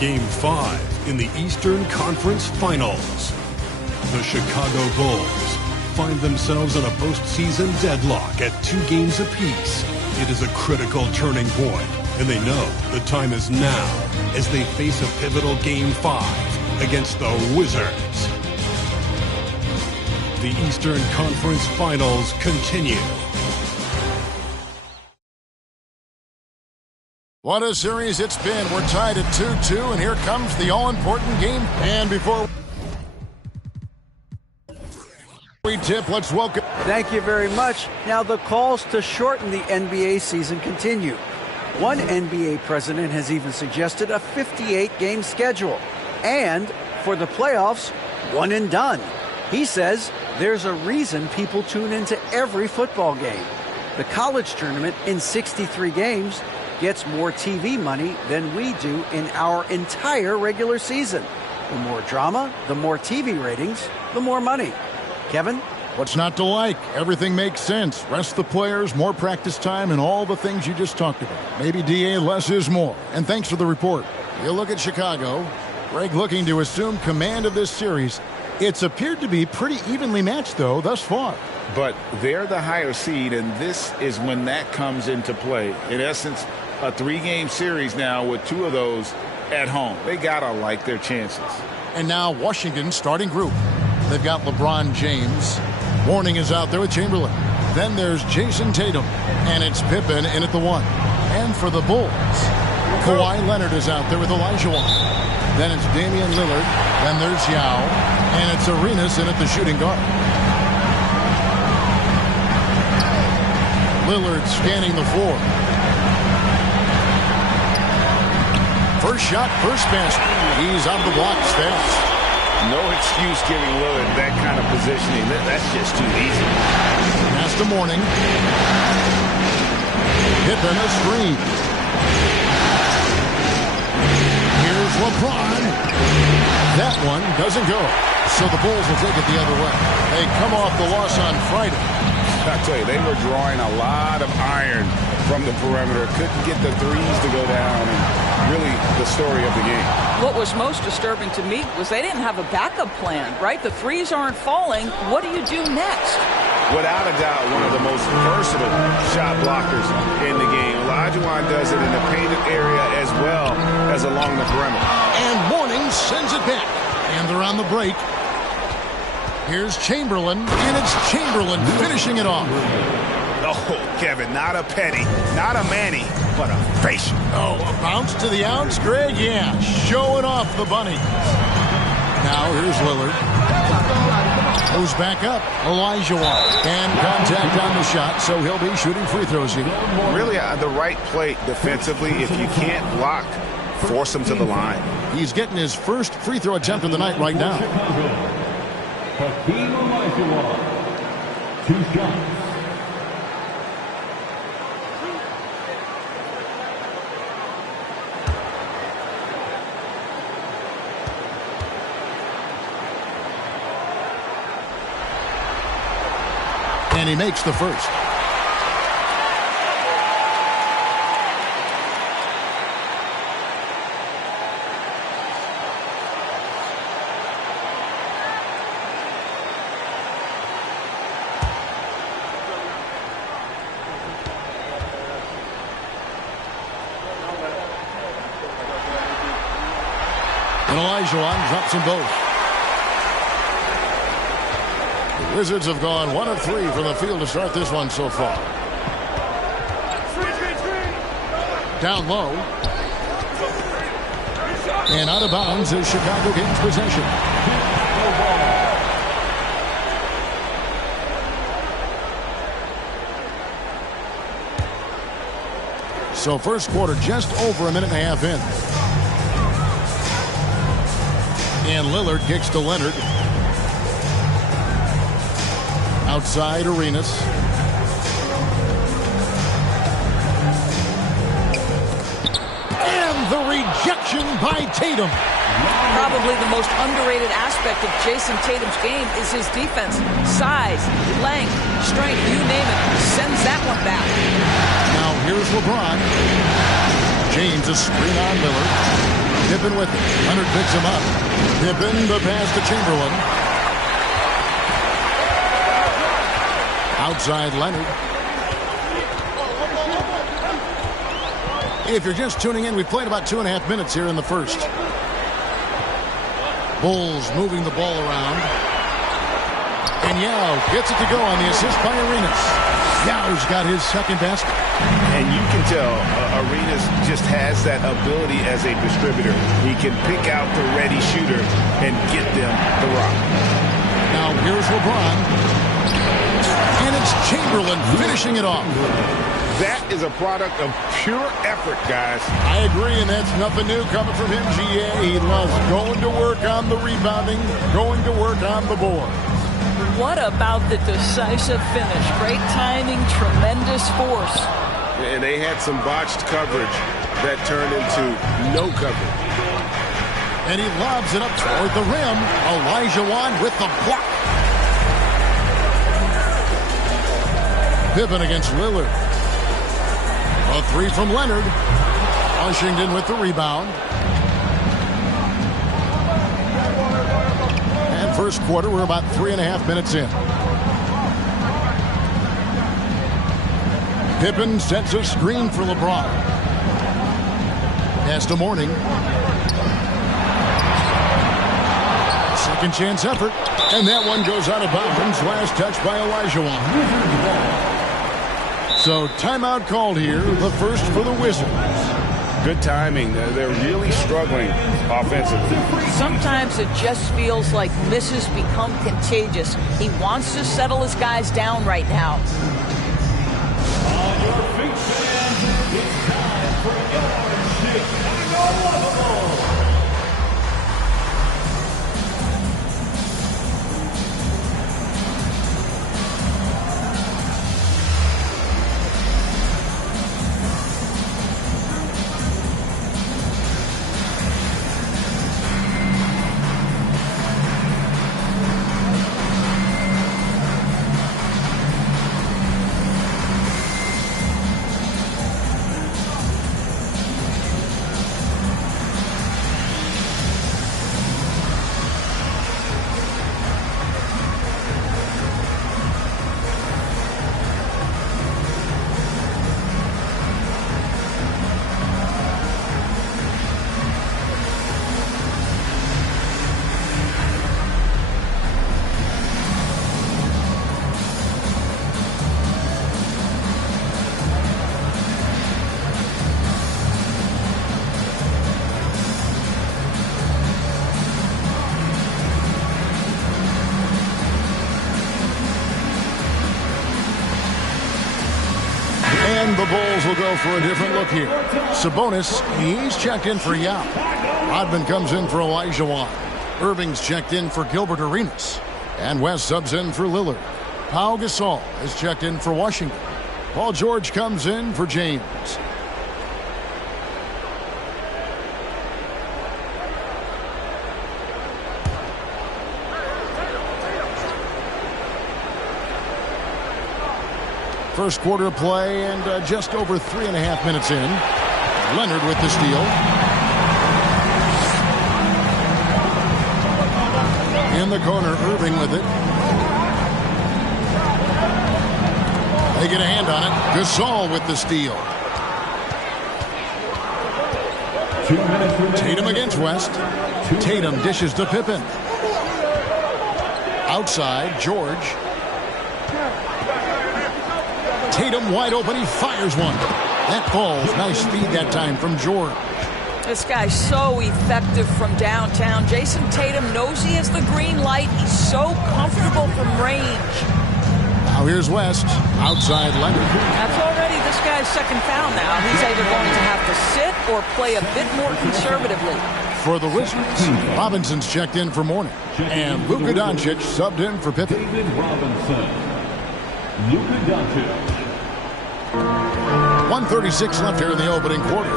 Game 5 in the Eastern Conference Finals. The Chicago Bulls find themselves in a postseason deadlock at 2 games apiece. It is a critical turning point, and they know the time is now as they face a pivotal Game 5 against the Wizards. The Eastern Conference Finals continue. What a series it's been. We're tied at 2-2, and here comes the all-important game. And before we tip, let's welcome... Thank you very much. Now, the calls to shorten the NBA season continue. One NBA president has even suggested a 58-game schedule. And for the playoffs, one and done. He says there's a reason people tune into every football game. The college tournament in 63 games gets more TV money than we do in our entire regular season. The more drama, the more TV ratings, the more money. Kevin? What's not to like? Everything makes sense. Rest the players, more practice time, and all the things you just talked about. Maybe, DA, less is more. And thanks for the report. You look at Chicago. Greg looking to assume command of this series. It's appeared to be pretty evenly matched, though, thus far. But they're the higher seed, and this is when that comes into play. In essence, a 3-game series now with 2 of those at home. They gotta like their chances. And now Washington's starting group. They've got LeBron James. Warning is out there with Chamberlain. Then there's Jason Tatum. And it's Pippen in at the 1. And for the Bulls, Kawhi Leonard is out there with Olajuwon. Then it's Damian Lillard. Then there's Yao. And it's Arenas in at the shooting guard. Lillard scanning the floor. First shot, first basket. He's on the block, fast. No excuse giving Lillard that kind of positioning. That's just too easy. Pass to Mourning. Pippen a screen. Here's LeBron. That one doesn't go. So the Bulls will take it the other way. They come off the loss on Friday. I tell you, they were drawing a lot of iron from the perimeter. Couldn't get the threes to go down. And really the story of the game. What was most disturbing to me was they didn't have a backup plan, right? The threes aren't falling. What do you do next? Without a doubt, one of the most versatile shot blockers in the game. Olajuwon does it in the painted area as well as along the perimeter. And Mourning sends it back. And they're on the break. Here's Chamberlain, and it's Chamberlain finishing it off. Oh, Kevin, not a penny, not a Manny, but a facial. Oh, a bounce to the ounce, Greg? Yeah, showing off the bunny. Now here's Lillard. Moves back up, Olajuwon. And contact on the shot, so he'll be shooting free throws here. Really the right play defensively. If you can't block, force him to the line. He's getting his first free throw attempt of the night right now. Hakeem Olajuwon, 2 shots. And he makes the first. And Olajuwon drops them both. The Wizards have gone 1 of 3 from the field to start this one so far. Down low. And out of bounds as Chicago gains possession. So first quarter just over a minute and a half in. And Lillard kicks to Leonard. Outside Arenas. And the rejection by Tatum. Probably the most underrated aspect of Jason Tatum's game is his defense. Size, length, strength, you name it. Sends that one back. Now here's LeBron. James a screen on Lillard. Pippen with it. Leonard picks him up. Pippen, the pass to Chamberlain. Outside Leonard. If you're just tuning in, we played about 2.5 minutes here in the first. Bulls moving the ball around. And Yao gets it to go on the assist by Arenas. Yao's got his second basket. And you can tell Arenas just has that ability as a distributor. He can pick out the ready shooter and get them the rock. Now here's LeBron. And it's Chamberlain finishing it off. That is a product of pure effort, guys. I agree, and that's nothing new coming from him, GA. He loves going to work on the rebounding, going to work on the board. What about the decisive finish? Great timing, tremendous force. And they had some botched coverage that turned into no coverage. And he lobs it up toward the rim. Olajuwon with the block. Pippen against Lillard. A three from Leonard. Washington with the rebound. And first quarter, we're about 3.5 minutes in. Pippen sets a screen for LeBron. Pass to Mourning. Second chance effort. And that one goes out of bounds. Last touch by Olajuwon. So timeout called here, the first for the Wizards. Good timing. They're really struggling offensively. Sometimes it just feels like misses become contagious. He wants to settle his guys down right now. On your feet, fans, it's time for your Chicago Bulls. The Bulls will go for a different look here. Sabonis, he's checked in for Yao. Rodman comes in for Olajuwon. Irving's checked in for Gilbert Arenas. And West subs in for Lillard. Pau Gasol is checked in for Washington. Paul George comes in for James. First quarter of play and just over 3.5 minutes in. Leonard with the steal. In the corner, Irving with it. They get a hand on it. Gasol with the steal. 2 minutes remaining. Tatum against West. Tatum dishes to Pippen. Outside, George. Tatum wide open. He fires one. That falls. Nice feed that time from George. This guy's so effective from downtown. Jason Tatum knows he has the green light. He's so comfortable from range. Now here's West. Outside Leonard. That's already this guy's second foul now. He's either going to have to sit or play a bit more conservatively. For the Wizards, Robinson's checked in for Mourning. And Luka Doncic subbed in for Pippen. David Robinson. Luka Doncic. 1:36 left here in the opening quarter.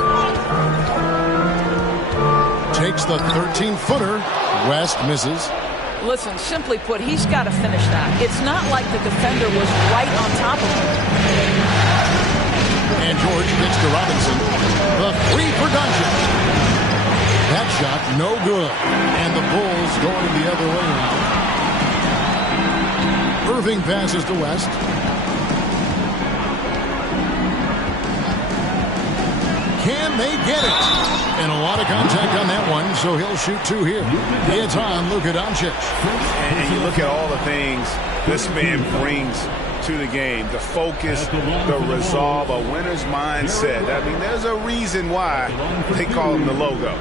Takes the 13-footer. West misses. Listen, simply put, he's got to finish that. It's not like the defender was right on top of him. And George gets to Robinson. The three for Doncic. That No good. And the Bulls going the other way now. Irving passes to West. Can they get it? And a lot of contact on that one, so he'll shoot two here. It's on Luka Doncic. And you look at all the things this man brings to the game. The focus, the resolve, a winner's mindset. I mean, there's a reason why they call him the logo.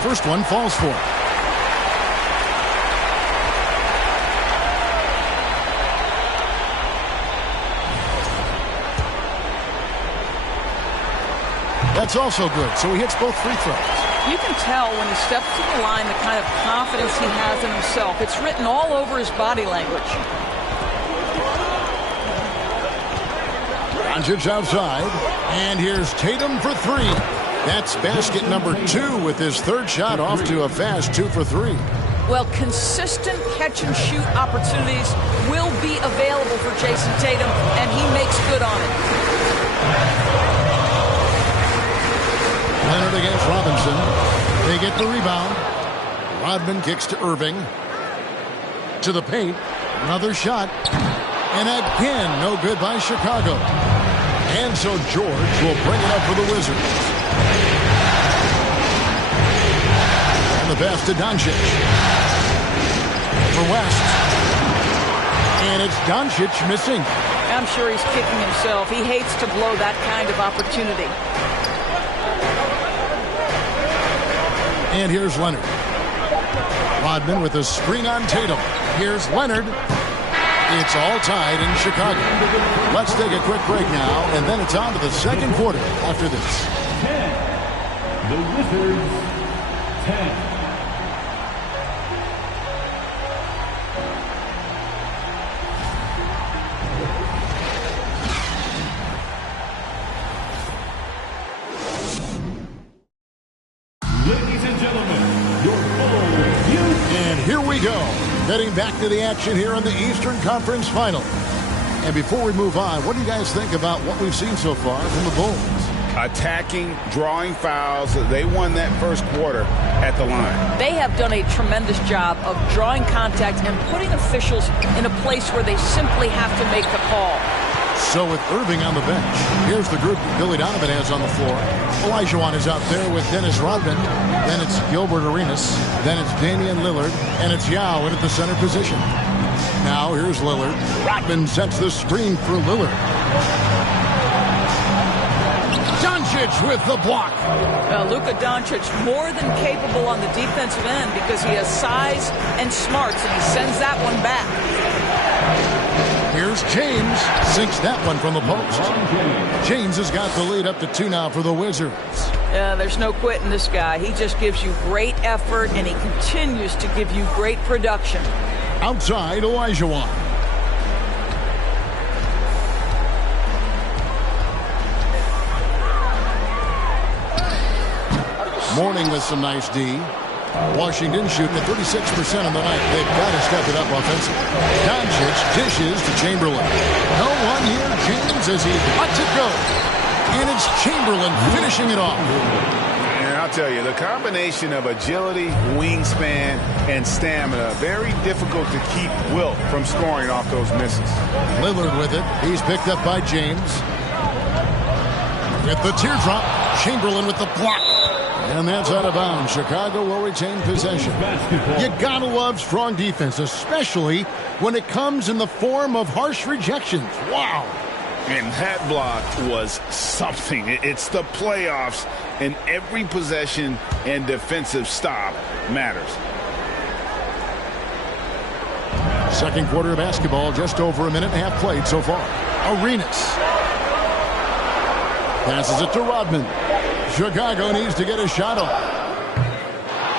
First one falls for him. That's also good, so he hits both free throws. You can tell when he steps to the line the kind of confidence he has in himself. It's written all over his body language. Doncic outside, and here's Tatum for three. That's basket number 2 with his third shot off to a fast 2 for 3. Well, consistent catch-and-shoot opportunities will be available for Jason Tatum, and he makes good on it. Leonard against Robinson. They get the rebound. Rodman kicks to Irving. To the paint. Another shot. And again, no good by Chicago. And so George will bring it up for the Wizards. And the pass to Doncic. For West. And it's Doncic missing. I'm sure he's kicking himself. He hates to blow that kind of opportunity. And here's Leonard. Rodman with a screen on Tatum. Here's Leonard. It's all tied in Chicago. Let's take a quick break now, and then it's on to the second quarter after this. 10. The Wizards, 10. Getting back to the action here in the Eastern Conference Final. And before we move on, what do you guys think about what we've seen so far from the Bulls? Attacking, drawing fouls. They won that first quarter at the line. They have done a tremendous job of drawing contact and putting officials in a place where they simply have to make the call. So with Irving on the bench, here's the group Billy Donovan has on the floor. Olajuwon is out there with Dennis Rodman. Then it's Gilbert Arenas. Then it's Damian Lillard. And it's Yao in at the center position. Now here's Lillard. Rodman sets the screen for Lillard. Doncic with the block. Luka Doncic more than capable on the defensive end because he has size and smarts, and he sends that one back. Here's James. Sinks that one from the post. James has got the lead up to 2 now for the Wizards. There's no quitting this guy. He just gives you great effort, and he continues to give you great production. Outside, Olajuwon. Morning with some nice D. Washington shooting at 36% on the night. They've got to step it up offensively. Doncic dishes to Chamberlain. No one here. James as he lets it go. And it's Chamberlain finishing it off. And I'll tell you, the combination of agility, wingspan, and stamina, very difficult to keep Wilt from scoring off those misses. Lillard with it. He's picked up by James. With the teardrop, Chamberlain with the block. And that's out of bounds. Chicago will retain possession. You gotta love strong defense, especially when it comes in the form of harsh rejections. Wow. And that block was something. It's the playoffs, and every possession and defensive stop matters. Second quarter of basketball, just over a minute and a half played so far. Arenas passes it to Rodman. Chicago needs to get a shot off.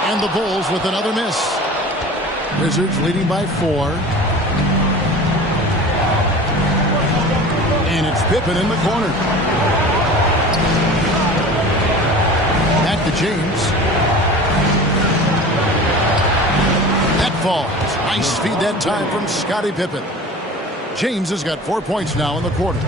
And the Bulls with another miss. Wizards leading by 4. And it's Pippen in the corner. Back to James. That falls. Nice feed that time from Scottie Pippen. James has got 4 points now in the quarter.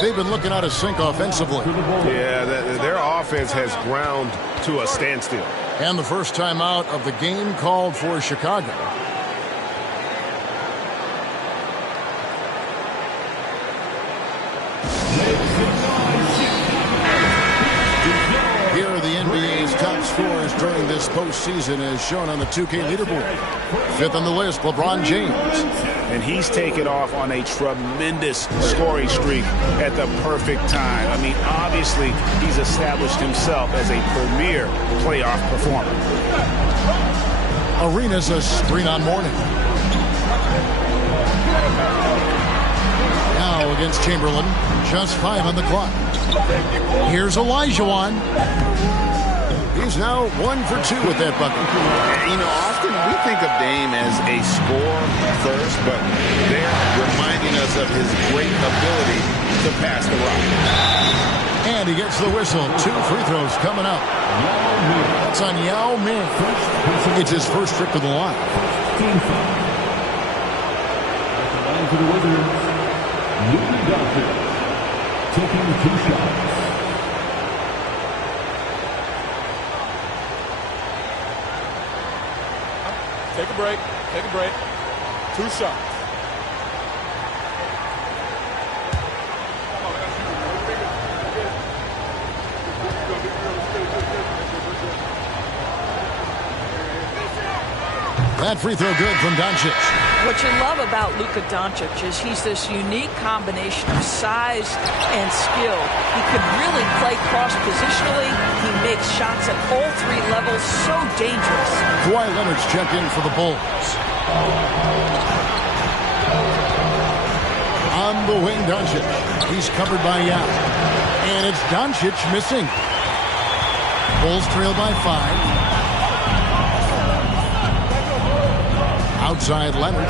They've been looking out of sync offensively. Yeah, their offense has ground to a standstill. And the first timeout of the game called for Chicago. Here are the NBA's top scorers during this postseason as shown on the 2K leaderboard. Fifth on the list, LeBron James. And he's taken off on a tremendous scoring streak at the perfect time. I mean, obviously, he's established himself as a premier playoff performer. Arenas a screen on Mourning. Now against Chamberlain, just 5 on the clock. Here's Olajuwon. He's now 1 for 2 with that bucket. You know, often we think of Dame as a scorer first, but they're reminding us of his great ability to pass the rock. And he gets the whistle. 2 free throws coming up. That's on Yao Ming. It's his first trip to the line. For the Wizards, Luka Doncic taking 2 shots. Take a break. Take a break. 2 shots. That free throw good from Doncic. What you love about Luka Doncic is he's this unique combination of size and skill. He can really play cross-positionally. He makes shots at all 3 levels. So dangerous. Kawhi Leonard's checked in for the Bulls. On the wing, Doncic. He's covered by Yao. And it's Doncic missing. Bulls trail by 5. Outside Leonard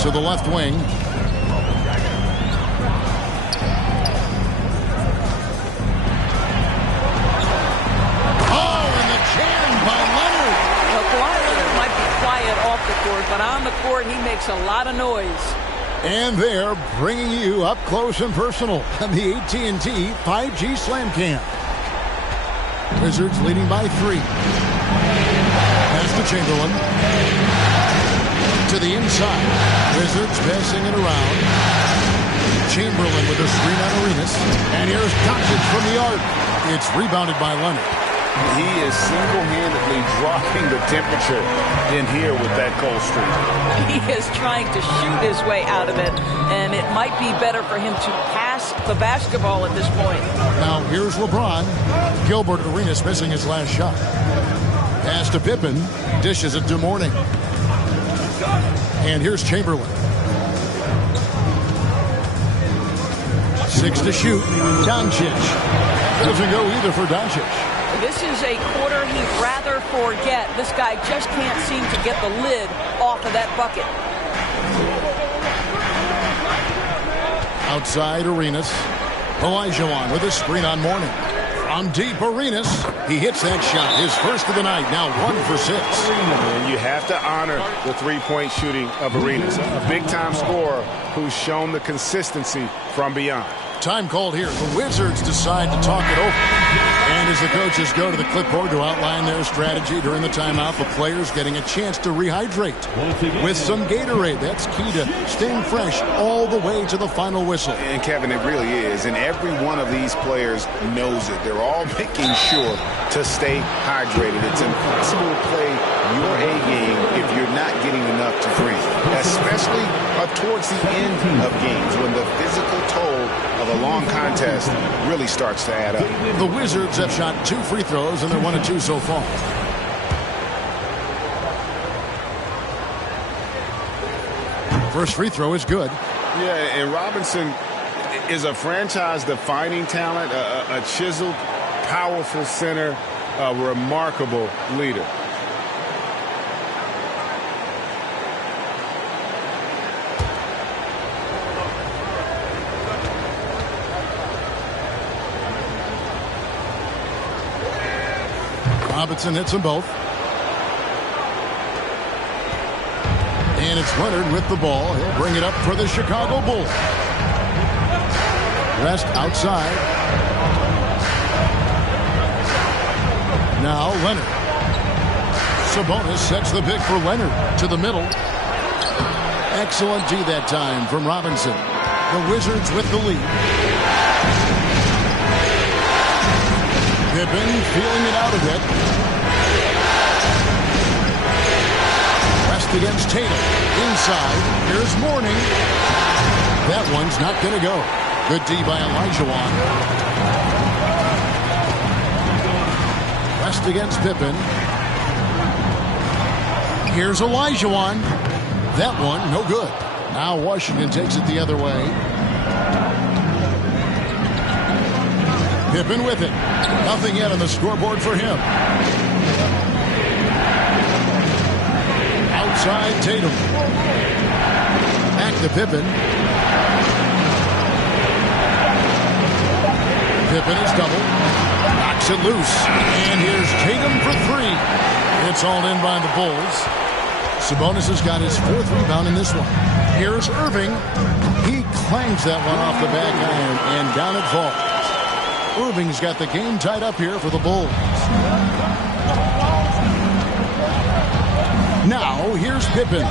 to the left wing. Oh, and the jam by Leonard. Well, Kawhi Leonard might be quiet off the court, but on the court he makes a lot of noise. And they're bringing you up close and personal on the AT&T 5G Slam Cam. Wizards leading by 3. Pass to Chamberlain. To the inside. Wizards passing it around. Chamberlain with a screen on Arenas. And here's Doncic from the arc. It's rebounded by Leonard. He is single-handedly dropping the temperature in here with that cold streak. He is trying to shoot his way out of it, and it might be better for him to pass the basketball at this point. Now here's LeBron. Gilbert Arenas missing his last shot. Pass to Pippen. Dishes it to Mourning. And here's Chamberlain. 6 to shoot. Doncic. Doesn't go either for Doncic. This is a quarter he'd rather forget. This guy just can't seem to get the lid off of that bucket. Outside Arenas. Olajuwon with a screen on Mourning. On deep Arenas. He hits that shot. His first of the night. Now 1 for 6. And you have to honor the three-point shooting of Arenas. A big-time scorer who's shown the consistency from beyond. Time called here. The Wizards decide to talk it over. And as the coaches go to the clipboard to outline their strategy during the timeout, the players getting a chance to rehydrate with some Gatorade. That's key to staying fresh all the way to the final whistle. And Kevin, it really is. And every one of these players knows it. They're all making sure to stay hydrated. It's impossible to play your A game if you're not getting enough to drink, especially towards the end of games when the physical toll of a long contest really starts to add up. The Wizards have shot 2 free throws, and they're 1 of 2 so far. First free throw is good. Yeah, and Robinson is a franchise-defining talent, a chiseled, powerful center, a remarkable leader. Robinson hits them both. And it's Leonard with the ball. He'll bring it up for the Chicago Bulls. Rest outside. Now Leonard. Sabonis sets the pick for Leonard to the middle. Excellent D that time from Robinson. The Wizards with the lead. Pippen feeling it out a bit. West against Tatum. Inside. Here's Mourning. That one's not going to go. Good D by Olajuwon. West against Pippen. Here's Olajuwon. That one, no good. Now Washington takes it the other way. Pippen with it. Nothing yet on the scoreboard for him. Outside Tatum. Back to Pippen. Pippen is double. Knocks it loose. And here's Tatum for three. It's all in by the Bulls. Sabonis has got his fourth rebound in this one. Here's Irving. He clangs that one off the back iron, and down it falls. Irving's got the game tied up here for the Bulls. Now, here's Pippen.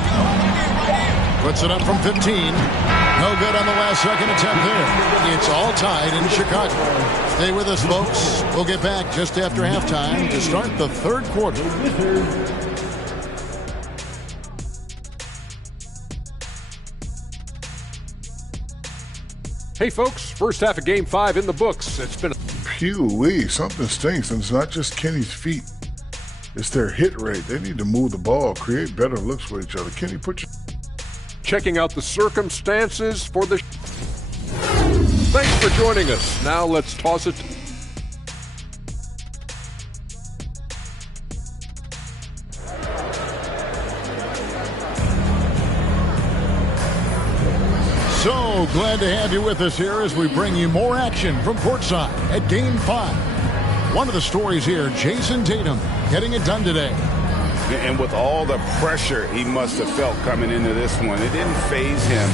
Puts it up from 15. No good on the last second attempt there. It's all tied in Chicago. Stay with us, folks. We'll get back just after halftime to start the third quarter. Hey, folks, first half of Game 5 in the books. It's been Phew-wee, something stinks, and it's not just Kenny's feet. It's their hit rate. They need to move the ball, create better looks for each other. Kenny, put your... checking out the circumstances for the... Thanks for joining us. Now let's toss it... So glad to have you with us here as we bring you more action from courtside at Game 5. One of the stories here, Jason Tatum getting it done today. And with all the pressure he must have felt coming into this one, it didn't faze him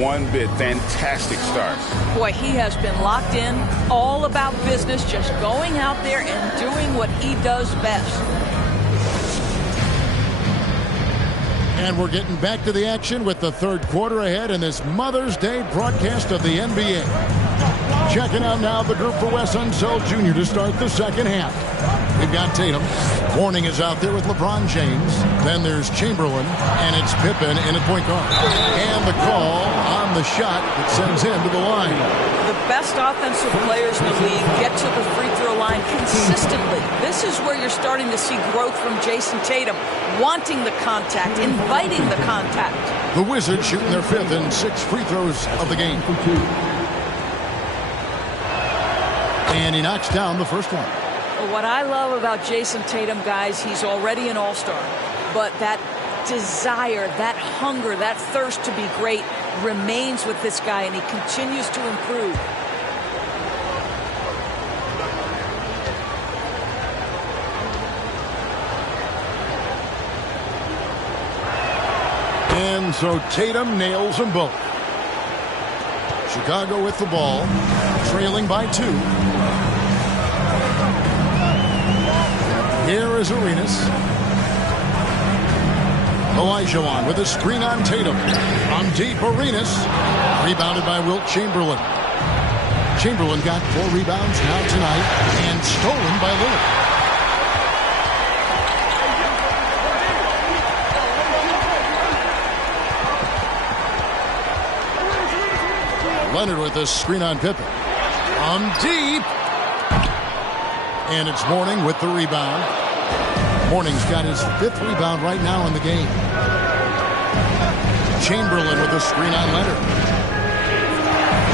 one bit. Fantastic start. Boy, he has been locked in, all about business, just going out there and doing what he does best. And we're getting back to the action with the third quarter ahead in this Mother's Day broadcast of the NBA. Checking out now the group for Wes Unseld Jr. to start the second half. We've got Tatum. Mourning is out there with LeBron James. Then there's Chamberlain, and it's Pippen in at point guard. And the call on the shot that sends him to the line. The best offensive players in the league get to the free throw line consistently. This is where you're starting to see growth from Jason Tatum, wanting the contact, inviting the contact. The Wizards shooting their fifth and sixth free throws of the game. And he knocks down the first one. What I love about Jason Tatum, guys, he's already an all-star. But that desire, that hunger, that thirst to be great remains with this guy, and he continues to improve. And so Tatum nails them both. Chicago with the ball, trailing by 2. Here is Arenas. Olajuwon with a screen on Tatum. On deep, Arenas. Rebounded by Wilt Chamberlain. Chamberlain got 4 rebounds now tonight and stolen by Lillard. Leonard with a screen on Pippen. On deep. And it's Mourning with the rebound. Mourning's got his 5th rebound right now in the game. Chamberlain with a screen on Leonard.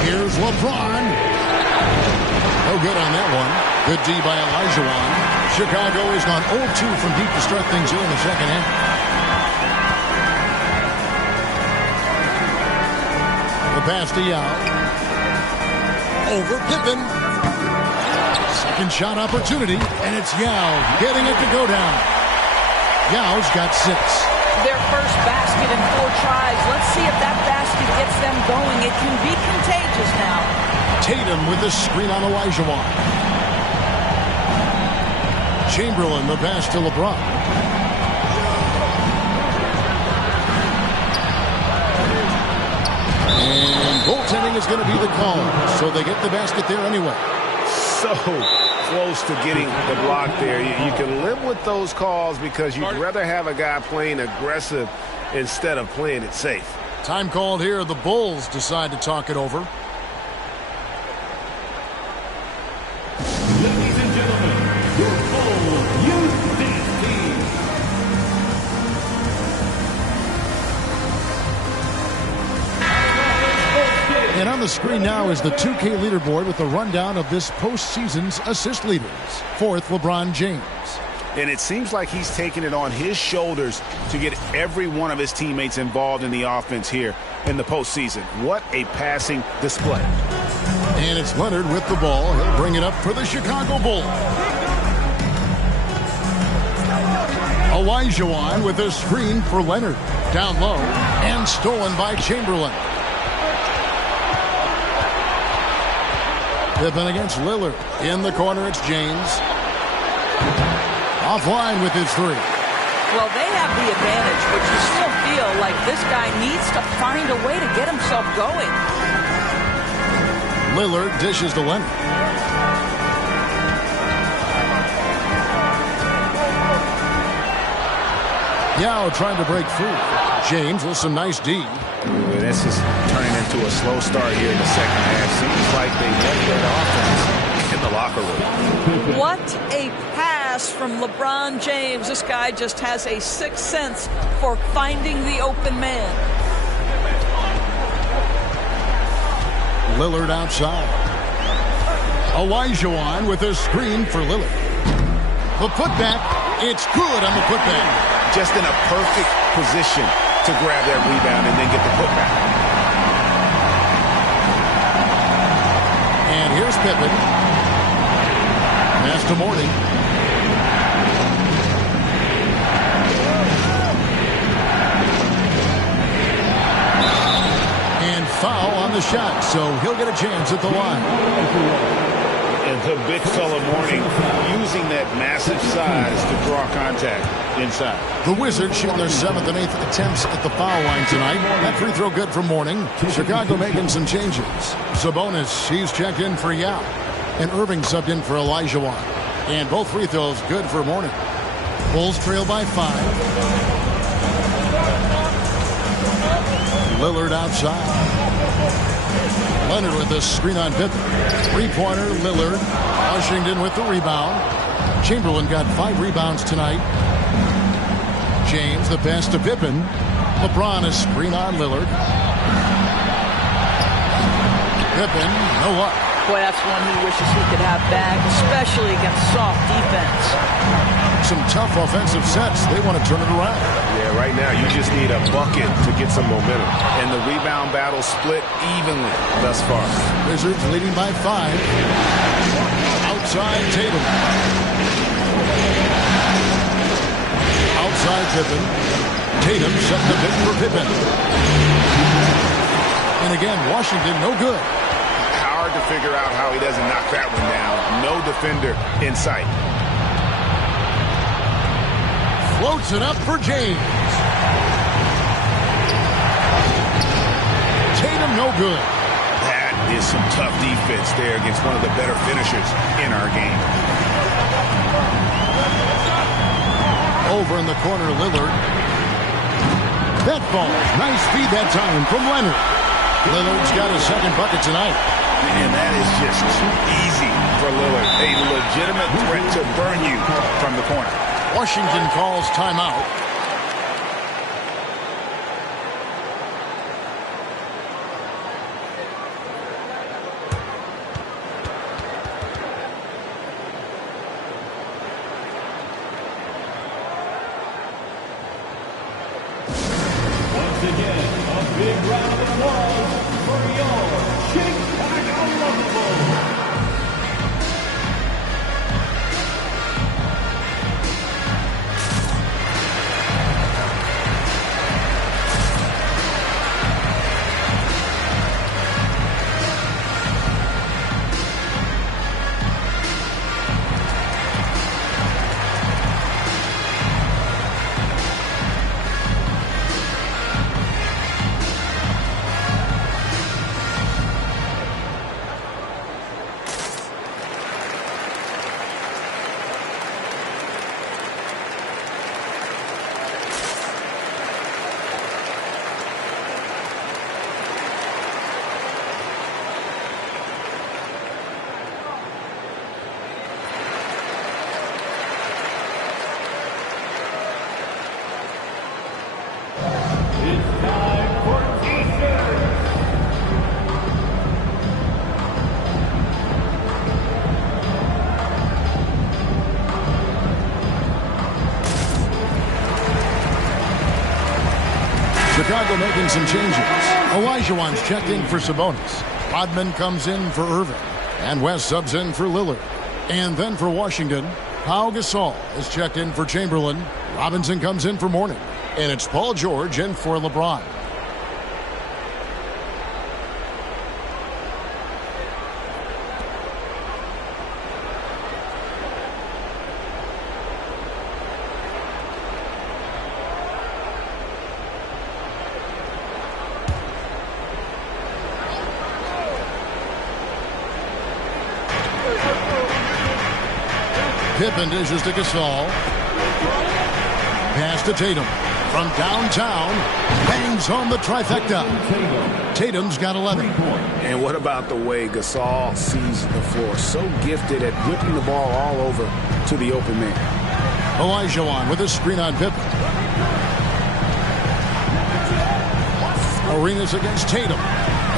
Here's LeBron. No good on that one. Good D by Olajuwon. Chicago has gone 0-2 from deep to start things here in the second half. The pass to Yao. Over Pippen. Second shot opportunity, and it's Yao getting it to go down. Yao's got 6. Their first basket in 4 tries. Let's see if that basket gets them going. It can be contagious now. Tatum with the screen on Olajuwon. Chamberlain, the pass to LeBron. And goaltending is going to be the call, so they get the basket there anyway. So close to getting the block there. You can live with those calls because you'd rather have a guy playing aggressive instead of playing it safe. Time called here. The Bulls decide to talk it over. Ladies and gentlemen, your Bulls Youth Dance Team. And on the screen now is the 2K leaderboard with the rundown of this postseason's assist leaders. Fourth, LeBron James. And it seems like he's taking it on his shoulders to get every one of his teammates involved in the offense here in the postseason. What a passing display. And it's Leonard with the ball. He'll bring it up for the Chicago Bulls. Olajuwon with a screen for Leonard. Down low and stolen by Chamberlain. Pippen against Lillard. In the corner, it's James. Offline with his three. Well, they have the advantage, but you still feel like this guy needs to find a way to get himself going. Lillard dishes to Leonard. Yao trying to break free. James with some nice D. This is turning into a slow start here in the second half. Seems like they left that offense in the locker room. What a pass from LeBron James. This guy just has a sixth sense for finding the open man. Lillard outside. Olajuwon with a screen for Lillard. The putback. It's good on the putback. Just in a perfect position to grab that rebound and then get the putback. And here's Pippen. Pass to Morning. And foul on the shot, so he'll get a chance at the line. And the big fella Morning using that massive size to draw contact inside. The Wizards shooting their 7th and 8th attempts at the foul line tonight. That free throw good for Morning. Chicago making some changes. Sabonis, he's checked in for Yao. And Irving subbed in for Olajuwon. And both free throws good for Morning. Bulls trail by 5. Lillard outside. Leonard with the screen on Pippen. Three-pointer, Lillard. Washington with the rebound. Chamberlain got 5 rebounds tonight. James, the pass to Pippen. LeBron, a screen on Lillard. Pippen, no luck. Boy, that's one he wishes he could have back, especially against soft defense. Some tough offensive sets. They want to turn it around. Yeah, right now you just need a bucket to get some momentum. And the rebound battle split evenly thus far. Wizards leading by 5. Outside Tatum. Outside Pippen. Tatum set the pick for Pippen. And again, Washington no good. Hard to figure out how he doesn't knock that one down. No defender in sight. Floats it up for James. Tatum no good. That is some tough defense there against one of the better finishers in our game. Over in the corner, Lillard. That ball. Nice feed that time from Leonard. Lillard's got his second bucket tonight. And that is just too easy for Lillard. A legitimate threat to burn you from the corner. Washington calls timeout. Once again, a big round of applause for your Chicago Bulls. Chicago making some changes. Olajuwon's checked in for Sabonis. Rodman comes in for Irving. And West subs in for Lillard. And then for Washington, Pau Gasol is checked in for Chamberlain. Robinson comes in for Mourning. And it's Paul George in for LeBron. Pippen dishes to Gasol. Pass to Tatum. From downtown, bangs home the trifecta. Tatum's got 11. And what about the way Gasol sees the floor? So gifted at whipping the ball all over to the open man. Olajuwon with a screen on Pippen. Arenas against Tatum.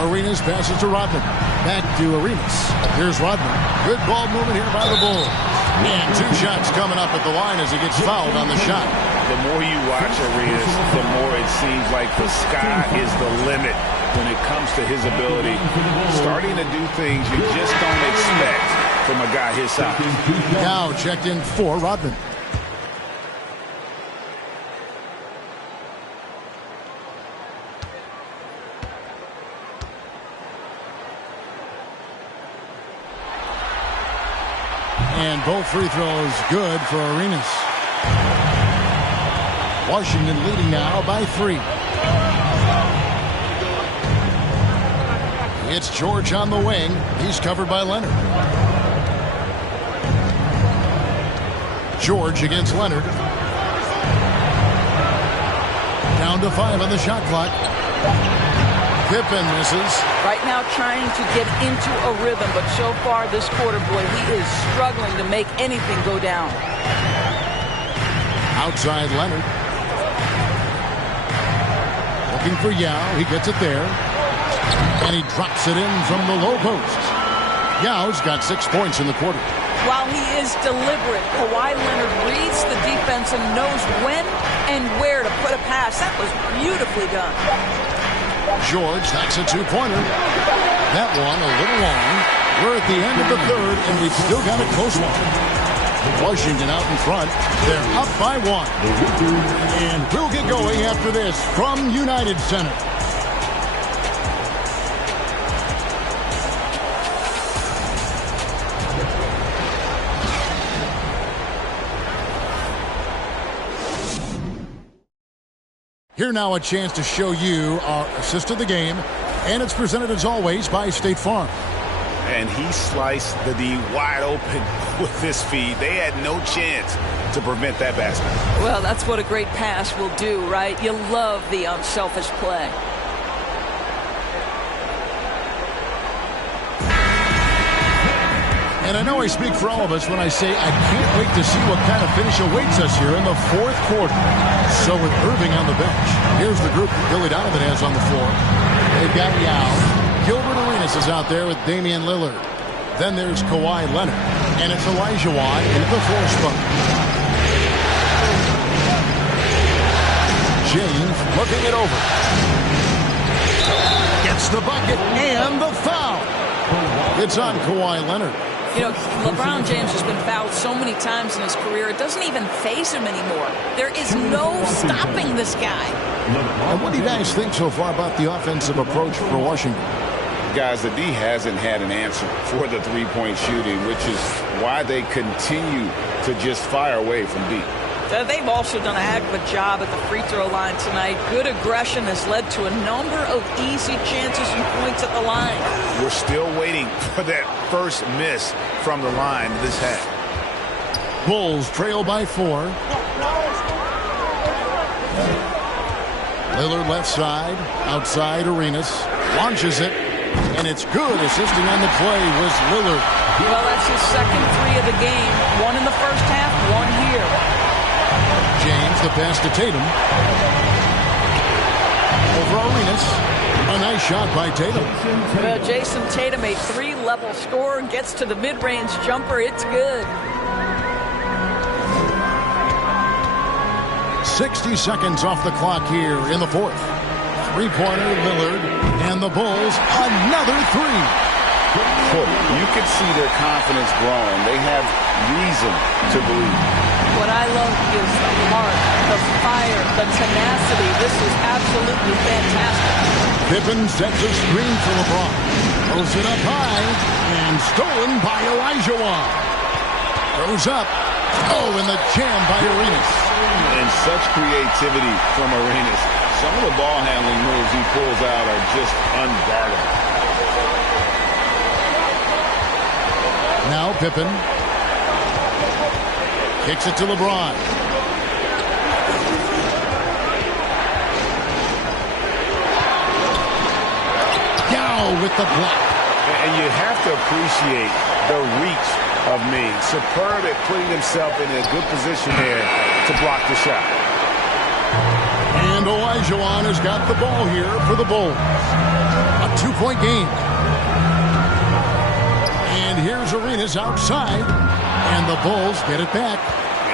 Arenas passes to Rodman. Back to Arenas. Here's Rodman. Good ball movement here by the Bulls. And 2 shots coming up at the line as he gets fouled on the shot. The more you watch Arenas, the more it seems like the sky is the limit when it comes to his ability. Starting to do things you just don't expect from a guy his size. Now checked in for Rodman. And both free throws good for Arenas. Washington leading now by 3. It's George on the wing. He's covered by Leonard. George against Leonard. Down to 5 on the shot clock. Pippen misses. Right now trying to get into a rhythm, but so far this quarter, boy, he is struggling to make anything go down. Outside Leonard. Looking for Yao. He gets it there. And he drops it in from the low post. Yao's got 6 points in the quarter. While he is deliberate, Kawhi Leonard reads the defense and knows when and where to put a pass. That was beautifully done. George hacks a 2-pointer. That one a little long. We're at the end of the third, and we've still got a close one. Washington out in front. They're up by 1. And we'll get going after this from United Center. Here now a chance to show you our assist of the game, and it's presented as always by State Farm. And he sliced the D wide open with this feed. They had no chance to prevent that basket. Well, that's what a great pass will do, right? You love the unselfish play. And I know I speak for all of us when I say I can't wait to see what kind of finish awaits us here in the fourth quarter. So with Irving on the bench, here's the group that Billy Donovan has on the floor. They've got Yao. Gilbert Arenas is out there with Damian Lillard. Then there's Kawhi Leonard. And it's Olajuwon into the 4 spot. James looking it over. Gets the bucket and the foul. It's on Kawhi Leonard. You know, LeBron James has been fouled so many times in his career, it doesn't even faze him anymore. There is no stopping this guy. And what do you guys think so far about the offensive approach for Washington? Guys, the D hasn't had an answer for the three-point shooting, which is why they continue to just fire away from deep. They've also done a heck of a job at the free throw line tonight. Good aggression has led to a number of easy chances and points at the line. We're still waiting for that first miss from the line this half. Bulls trail by 4. Lillard left side, outside Arenas, launches it, and it's good. Assisting on the play was Lillard. Well, that's his second 3 of the game. 1 in the first half, 1 here. James, the pass to Tatum. Over Arenas. A nice shot by Tatum. Well, Jason Tatum, a 3-level scorer, gets to the mid-range jumper. It's good. 60 seconds off the clock here in the fourth. Three-pointer, Lillard, and the Bulls, another three. Look, you can see their confidence growing. They have reason to believe. What I love is the heart, the fire, the tenacity. This is absolutely fantastic. Pippen sets a screen for LeBron. Throws it up high, and stolen by Olajuwon. Throws up. Oh, and the jam by Arenas. And such creativity from Arenas. Some of the ball handling moves he pulls out are just unguardable. Now Pippen. Kicks it to LeBron. Yao with the block. And you have to appreciate the reach of Ming. Superb at putting himself in a good position there to block the shot. And Olajuwon has got the ball here for the Bulls. A 2-point game. And here's Arenas outside. And the Bulls get it back.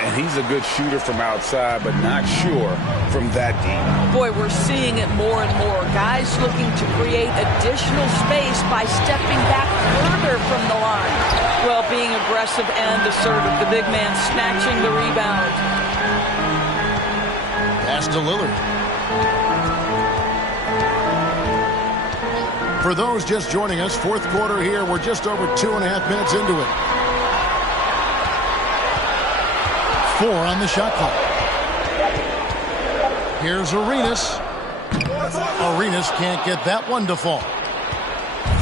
And he's a good shooter from outside, but not sure from that deep. Boy, we're seeing it more and more. Guys looking to create additional space by stepping back further from the line. Well, being aggressive and assertive. The big man snatching the rebound. Pass to Lillard. For those just joining us, fourth quarter here. We're just over 2.5 minutes into it. 4 on the shot clock. Here's Arenas. Arenas can't get that one to fall.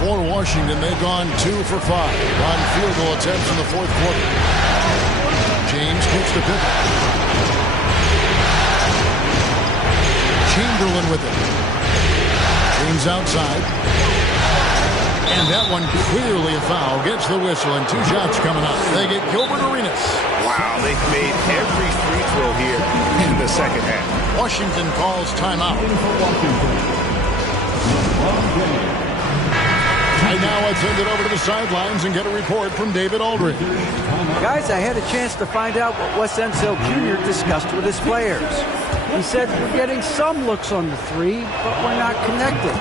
For Washington, they've gone 2 for 5 on field goal attempts in the fourth quarter. James kicks to Pippen. Chamberlain with it. James outside. And that one clearly a foul. Gets the whistle and 2 shots coming up. They get Gilbert Arenas. Wow, they've made every free throw here in the second half. Washington calls timeout. And now let's send it over to the sidelines and get a report from David Aldridge. Guys, I had a chance to find out what Wes Unseld Jr. discussed with his players. He said, we're getting some looks on the three, but we're not connected.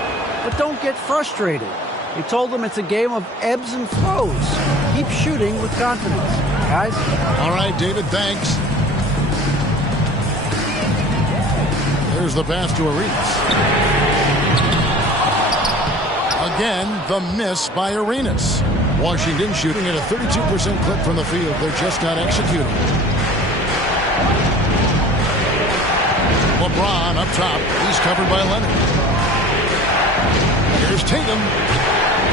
But don't get frustrated. He told them it's a game of ebbs and flows. Keep shooting with confidence, guys. All right, David, thanks. There's the pass to Arenas. Again, the miss by Arenas. Washington shooting at a 32% clip from the field. They're just not executing. LeBron up top. He's covered by Leonard. Here's Tatum.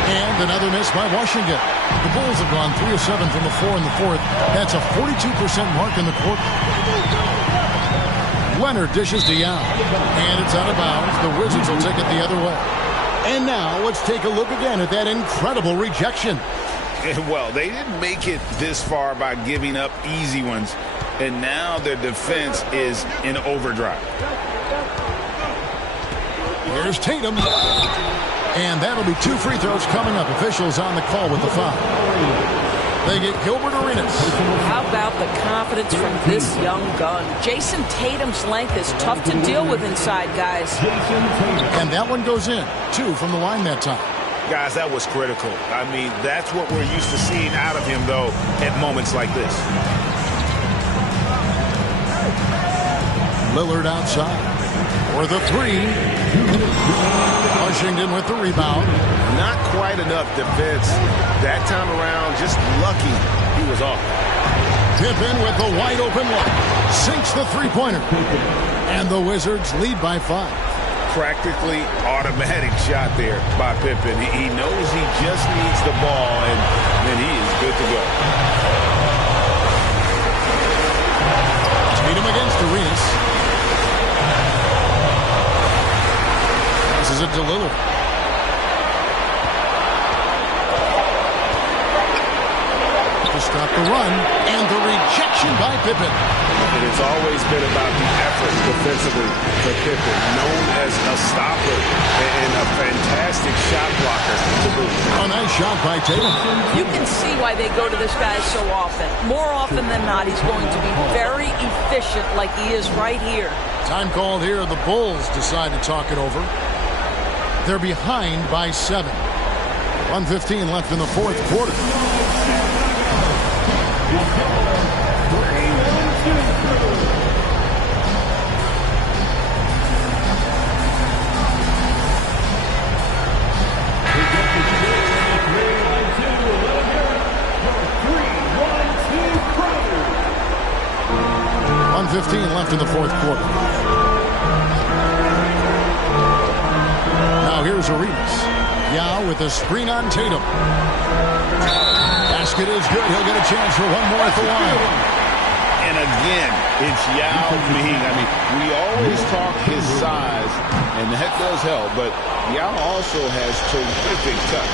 And another miss by Washington. The Bulls have gone 3 of 7 from the floor in the fourth. That's a 42% mark in the quarter. Leonard dishes to Yao. And it's out of bounds. The Wizards will take it the other way. And now let's take a look again at that incredible rejection. Well, they didn't make it this far by giving up easy ones. And now their defense is in overdrive. Here's Tatum. And that'll be 2 free throws coming up. Officials on the call with the foul. They get Gilbert Arenas. How about the confidence from this young gun? Jason Tatum's length is tough to deal with inside, guys. And that one goes in. 2 from the line that time. Guys, that was critical. I mean, that's what we're used to seeing out of him, though, at moments like this. Lillard outside for the 3. Washington with the rebound. Not quite enough defense that time around. Just lucky he was off. Pippen with the wide open look. Sinks the three-pointer. And the Wizards lead by 5. Practically automatic shot there by Pippen. He knows he just needs the ball, and then he is good to go. Tatum against Arenas. This is it to Lillard. To stop the run, and the rejection by Pippen. And it's always been about the effort defensively for Pippen, known as a stopper and a fantastic shot blocker to boot. A nice shot by Tatum. You can see why they go to this guy so often. More often than not, he's going to be very efficient like he is right here. Time called here. The Bulls decide to talk it over. They're behind by 7. 1:15 left in the fourth quarter. Left in the fourth quarter. Now here's Arenas. Yao with a screen on Tatum. Basket is good. He'll get a chance for one more at the line. And again, it's Yao Ming. I mean, we always talk his size, and that does help, but Yao also has terrific touch.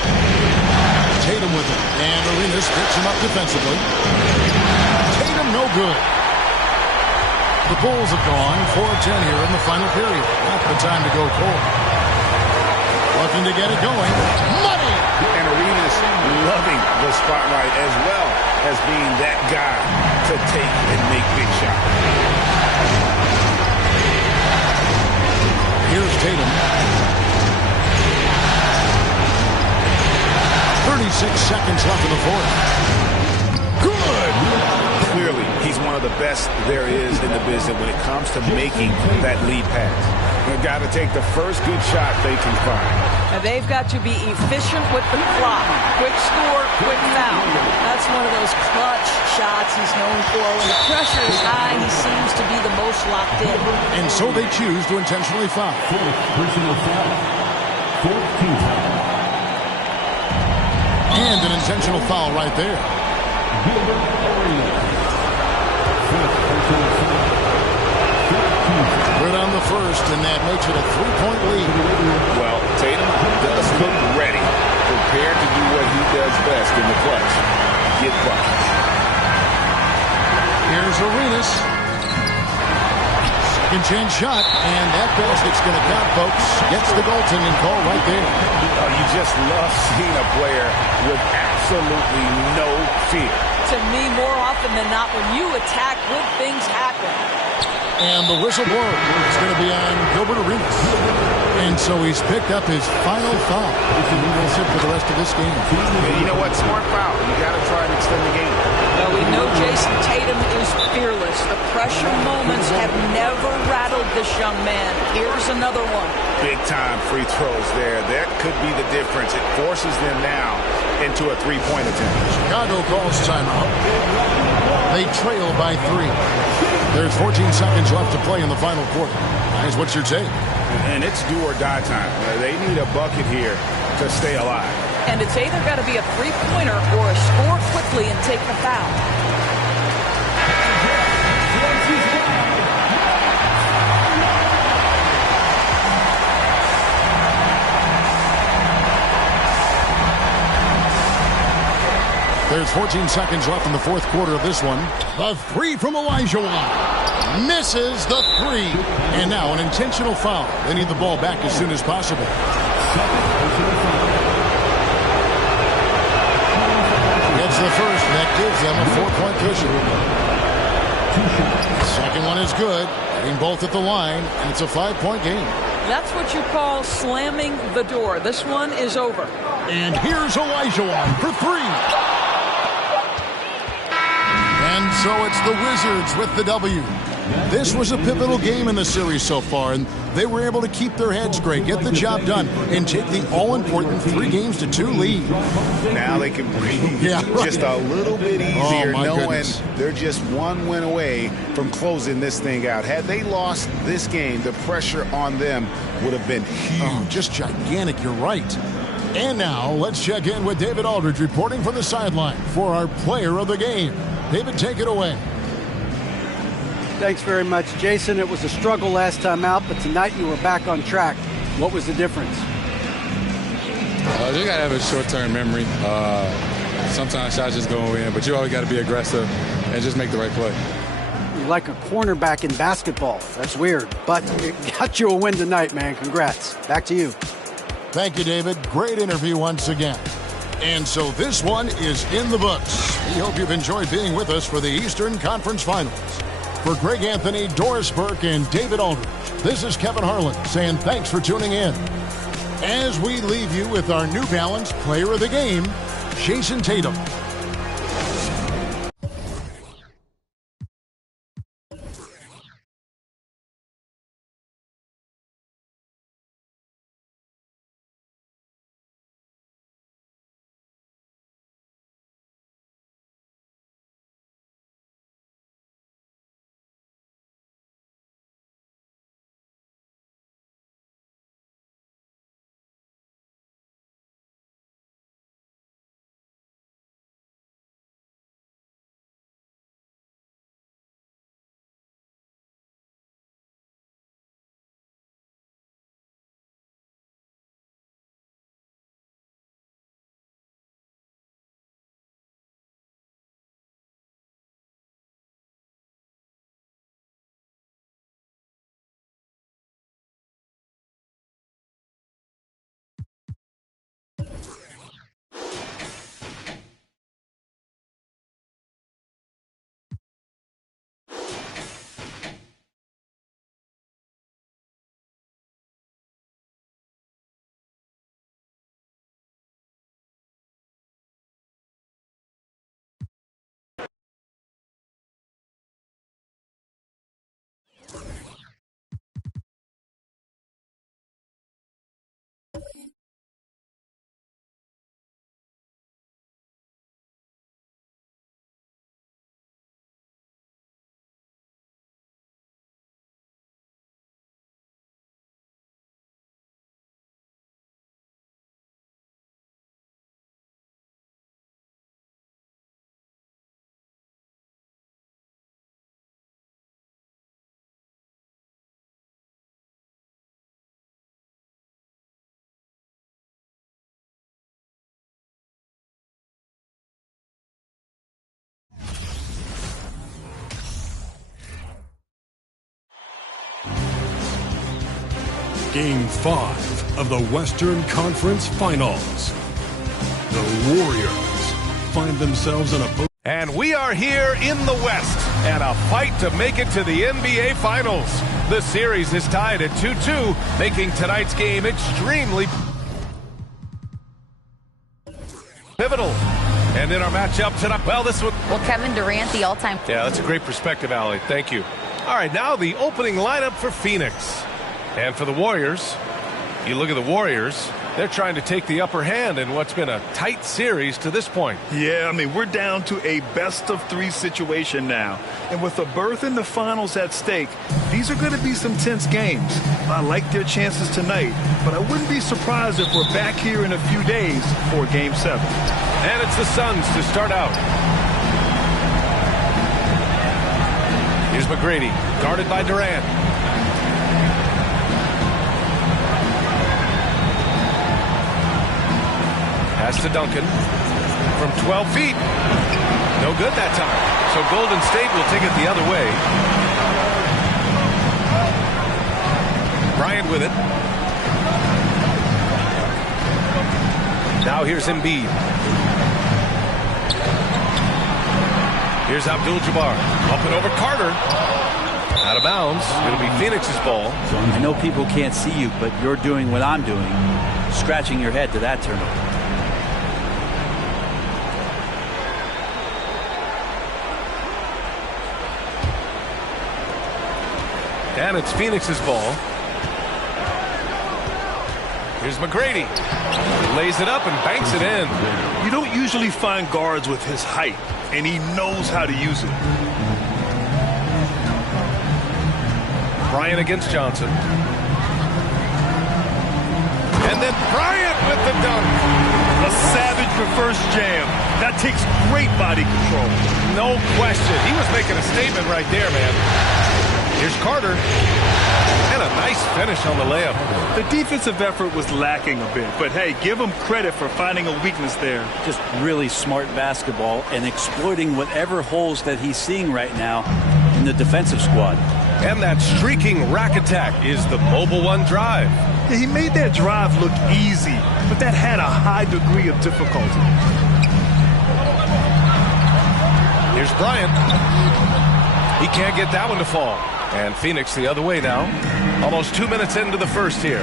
Tatum with it, and Arenas picks him up defensively. Tatum no good. The Bulls have gone 4-10 here in the final period. Not the time to go cold. Looking to get it going. Money! And Arenas loving the spotlight as well as being that guy to take and make big shots. Here's Tatum. 36 seconds left in the fourth. Good! Clearly, he's one of the best there is in the business when it comes to making that lead pass. They've got to take the first good shot they can find. And they've got to be efficient with the clock. Quick score, quick foul. That's one of those clutch shots he's known for. When the pressure is high, he seems to be the most locked in. And so they choose to intentionally foul. Fourth personal foul. Fourth team foul. And an intentional foul right there. Gilbert Arenas. Fifth personal foul. We're on the first, and that makes it a 3-point lead. Well, Tatum does look ready, prepared to do what he does best in the clutch. Get buckets. Here's Arenas. Second chance shot, and that basket's going to count, folks. Gets the goaltending call right there. Oh, you just love seeing a player with absolutely no fear. To me, more often than not, when you attack, good things happen. And the whistle blows. It's going to be on Gilbert Arenas. And so he's picked up his final foul. He'll sit for the rest of this game. And you know what? Smart foul. You got to try and extend the game. Well, we know Jason Tatum is fearless. The pressure moments have never rattled this young man. Here's another one. Big-time free throws there. That could be the difference. It forces them now into a three-point attempt. Chicago calls timeout. They trail by 3. There's 14 seconds left to play in the final quarter. Guys, what's your take? And it's do or die time. They need a bucket here to stay alive. And it's either got to be a three-pointer or a score quickly and take the foul. There's 14 seconds left in the fourth quarter of this one. The three from Olajuwon. Misses the three. And now an intentional foul. They need the ball back as soon as possible. Gets the first. That gives them a 4-point cushion. Second one is good. Getting both at the line. And it's a 5-point game. That's what you call slamming the door. This one is over. And here's Olajuwon for 3. And so it's the Wizards with the W. This was a pivotal game in the series so far, and they were able to keep their heads straight, get the job done, and take the all-important 3-2 lead. Now they can breathe just a little bit easier, knowing they're just one win away from closing this thing out. Had they lost this game, the pressure on them would have been huge. Oh, just gigantic, you're right. And now, let's check in with David Aldridge reporting from the sideline for our player of the game. David, take it away. Thanks very much, Jason. It was a struggle last time out, but tonight you were back on track. What was the difference? You got to have a short-term memory. Sometimes shots just go in, but you always got to be aggressive and just make the right play. You're like a cornerback in basketball. That's weird, but it got you a win tonight, man. Congrats. Back to you. Thank you, David. Great interview once again. And so this one is in the books. We hope you've enjoyed being with us for the Eastern Conference Finals. For Greg Anthony, Doris Burke, and David Aldridge, this is Kevin Harlan saying thanks for tuning in. As we leave you with our New Balance Player of the Game, Jayson Tatum. Game 5 of the Western Conference Finals. The Warriors find themselves in a... And we are here in the West, and a fight to make it to the NBA Finals. The series is tied at 2-2, making tonight's game extremely pivotal. And in our matchup tonight, well, this one... Well, Kevin Durant, the all-time... Yeah, that's a great perspective, Allie. Thank you. All right, now the opening lineup for Phoenix. And for the Warriors, you look at the Warriors, they're trying to take the upper hand in what's been a tight series to this point. Yeah, I mean, we're down to a best-of-3 situation now. And with a berth in the finals at stake, these are going to be some tense games. I like their chances tonight, but I wouldn't be surprised if we're back here in a few days for Game 7. And it's the Suns to start out. Here's McGrady, guarded by Durant. Pass to Duncan from 12 feet. No good that time. So Golden State will take it the other way. Bryant with it. Now here's Embiid. Here's Abdul-Jabbar. Up and over Carter. Out of bounds. It'll be Phoenix's ball. I know people can't see you, but you're doing what I'm doing. Scratching your head to that turnover. And it's Phoenix's ball. Here's McGrady. Lays it up and banks it in. You don't usually find guards with his height, and he knows how to use it. Bryant against Johnson. And then Bryant with the dunk. A savage reverse jam. That takes great body control. No question. He was making a statement right there, man. Here's Carter. And a nice finish on the layup. The defensive effort was lacking a bit, but hey, give him credit for finding a weakness there. Just really smart basketball and exploiting whatever holes that he's seeing right now in the defensive squad. And that streaking rack attack is the Mobile One drive. Yeah, he made that drive look easy, but that had a high degree of difficulty. Here's Bryant. He can't get that one to fall. And Phoenix the other way now. Almost 2 minutes into the first here.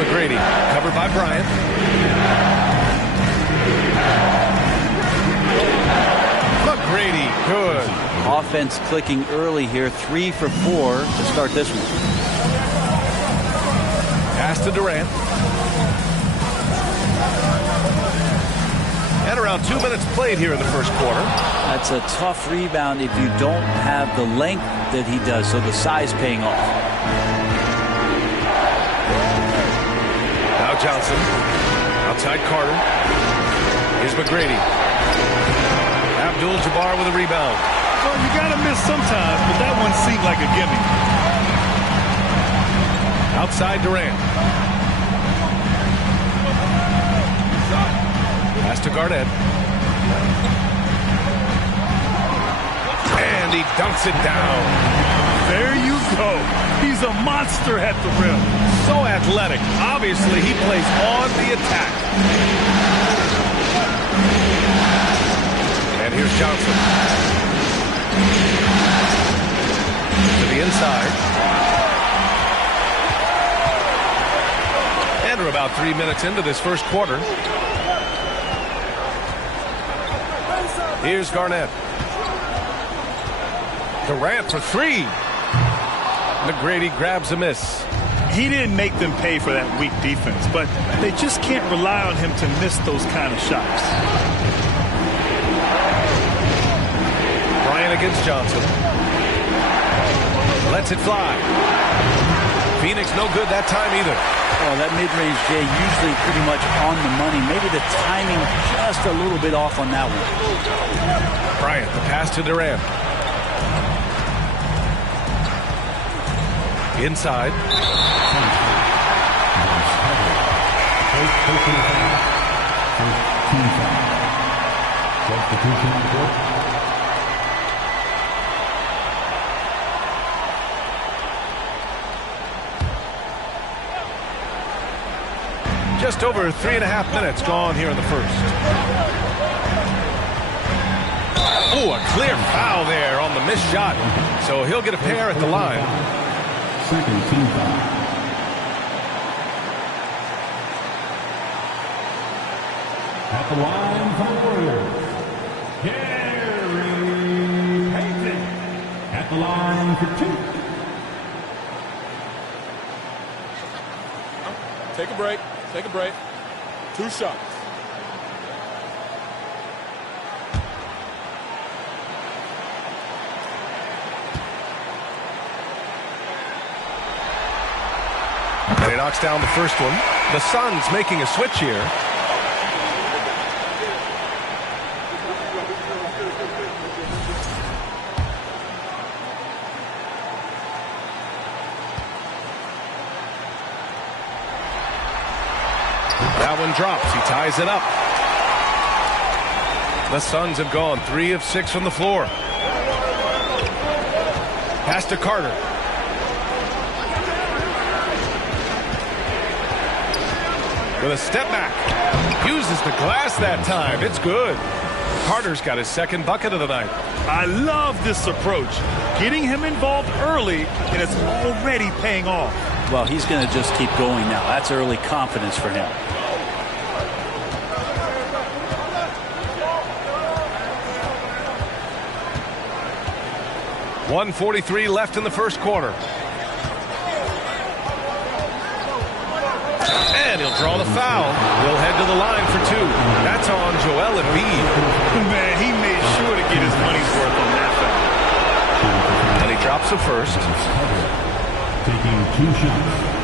McGrady, covered by Bryant. McGrady, good. Offense clicking early here, 3 for 4 to start this one. Pass to Durant. And around 2 minutes played here in the first quarter. That's a tough rebound if you don't have the length that he does, so the size paying off. Now Johnson. Outside Carter. Here's McGrady. Abdul-Jabbar with a rebound. Well, you got to miss sometimes, but that one seemed like a gimme. Outside Durant. Pass to Garnett. And he dunks it down. There you go. He's a monster at the rim. So athletic. Obviously, he plays on the attack. And here's Johnson. To the inside. And we're about 3 minutes into this first quarter. Here's Garnett. Durant for 3. McGrady grabs a miss. He didn't make them pay for that weak defense, but they just can't rely on him to miss those kind of shots. Bryant against Johnson. Lets it fly. Phoenix no good that time either. Oh, that mid-range, Jay, usually pretty much on the money. Maybe the timing just a little bit off on that one. Bryant, the pass to Durant. Inside. Just over 3.5 minutes gone here in the first. Oh, a clear foul there on the missed shot. So he'll get a pair at the line. Second team foul. At the line for the Warriors, Gary Payton. At the line for 2. Take a break. Take a break. 2 shots. And he knocks down the first one. The Suns making a switch here. That one drops. He ties it up. The Suns have gone 3 of 6 from the floor. Pass to Carter. With a step back. Uses the glass that time. It's good. Carter's got his second bucket of the night. I love this approach. Getting him involved early, and it's already paying off. Well, he's going to just keep going now. That's early confidence for him. .143 left in the first quarter. And he'll draw the foul. He'll head to the line for 2. That's on Joel Embiid. Man, he made sure to get his money's worth on that foul. And he drops the first. Taking 2 shots.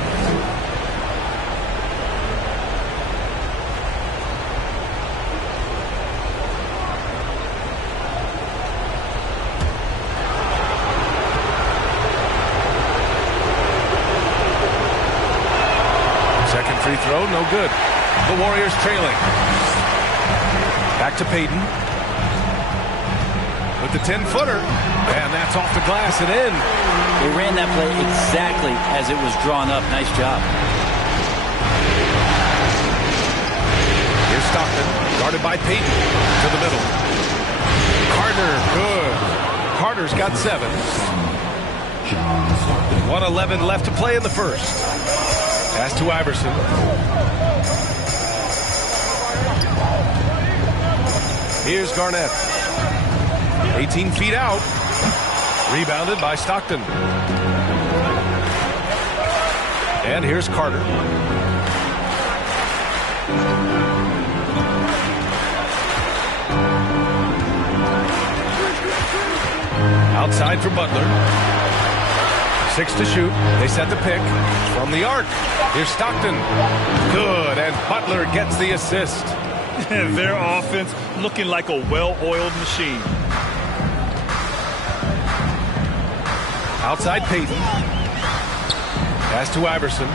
Free throw, no good. The Warriors trailing. Back to Payton. With the 10-footer. And that's off the glass and in. They ran that play exactly as it was drawn up. Nice job. Here's Stockton. Guarded by Payton. To the middle. Carter, good. Carter's got 7. 1:11 left to play in the first. Pass to Iverson. Here's Garnett. 18 feet out. Rebounded by Stockton. And here's Carter. Outside for Butler. 6 to shoot. They set the pick from the arc. Here's Stockton. Good, and Butler gets the assist. Their offense looking like a well-oiled machine. Outside Payton. Pass to Iverson.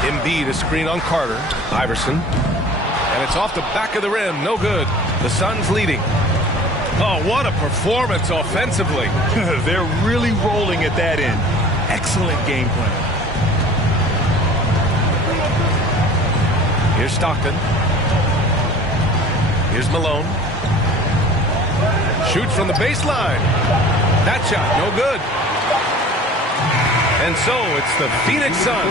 Embiid, a screen on Carter. Iverson. And it's off the back of the rim. No good. The Suns leading. Oh, what a performance offensively. They're really rolling at that end. Excellent game plan. Here's Stockton. Here's Malone. Shoots from the baseline. That shot, no good. And so it's the Phoenix Suns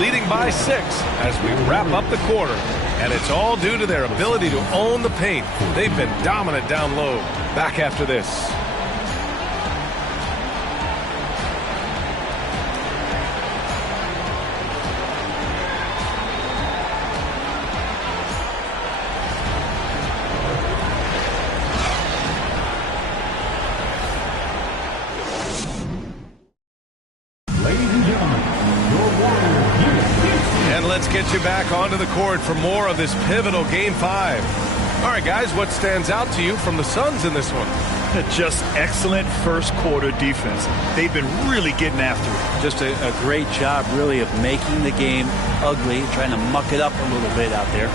leading by 6 as we wrap up the quarter. And it's all due to their ability to own the paint. They've been dominant down low. Back after this. Let's get you back onto the court for more of this pivotal Game 5. All right, guys, what stands out to you from the Suns in this one? Just excellent first quarter defense. They've been really getting after it. Just a great job, really, of making the game ugly, trying to muck it up a little bit out there.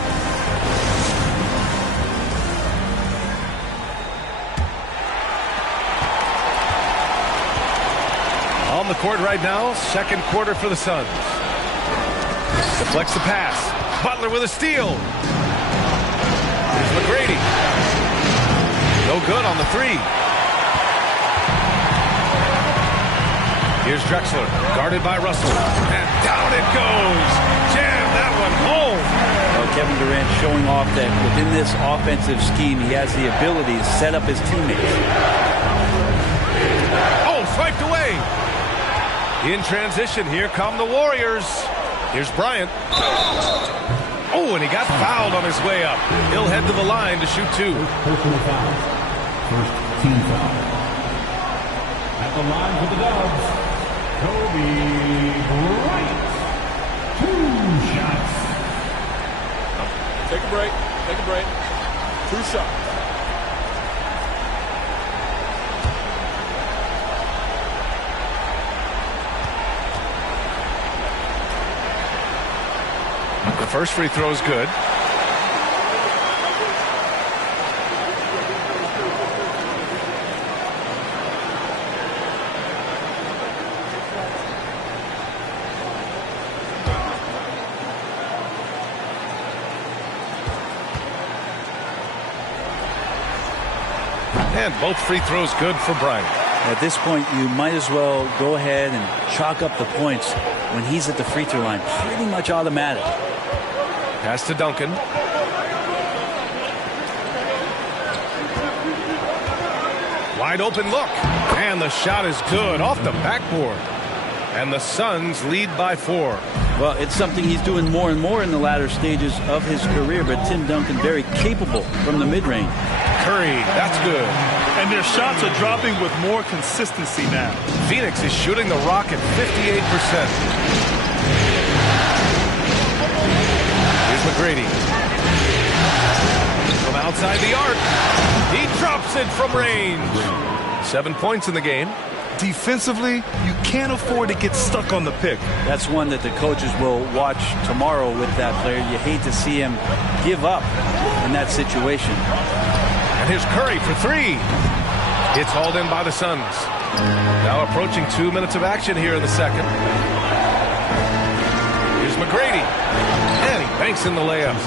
On the court right now, second quarter for the Suns. Deflects the pass. Butler with a steal. Here's McGrady. No good on the 3. Here's Drexler. Guarded by Russell. And down it goes. Jam that one home. Well, Kevin Durant showing off that within this offensive scheme, he has the ability to set up his teammates. Oh, swiped away. In transition, here come the Warriors. Here's Bryant. Oh, and he got fouled on his way up. He'll head to the line to shoot 2. Personal foul. First team foul. At the line for the Dubs, Kobe Bryant. 2 shots. Take a break. Take a break. 2 shots. The first free throw is good. And both free throws good for Bryant. At this point, you might as well go ahead and chalk up the points when he's at the free throw line. Pretty much automatic. Pass to Duncan. Wide open look. And the shot is good off the backboard. And the Suns lead by 4. Well, it's something he's doing more and more in the latter stages of his career, but Tim Duncan very capable from the mid-range. Curry, that's good. And their shots are dropping with more consistency now. Phoenix is shooting the rock at 58%. McGrady. From outside the arc. He drops it from range. 7 points in the game. Defensively, you can't afford to get stuck on the pick. That's one that the coaches will watch tomorrow with that player. You hate to see him give up in that situation. And here's Curry for 3. It's hauled in by the Suns. Now approaching 2 minutes of action here in the second. Here's McGrady. And he banks in the layup.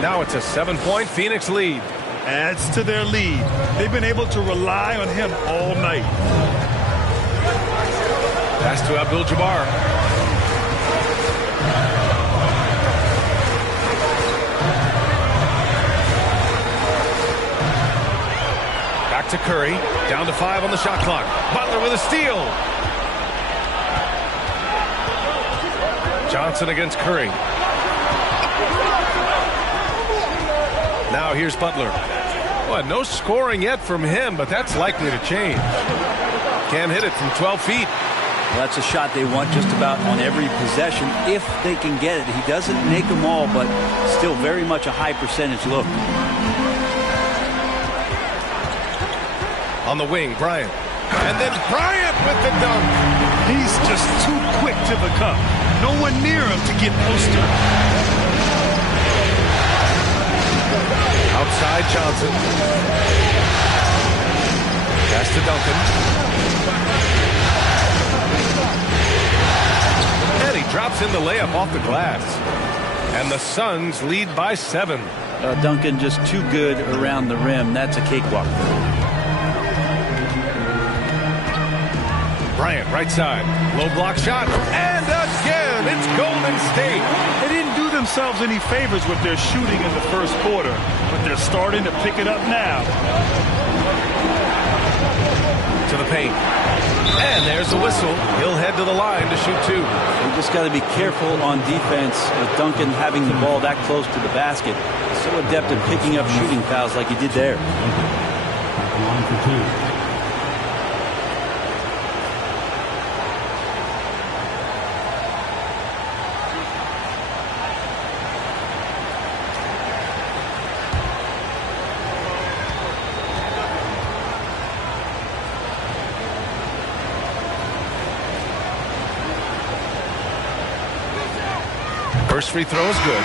Now it's a 7-point Phoenix lead. Adds to their lead. They've been able to rely on him all night. Pass to Abdul-Jabbar. Back to Curry. Down to 5 on the shot clock. Butler with a steal. Johnson against Curry. Now here's Butler. Well, no scoring yet from him, but that's likely to change. Can't hit it from 12 feet. Well, that's a shot they want just about on every possession if they can get it. He doesn't make them all, but still very much a high percentage look. On the wing, Bryant. And then Bryant with the dunk. He's just too quick to the cup. No one near him to get posted. Outside Johnson. Pass to Duncan. And he drops in the layup off the glass. And the Suns lead by 7. Duncan just too good around the rim. That's a cakewalk. Bryant, right side. Low block shot. And again, it's Golden State. They didn't do themselves any favors with their shooting in the first quarter, but they're starting to pick it up now. To the paint. And there's the whistle. He'll head to the line to shoot 2. You just got to be careful on defense with Duncan having the ball that close to the basket. So adept at picking up shooting fouls like he did there. Line for 2. First free throw is good.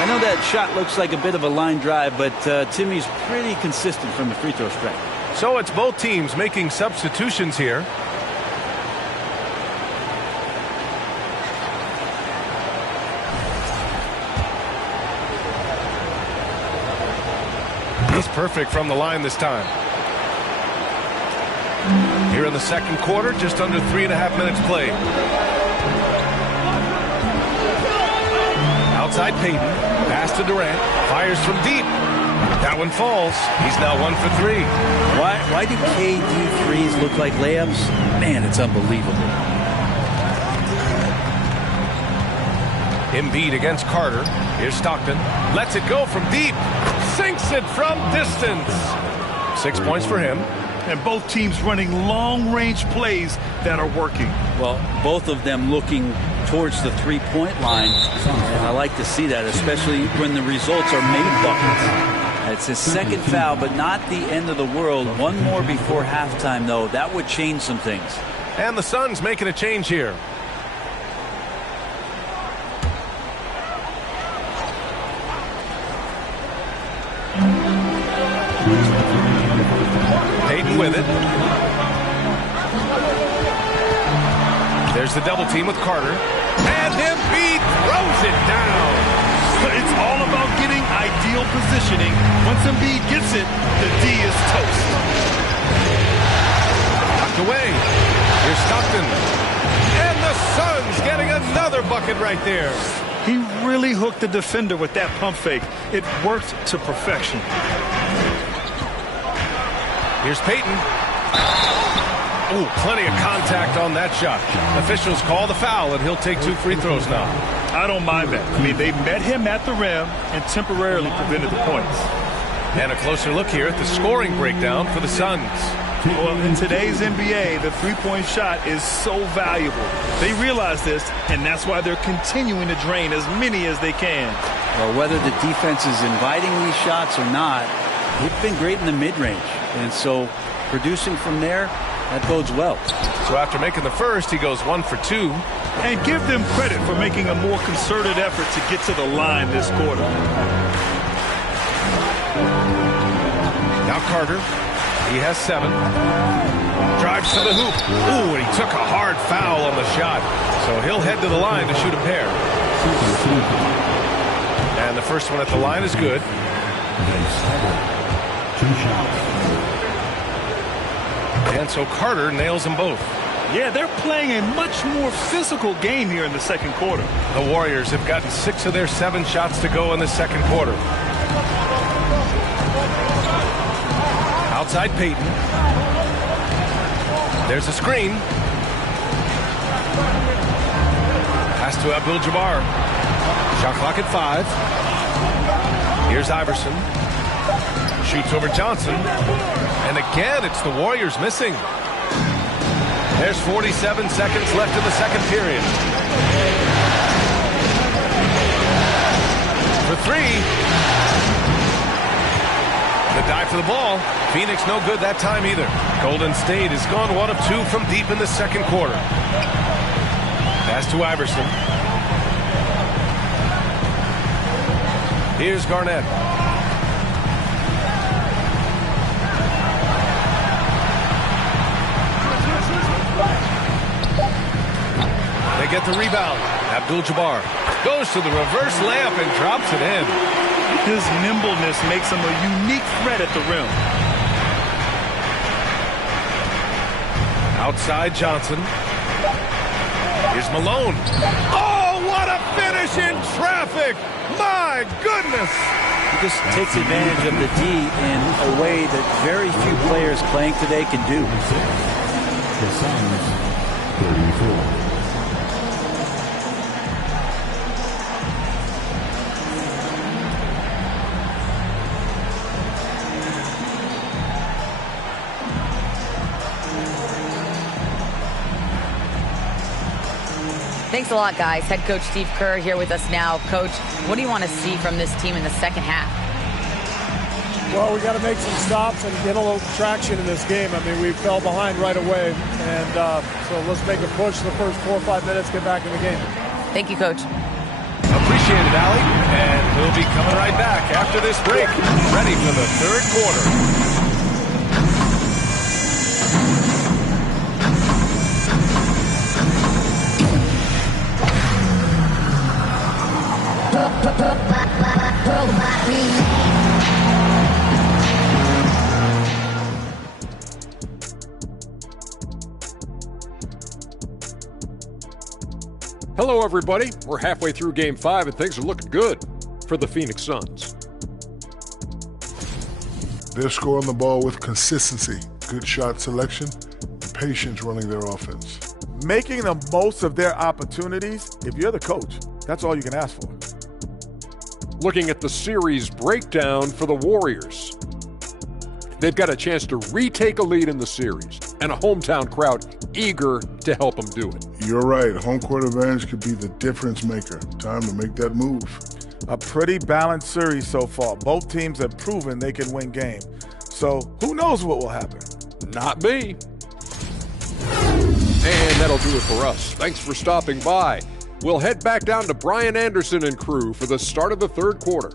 I know that shot looks like a bit of a line drive, but Timmy's pretty consistent from the free throw strike. So it's both teams making substitutions here. He's perfect from the line this time. Here in the second quarter, just under 3.5 minutes played. Outside Payton, pass to Durant, fires from deep. That one falls. He's now 1 for 3. Why do KD threes look like layups? Man, it's unbelievable. Embiid against Carter. Here's Stockton. Lets it go from deep. Sinks it from distance. 6 points for him. And both teams running long-range plays that are working. Well, both of them looking towards the three-point line. And I like to see that, especially when the results are made buckets. It's his second foul, but not the end of the world. One more before halftime, though. That would change some things. And the Suns making a change here. Payton with it. There's the double team with Carter. And Embiid throws it down. It's all about getting ideal positioning. Once Embiid gets it, the D is toast. Knocked away. Here's Stockton. And the Suns getting another bucket right there. He really hooked the defender with that pump fake. It worked to perfection. Here's Payton. Ooh, plenty of contact on that shot. Officials call the foul, and he'll take 2 free throws now. I don't mind that. I mean, they met him at the rim and temporarily prevented the points. And a closer look here at the scoring breakdown for the Suns. Well, in today's NBA, the three-point shot is so valuable. They realize this, and that's why they're continuing to drain as many as they can. Well, whether the defense is inviting these shots or not, they've been great in the mid-range. And so producing from there, that bodes well. So after making the first, he goes 1 for 2. And give them credit for making a more concerted effort to get to the line this quarter. Now Carter. He has 7. Drives to the hoop. Ooh, and he took a hard foul on the shot. So he'll head to the line to shoot a pair. And the first one at the line is good. 2 shots. And so Carter nails them both. Yeah, they're playing a much more physical game here in the second quarter. The Warriors have gotten 6 of their 7 shots to go in the second quarter. outside Peyton. There's a screen. Pass to Abdul-Jabbar. Shot clock at 5. Here's Iverson. Shoots over Johnson. And again, it's the Warriors missing. There's 47 seconds left in the second period. For 3. The dive for the ball. Phoenix no good that time either. Golden State has gone 1 of 2 from deep in the second quarter. Pass to Iverson. Here's Garnett. They get the rebound. Abdul-Jabbar goes to the reverse layup and drops it in. His nimbleness makes him a unique threat at the rim. Outside Johnson. Here's Malone. Oh, what a finish in traffic! My goodness! He just takes advantage of the D in a way that very few players playing today can do. The Suns, 34. Thanks a lot, guys. Head coach Steve Kerr here with us now. Coach, what do you want to see from this team in the second half? Well, we got to make some stops and get a little traction in this game. I mean, we fell behind right away, and so let's make a push the first 4 or 5 minutes, get back in the game. Thank you, Coach. Appreciate it, Allie. And we'll be coming right back after this break, ready for the third quarter. Hello, everybody. We're halfway through Game 5, and things are looking good for the Phoenix Suns. They're scoring the ball with consistency, good shot selection, and patience running their offense. Making the most of their opportunities. If you're the coach, that's all you can ask for. Looking at the series breakdown for the Warriors. They've got a chance to retake a lead in the series, and a hometown crowd eager to help them do it. You're right. Home court advantage could be the difference maker. Time to make that move. A pretty balanced series so far. Both teams have proven they can win games. So who knows what will happen? Not me. And that'll do it for us. Thanks for stopping by. We'll head back down to Brian Anderson and crew for the start of the third quarter.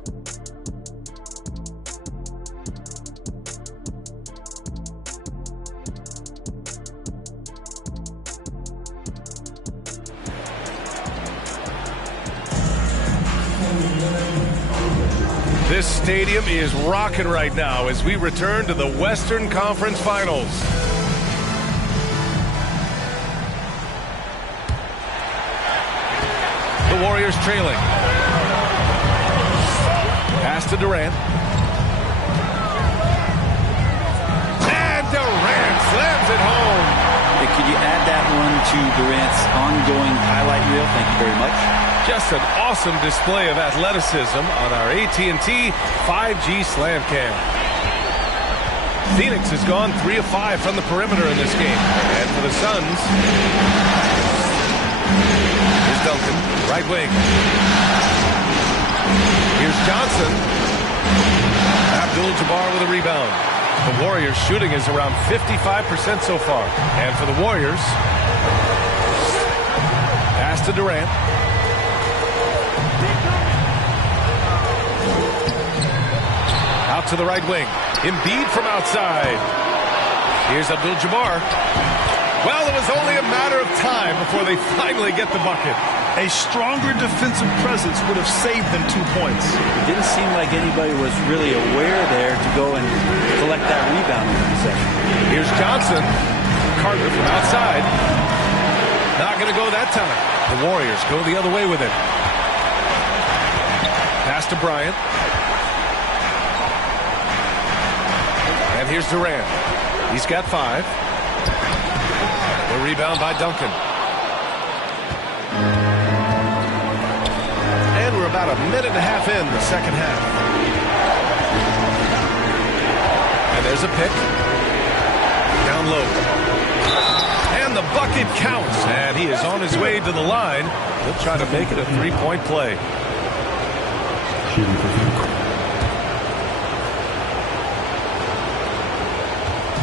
This stadium is rocking right now as we return to the Western Conference Finals. The Warriors trailing. Pass to Durant. And Durant slams it home. Hey, could you add that one to Durant's ongoing highlight reel? Thank you very much. Just an awesome display of athleticism on our AT&T 5G Slam Cam. Phoenix has gone 3 of 5 from the perimeter in this game. And for the Suns, here's Duncan, right wing. Here's Johnson. Abdul-Jabbar with a rebound. The Warriors' shooting is around 55% so far. And for the Warriors, pass to Durant. Out to the right wing. Embiid from outside. Here's Abdul-Jabbar. Well, it was only a matter of time before they finally get the bucket. A stronger defensive presence would have saved them 2 points. It didn't seem like anybody was really aware there to go and collect that rebound in the possession. Here's Johnson. Carter from outside. Not going to go that time. The Warriors go the other way with it. Pass to Bryant. And here's Durant. He's got 5. The rebound by Duncan. And we're about a minute and a half in the second half. And there's a pick. Down low. And the bucket counts. And he is on his way to the line. He'll try to make it a 3-point play.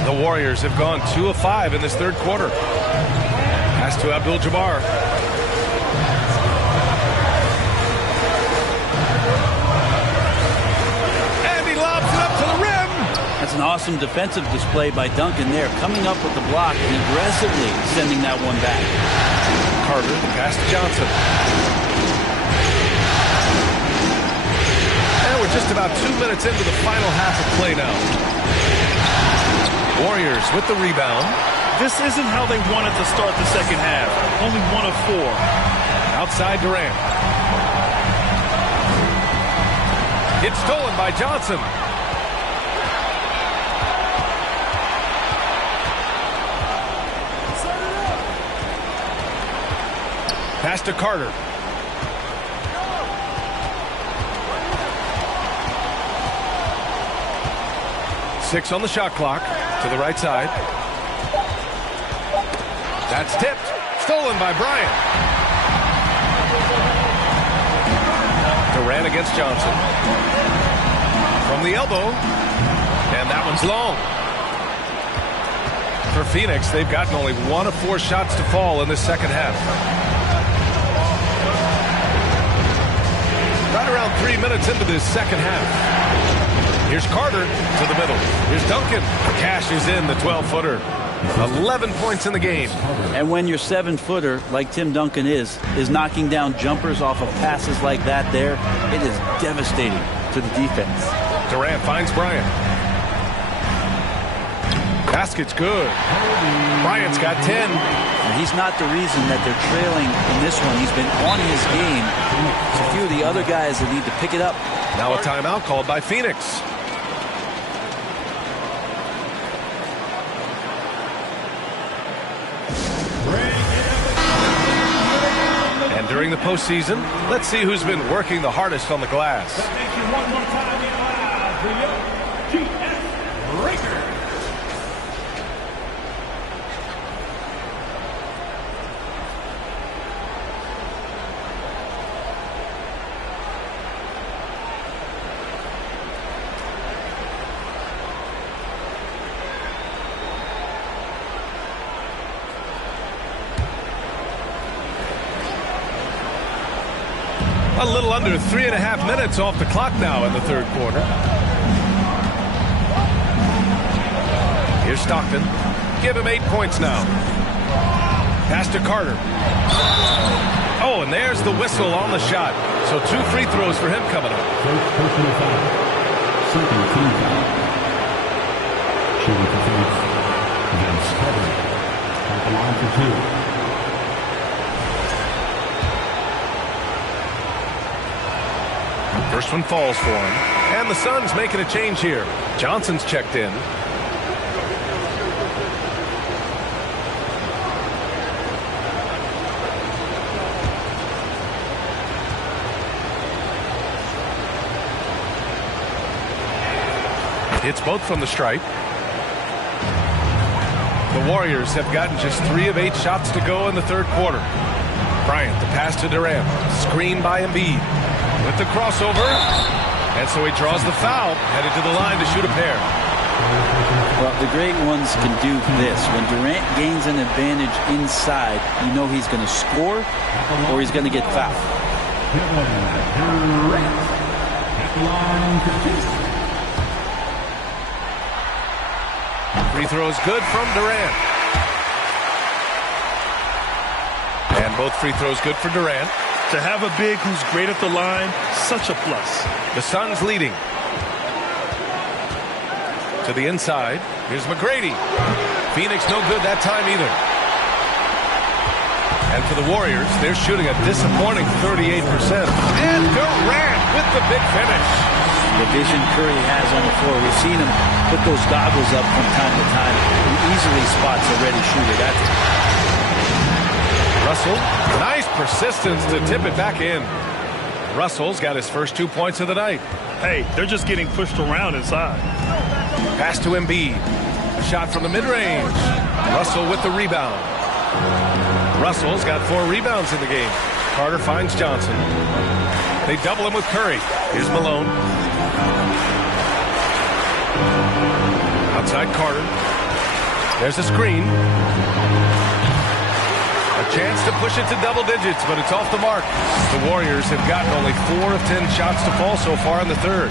The Warriors have gone 2 of 5 in this third quarter. Pass to Abdul-Jabbar. And he lobs it up to the rim. That's an awesome defensive display by Duncan there, coming up with the block and aggressively sending that one back. Carter, the pass to Johnson. And we're just about 2 minutes into the final half of play now. Warriors with the rebound. This isn't how they wanted to start the second half. Only 1 of 4. Outside Durant. It's stolen by Johnson. Pass to Carter. Six on the shot clock. To the right side. That's tipped. Stolen by Bryant. Durant against Johnson. From the elbow. And that one's long. For Phoenix, they've gotten only 1 of 4 shots to fall in the second half. Right around 3 minutes into this second half. Here's Carter to the middle. Here's Duncan. Cashes in the 12-footer. 11 points in the game. And when your 7-footer, like Tim Duncan is knocking down jumpers off of passes like that there, it is devastating to the defense. Durant finds Bryant. Basket's good. Bryant's got 10. And he's not the reason that they're trailing in this one. He's been on his game. It's a few of the other guys that need to pick it up. Now a timeout called by Phoenix. And during the postseason, let's see who's been working the hardest on the glass. A little under 3.5 minutes off the clock now in the third quarter. Here's Stockton. Give him 8 points now. Pass to Carter. Oh, and there's the whistle on the shot. So 2 free throws for him coming up. Personal foul. Second team foul. Shooting for Phoenix against Kevin. At the line for 2. First one falls for him. And the Suns making a change here. Johnson's checked in. Hits both from the stripe. The Warriors have gotten just 3 of 8 shots to go in the third quarter. Bryant, the pass to Durant. Screen by Embiid. With the crossover, and so he draws the foul, headed to the line to shoot a pair. Well, the great ones can do this. When Durant gains an advantage inside, you know he's going to score or he's going to get fouled. Free throw is good from Durant. And both free throws good for Durant. To have a big who's great at the line, such a plus. The Suns leading. To the inside. Here's McGrady. Phoenix no good that time either. And for the Warriors, they're shooting a disappointing 38%. And Durant with the big finish. the vision Curry has on the floor. We've seen him put those goggles up from time to time and easily spots a ready shooter. That's it. Russell, nice persistence to tip it back in. Russell's got his first 2 points of the night. Hey, they're just getting pushed around inside. Pass to Embiid. A shot from the mid-range. Russell with the rebound. Russell's got 4 rebounds in the game. Carter finds Johnson. They double him with Curry. Here's Malone. Outside Carter. There's a screen. A chance to push it to double digits, but it's off the mark. The Warriors have gotten only 4 of 10 shots to fall so far in the third.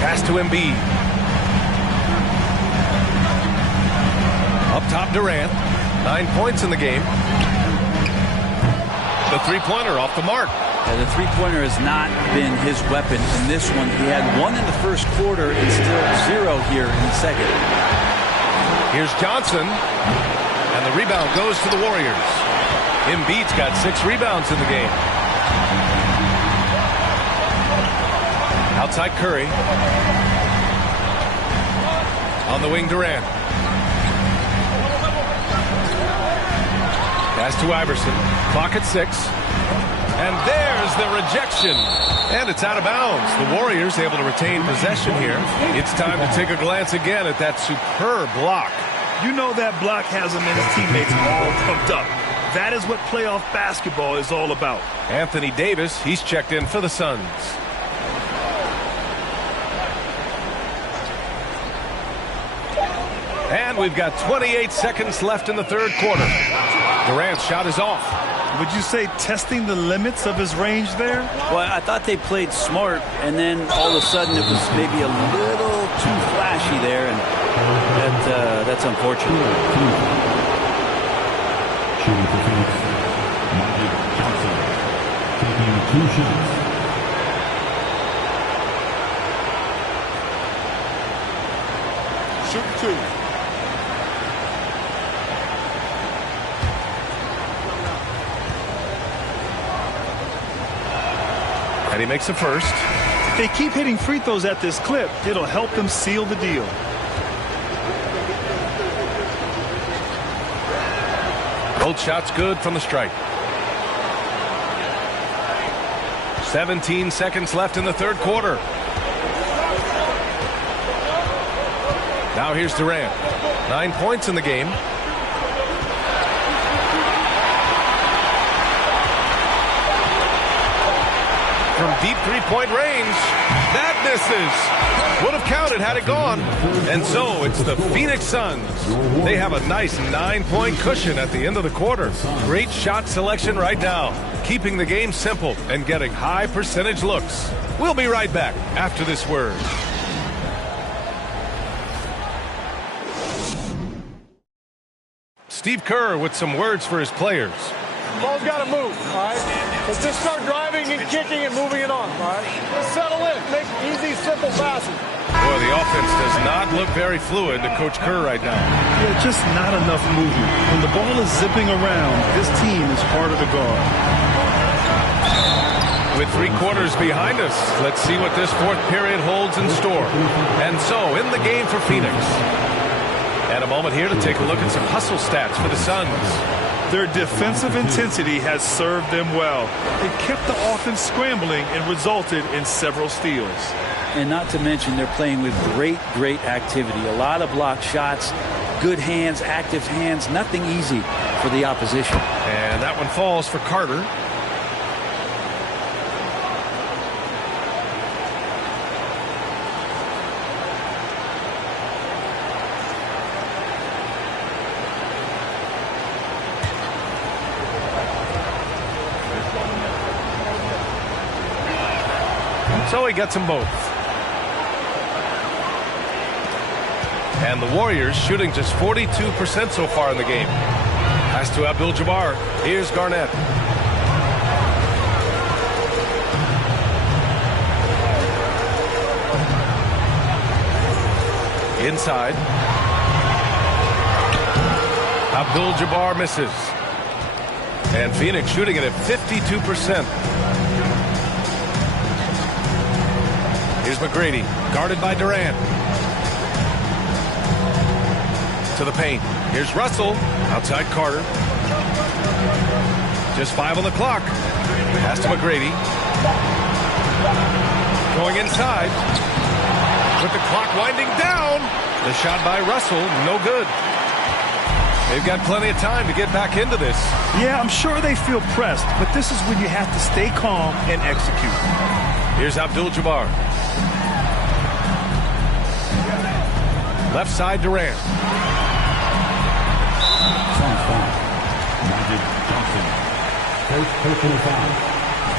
Pass to Embiid. Up top, Durant. 9 points in the game. The three-pointer off the mark. The three-pointer has not been his weapon in this one. He had 1 in the first quarter and still 0 here in the second. Here's Johnson. And the rebound goes to the Warriors. Embiid's got 6 rebounds in the game. Outside Curry. On the wing, Durant. Pass to Iverson. Clock at 6. And there's the rejection. And it's out of bounds. The Warriors able to retain possession here. It's time to take a glance again at that superb block. You know that block has him and his teammates all pumped up. That is what playoff basketball is all about. Anthony Davis, he's checked in for the Suns. And we've got 28 seconds left in the third quarter. Durant's shot is off. Would you say testing the limits of his range there? Well, I thought they played smart, and then all of a sudden it was maybe a little too flashy there, and that's unfortunate. Shooting for Phoenix, Magic Johnson, taking 2 shots. Shoot 2. And he makes the first. If they keep hitting free throws at this clip, it'll help them seal the deal. Both shots good from the stripe. 17 seconds left in the third quarter. Now here's Durant. 9 points in the game. From deep three-point range, that misses. Would have counted had it gone. And so it's the Phoenix Suns. They have a nice 9-point cushion at the end of the quarter. Great shot selection right now, keeping the game simple and getting high percentage looks. We'll be right back after this word. Steve Kerr with some words for his players. Ball's got to move, all right? Let's just start driving and kicking and moving it on, all right? Just settle in. Make easy, simple passes. Boy, the offense does not look very fluid to Coach Kerr right now. Yeah, just not enough movement. When the ball is zipping around, this team is harder to guard. With 3 quarters behind us, let's see what this fourth period holds in store. And so, in the game for Phoenix. And a moment here to take a look at some hustle stats for the Suns. Their defensive intensity has served them well. It kept the offense scrambling and resulted in several steals. And not to mention they're playing with great activity. A lot of blocked shots, good hands, active hands, nothing easy for the opposition. And that one falls for Carter. So he gets them both. And the Warriors shooting just 42% so far in the game. Pass to Abdul-Jabbar. Here's Garnett. Inside. Abdul-Jabbar misses. And Phoenix shooting it at 52%. Here's McGrady, guarded by Durant. To the paint. Here's Russell, outside Carter. Just 5 on the clock. Pass to McGrady. Going inside. With the clock winding down. The shot by Russell, no good. They've got plenty of time to get back into this. Yeah, I'm sure they feel pressed, but this is when you have to stay calm and execute. Here's Abdul-Jabbar. Left side, Durant. Magic Johnson. First personal foul.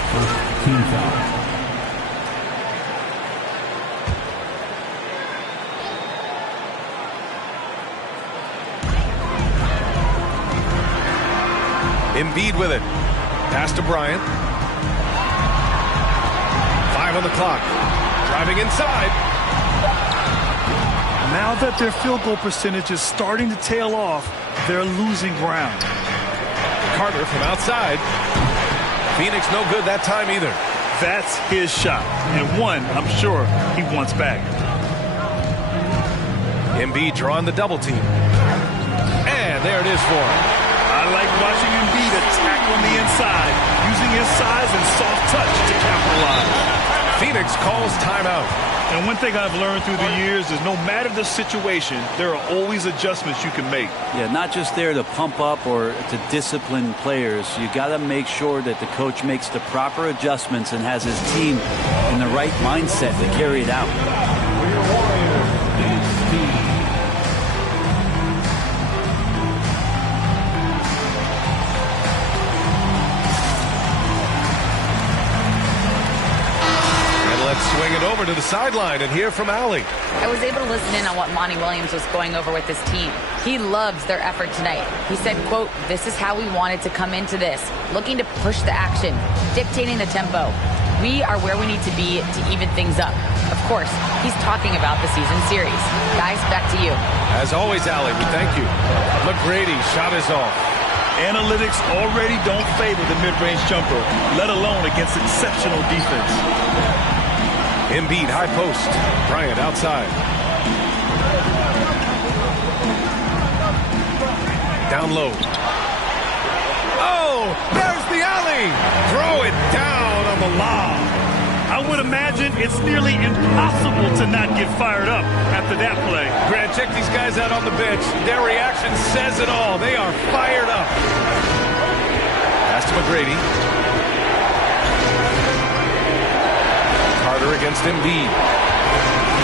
First team foul. Embiid with it. Pass to Bryant. 5 on the clock. Driving inside. Now that their field goal percentage is starting to tail off, they're losing ground. Carter from outside. Phoenix no good that time either. That's his shot, and one I'm sure he wants back. Embiid drawing the double team. And there it is for him. I like watching Embiid attack on the inside, using his size and soft touch to capitalize. Phoenix calls timeout. And one thing I've learned through the years is no matter the situation, there are always adjustments you can make. Yeah, not just there to pump up or to discipline players. You got to make sure that the coach makes the proper adjustments and has his team in the right mindset to carry it out. Swing it over to the sideline and hear from Allie. I was able to listen in on what Monty Williams was going over with his team. He loves their effort tonight. He said, quote, "This is how we wanted to come into this, looking to push the action, dictating the tempo. We are where we need to be to even things up." Of course, he's talking about the season series. Guys, back to you. As always, Allie, we thank you. McGrady, shot is off. Analytics already don't favor the mid-range jumper, let alone against exceptional defense. Embiid, high post. Bryant outside. Down low. Oh, there's the alley. Throw it down on the lob. I would imagine it's nearly impossible to not get fired up after that play. Grant, check these guys out on the bench. Their reaction says it all. They are fired up. Pass to McGrady. Carter against Embiid.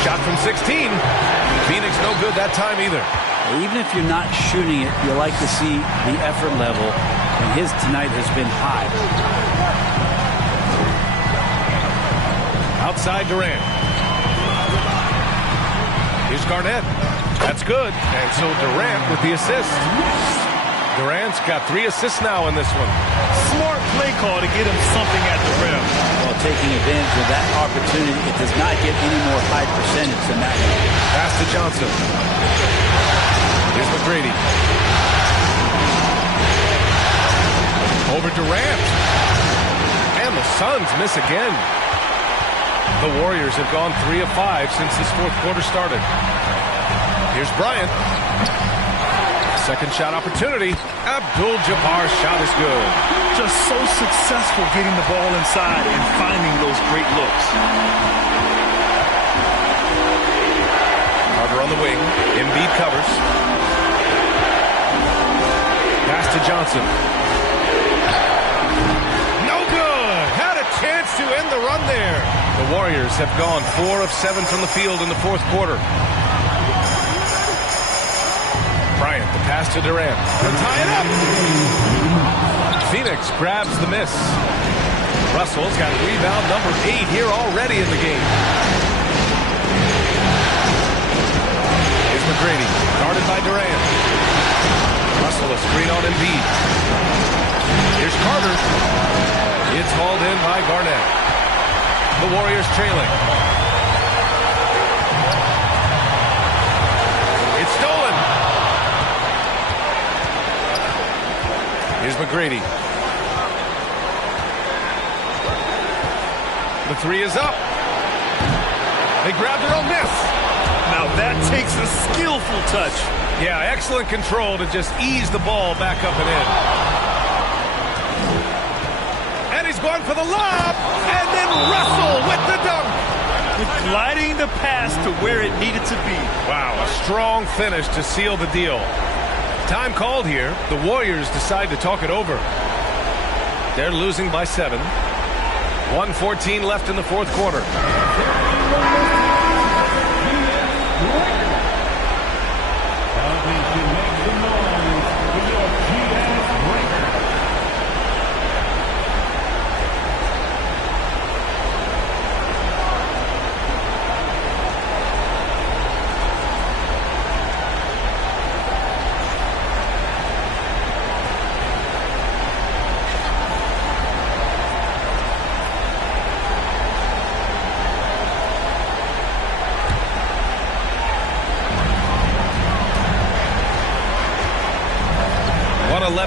Shot from 16. Phoenix no good that time either. Even if you're not shooting it, you like to see the effort level, and his tonight has been high. Outside Durant. Here's Garnett. That's good. And so Durant with the assist. Durant's got 3 assists now in this one. Smart play call to get him something at the rim. Well, taking advantage of that opportunity, it does not get any more high percentage than that. Pass to Johnson. Here's McGrady. Over Durant. And the Suns miss again. The Warriors have gone 3 of 5 since this fourth quarter started. Here's Bryant. Second shot opportunity. Abdul-Jabbar's shot is good. Just so successful getting the ball inside and finding those great looks. Carter on the wing. Embiid covers. Pass to Johnson. No good. Had a chance to end the run there. The Warriors have gone 4 of 7 from the field in the fourth quarter. Bryant, the pass to Durant. To tie it up. Phoenix grabs the miss. Russell's got rebound number 8 here already in the game. Here's McGrady, guarded by Durant. Russell a screen on Embiid. Here's Carter. It's hauled in by Garnett. The Warriors trailing. It's stolen. Here's McGrady. The 3 is up. They grab their own miss. Now that takes a skillful touch. Yeah, excellent control to just ease the ball back up and in. And he's going for the lob, and then Russell with the dunk. Gliding the pass to where it needed to be. Wow, a strong finish to seal the deal. Time called here. The Warriors decide to talk it over. They're losing by 7. 1:14 left in the fourth quarter.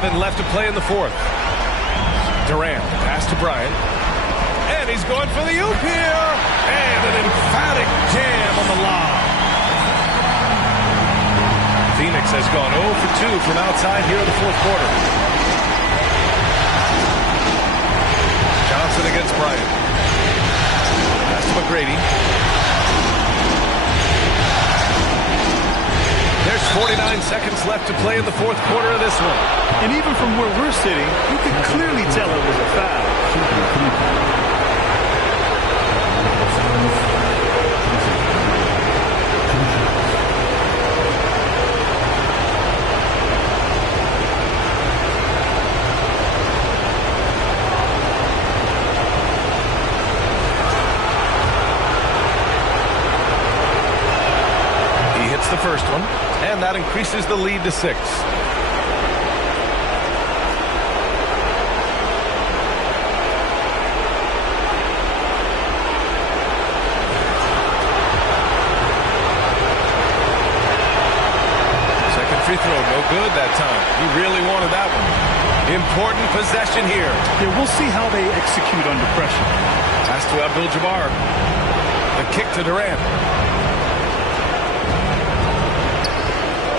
Left to play in the fourth. Durant pass to Bryant. And he's going for the oop here. And an emphatic jam on the lob. Phoenix has gone 0 for 2 from outside here in the fourth quarter. Johnson against Bryant. Pass to McGrady. There's 49 seconds left to play in the fourth quarter of this one. And even from where we're sitting, you can clearly tell it was a foul. He hits the first one, and that increases the lead to 6. Free throw, no good that time. He really wanted that one. Important possession here. Yeah, we'll see how they execute under pressure. Pass to Abdul-Jabbar. The kick to Durant.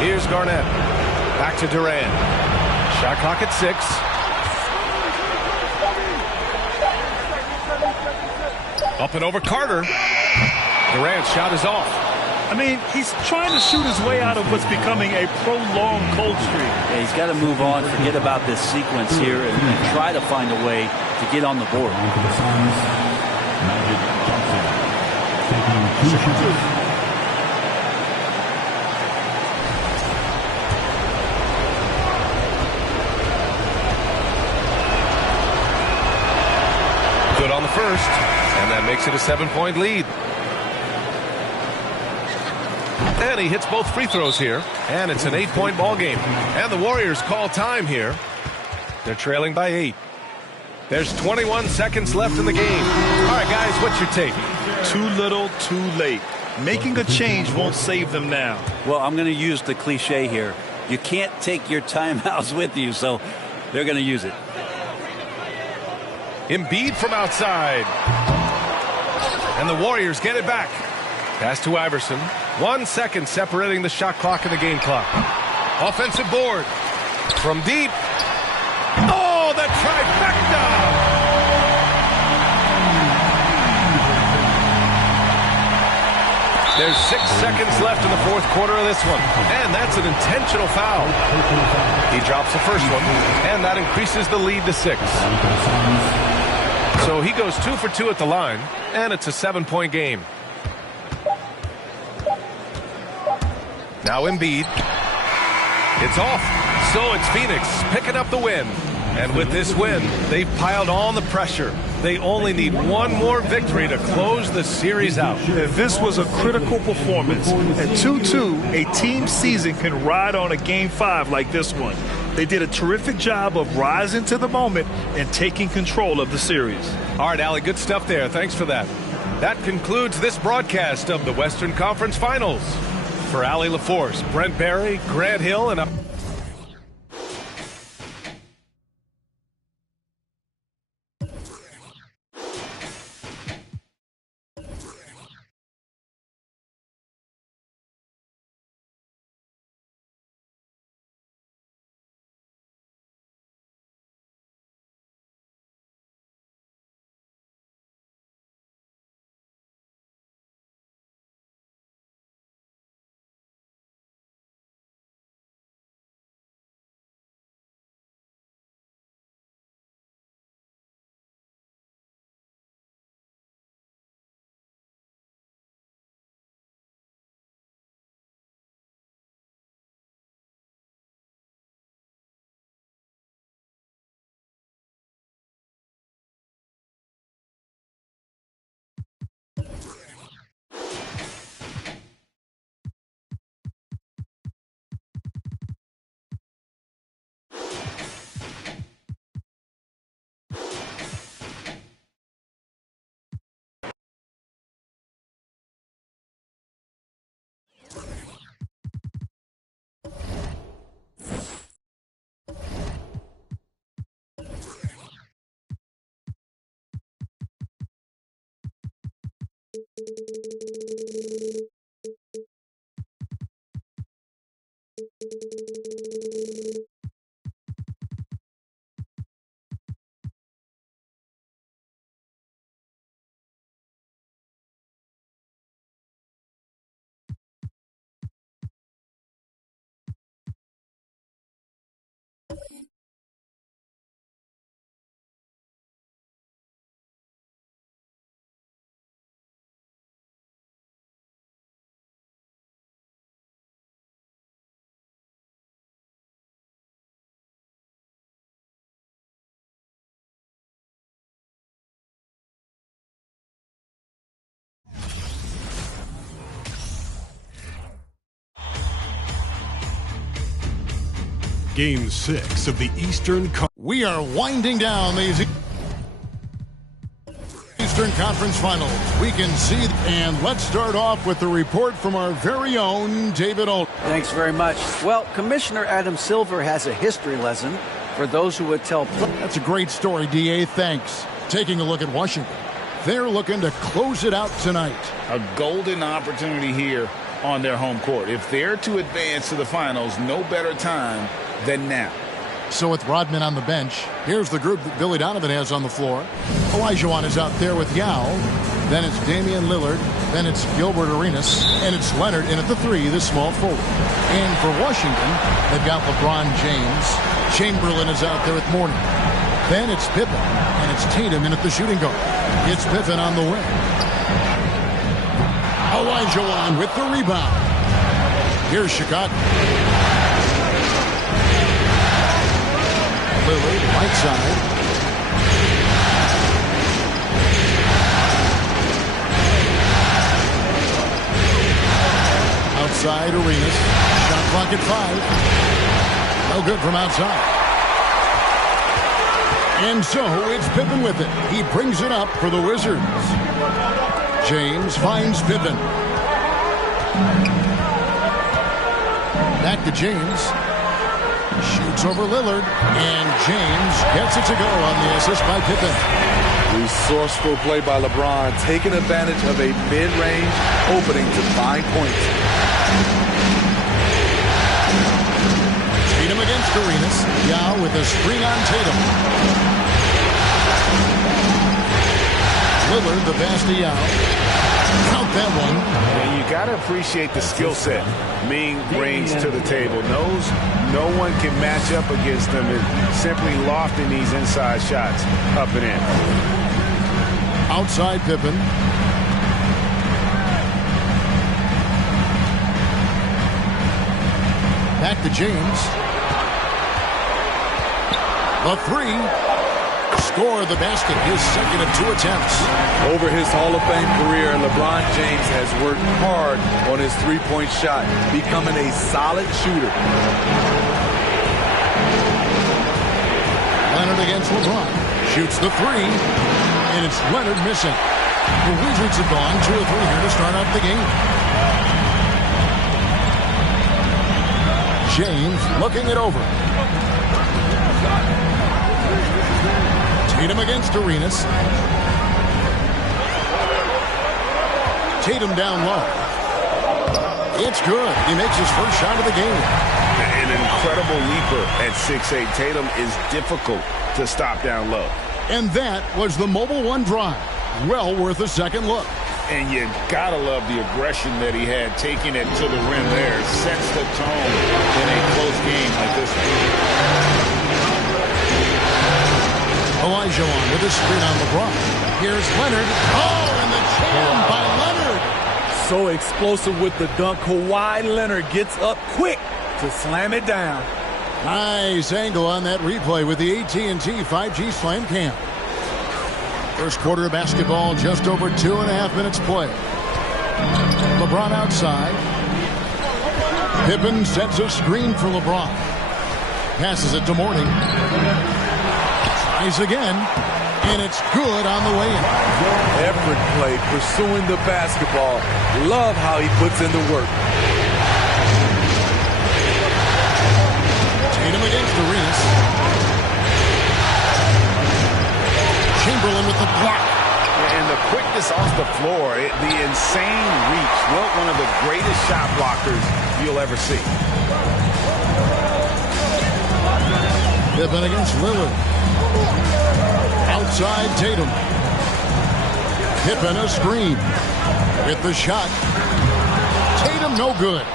Here's Garnett. Back to Durant. Shot clock at 6. Up and over Carter. Durant's shot is off. I mean, he's trying to shoot his way out of what's becoming a prolonged cold streak. Yeah, he's got to move on, forget about this sequence here, and try to find a way to get on the board. Magic Johnson taking 2 shots. Good on the first, and that makes it a 7-point lead. And he hits both free throws here, and it's an 8-point ball game. And the Warriors call time here. They're trailing by 8. There's 21 seconds left in the game. All right, guys, what's your take? Too little, too late. Making a change won't save them now. Well, I'm going to use the cliche here. You can't take your timeouts with you, so they're going to use it. Embiid from outside. And the Warriors get it back. Pass to Iverson. 1 second separating the shot clock and the game clock. Offensive board. From deep. Oh, the trifecta! There's 6 seconds left in the fourth quarter of this one. And that's an intentional foul. He drops the first one, and that increases the lead to 6. So he goes 2 for 2 at the line, and it's a 7-point game. Now Embiid. It's off. So it's Phoenix picking up the win. And with this win, they've piled on the pressure. They only need one more victory to close the series out. This was a critical performance. At 2-2, a team season can ride on a Game 5 like this one. They did a terrific job of rising to the moment and taking control of the series. All right, Allie, good stuff there. Thanks for that. That concludes this broadcast of the Western Conference Finals. For Allie LaForce, Brent Barry, Grant Hill, and Game 6 of the Eastern Conference. We are winding down these Eastern Conference Finals. We can see, and let's start off with the report from our very own David Ault. Thanks very much. Well, Commissioner Adam Silver has a history lesson for those who would tell. That's a great story, D.A. Thanks. Taking a look at Washington. They're looking to close it out tonight. A golden opportunity here on their home court. If they're to advance to the finals, no better time than now. So with Rodman on the bench, here's the group that Billy Donovan has on the floor. Olajuwon is out there with Yao. Then it's Damian Lillard. Then it's Gilbert Arenas. And it's Leonard in at the 3, the small forward. And for Washington, they've got LeBron James. Chamberlain is out there with Mourning. Then it's Pippen. And it's Tatum in at the shooting guard. It's Pippen on the wing. Olajuwon with the rebound. Here's Chicago. Lillard, right side. Outside Arenas. Shot clock at 5. No good from outside. And so it's Pippen with it. He brings it up for the Wizards. James finds Pippen. Back to James. Shoots over Lillard, and James gets it to go on the assist by Pippen. Resourceful play by LeBron, taking advantage of a mid-range opening to find points. Tatum against Arenas. Yao with a screen on Tatum. Lillard, the pass to Yao. Count that one. And you got to appreciate the skill set Ming brings to the table. Knows no one can match up against him, and simply lofting these inside shots up and in. Outside Pippen. Back to James. The 3. Score the basket, his second of 2 attempts. Over his Hall of Fame career, LeBron James has worked hard on his three-point shot, becoming a solid shooter. Leonard against LeBron. Shoots the 3, and it's Leonard missing. The Wizards have gone 2 of 3 here to start out the game. James looking it over. Tatum against Arenas. Tatum down low. It's good. He makes his first shot of the game. An incredible leaper at 6'8". Tatum is difficult to stop down low. And that was the Mobile One drive. Well worth a second look. And you gotta love the aggression that he had, taking it to the rim there. Sets the tone in a close game like this one. Olajuwon with a screen on LeBron. Here's Leonard. Oh, and the jam by Leonard. So explosive with the dunk. Kawhi Leonard gets up quick to slam it down. Nice angle on that replay with the AT&T 5G Slam Cam. First quarter of basketball, just over 2.5 minutes play. LeBron outside. Pippen sets a screen for LeBron. Passes it to Mourning. Tries again, and it's good on the way in. Effort play, pursuing the basketball. Love how he puts in the work. Tatum against Arenas. Chamberlain with the block. And the quickness off the floor, the insane reach. One of the greatest shot blockers you'll ever see. Pippen against Lillard. Outside Tatum. Pippen a screen. With the shot. Tatum no good.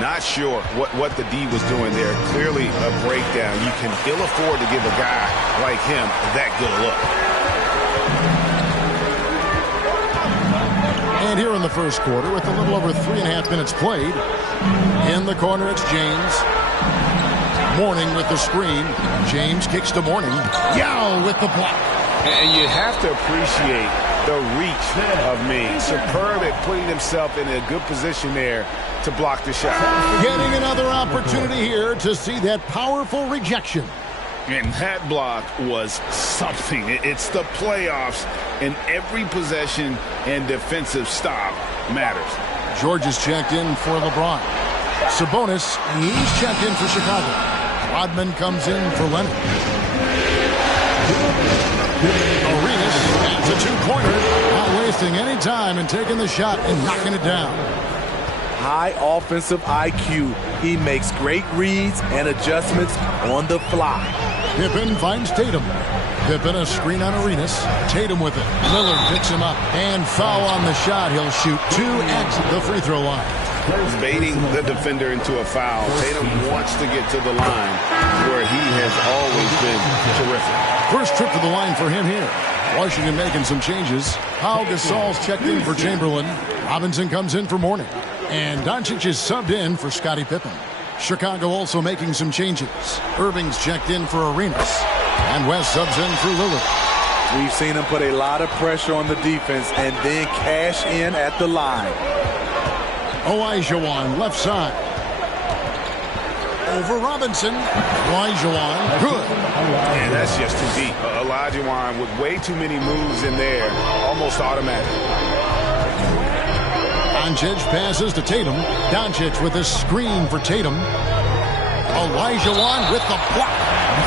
Not sure what the D was doing there. Clearly a breakdown. You can ill afford to give a guy like him that good a look. And here in the first quarter, with a little over 3.5 minutes played, in the corner it's James. Mourning with the screen. James kicks to Mourning. Yao with the block. And you have to appreciate the reach of Ming. Superb at putting himself in a good position there to block the shot. Getting another opportunity here to see that powerful rejection. And that block was something. It's the playoffs, and every possession and defensive stop matters. George is checked in for LeBron. Sabonis, he's checked in for Chicago. Rodman comes in for Leonard. Arenas adds a two-pointer, not wasting any time and taking the shot and knocking it down. High offensive IQ. He makes great reads and adjustments on the fly. Pippen finds Tatum. Pippen a screen on Arenas. Tatum with it. Lillard picks him up. And foul on the shot. He'll shoot 2 at the free throw line. Baiting the defender into a foul. Tatum wants to get to the line where he has always been terrific. First trip to the line for him here. Washington making some changes. Pau Gasol's checked in for Chamberlain. Robinson comes in for Mourning. And Doncic is subbed in for Scottie Pippen. Chicago also making some changes. Irving's checked in for Arenas. And West subs in for Lillard. We've seen him put a lot of pressure on the defense and then cash in at the line. Olajuwon left side. Over Robinson. Olajuwon good. And that's just too deep. Olajuwon with way too many moves in there. Almost automatic. Doncic passes to Tatum. Doncic with a screen for Tatum. Olajuwon with the block.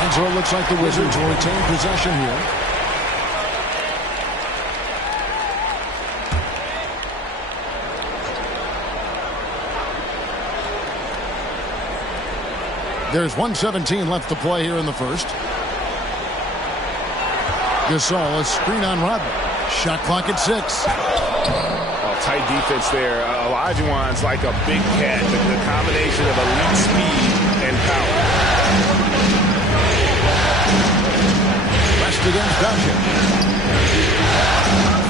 And so it looks like the Wizards will retain possession here. There's 1:17 left to play here in the first. Gasol, a screen on Rodman. Shot clock at 6. Tight defense there. Olajuwon's like a big cat. The combination of elite speed and power. West against Doncic.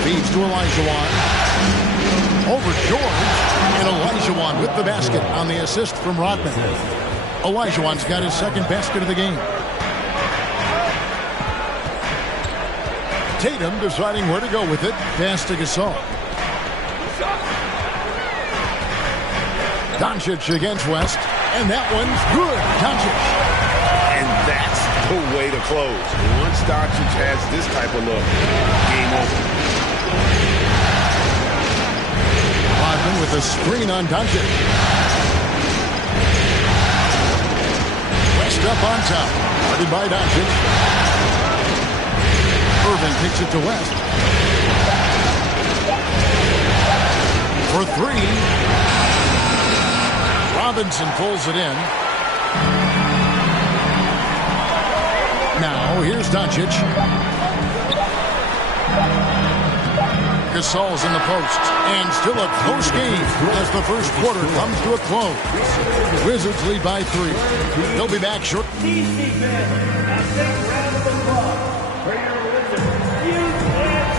Feeds to Olajuwon. Over George. And Olajuwon with the basket on the assist from Rodman. Olajuwon's got his second basket of the game. Tatum deciding where to go with it. Pass to Gasol. Doncic against West. And that one's good. Doncic. And that's the way to close. Once Doncic has this type of look, game over. Rodman with a screen on Doncic. West up on top. Guarded by Doncic. Irving kicks it to West. For 3. Robinson pulls it in. Now, here's Doncic. Gasol's in the post. And still a close game as the first quarter comes to a close. Wizards lead by 3. They'll be back shortly.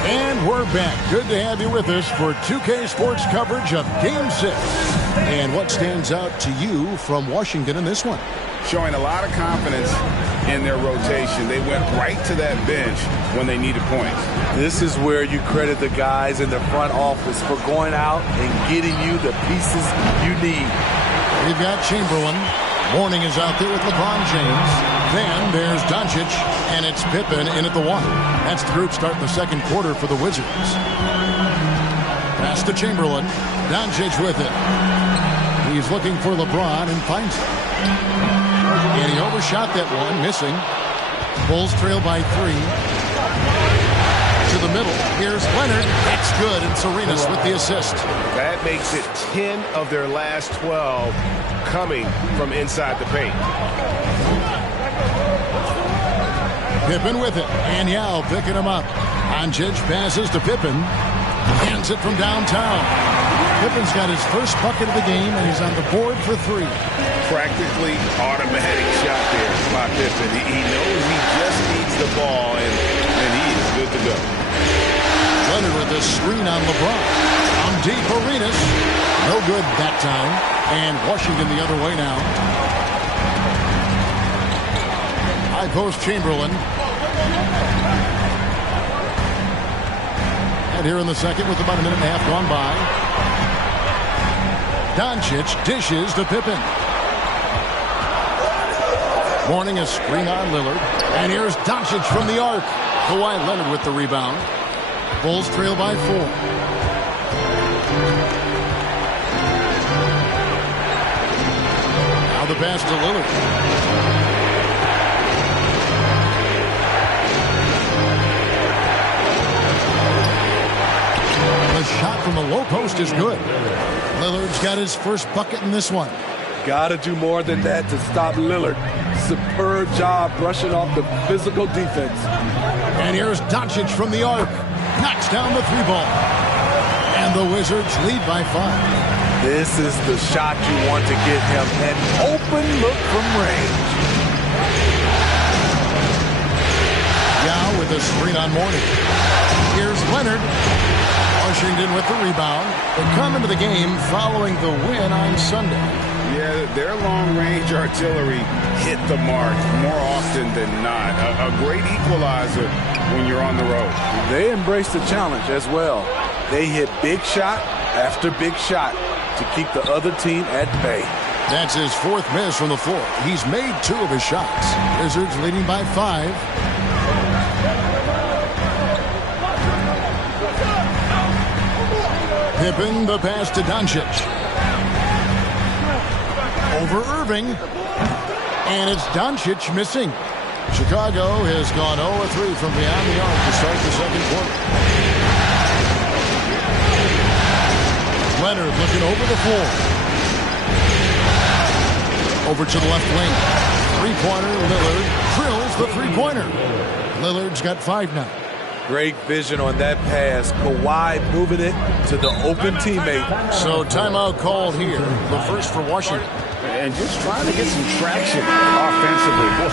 And we're back. Good to have you with us for 2K Sports coverage of Game 6. And what stands out to you from Washington in this one? Showing a lot of confidence in their rotation. They went right to that bench when they needed points. This is where you credit the guys in the front office for going out and getting you the pieces you need. We've got Chamberlain. Mourning is out there with LeBron James. Then there's Doncic, and it's Pippen in at the 1. That's the group starting the second quarter for the Wizards. Pass to Chamberlain. Doncic with it. He's looking for LeBron and finds it. And he overshot that one, missing. Bulls trail by 3. to the middle. Here's Leonard. It's good, and Arenas with the assist. That makes it 10 of their last 12 coming from inside the paint. Pippen with it, and Yao picking him up. Doncic passes to Pippen. Hands it from downtown. Pippen's got his first bucket of the game, and he's on the board for 3. Practically automatic shot there by Pippen. He knows he just needs the ball, and he is good to go. Leonard with the screen on LeBron. On deep, Arenas. No good that time. And Washington the other way now. High post Chamberlain. And here in the second with about a minute and a half gone by. Doncic dishes to Pippen. Morning a screen on Lillard. And here's Doncic from the arc. Kawhi Leonard with the rebound. Bulls trail by 4. Now the pass to Lillard. The shot from the low post is good. Lillard's got his first bucket in this one. Gotta do more than that to stop Lillard. Superb job brushing off the physical defense. And here's Doncic from the arc. Knocks down the 3-ball. And the Wizards lead by 5. This is the shot you want to get him. An open look from range. Yao with a screen on Mourning. Here's Leonard. Washington with the rebound. They come into the game following the win on Sunday. Yeah, their long-range artillery hit the mark more often than not. A great equalizer when you're on the road. They embrace the challenge as well. They hit big shot after big shot to keep the other team at bay. That's his 4th miss from the floor. He's made 2 of his shots. Wizards leading by 5. Pippen, the pass to Doncic. Over Irving. And it's Doncic missing. Chicago has gone 0-3 from beyond the arc to start the second quarter. Leonard looking over the floor. Over to the left wing. 3-pointer, Lillard drills the 3-pointer. Lillard's got 5 now. Great vision on that pass. Kawhi moving it to the open teammate. So timeout called here. The first for Washington. And just trying to get some traction offensively. Boy,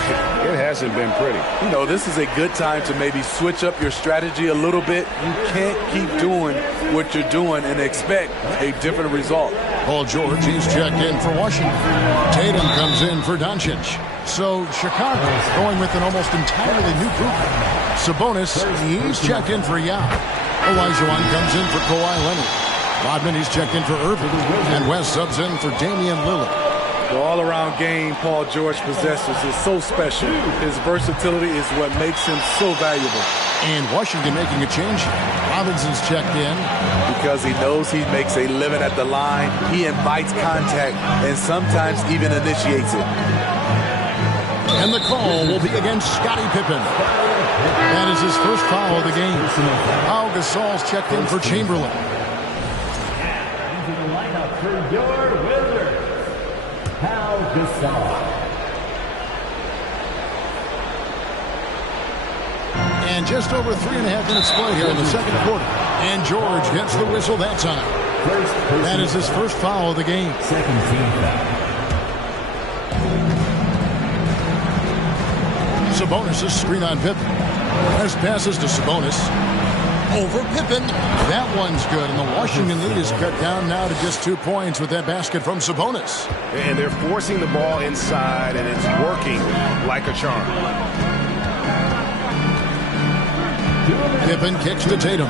it hasn't been pretty. You know, this is a good time to maybe switch up your strategy a little bit. You can't keep doing what you're doing and expect a different result. Paul George, he's checked in for Washington. Tatum comes in for Doncic. So Chicago going with an almost entirely new group. Sabonis, he's checked in for Yao. Olajuwon comes in for Kawhi Leonard. Rodman, he's checked in for Irving. And West subs in for Damian Lillard. The all-around game Paul George possesses is so special. His versatility is what makes him so valuable. And Washington making a change. Robinson's checked in. Because he knows he makes a living at the line. He invites contact and sometimes even initiates it. And the call will be against Scottie Pippen. That is his first foul of the game. Pau Gasol's checked in for Chamberlain. Into the lineup for your Wizards, Pau Gasol. And just over 3.5 minutes play here in the second quarter. And George gets the whistle that time. That is his first foul of the game. Second team foul. Sabonis' screen on Pippen. There's passes to Sabonis. Over Pippen. That one's good. And the Washington lead is cut down now to just 2 points with that basket from Sabonis. And they're forcing the ball inside, and it's working like a charm. Pippen kicks to Tatum.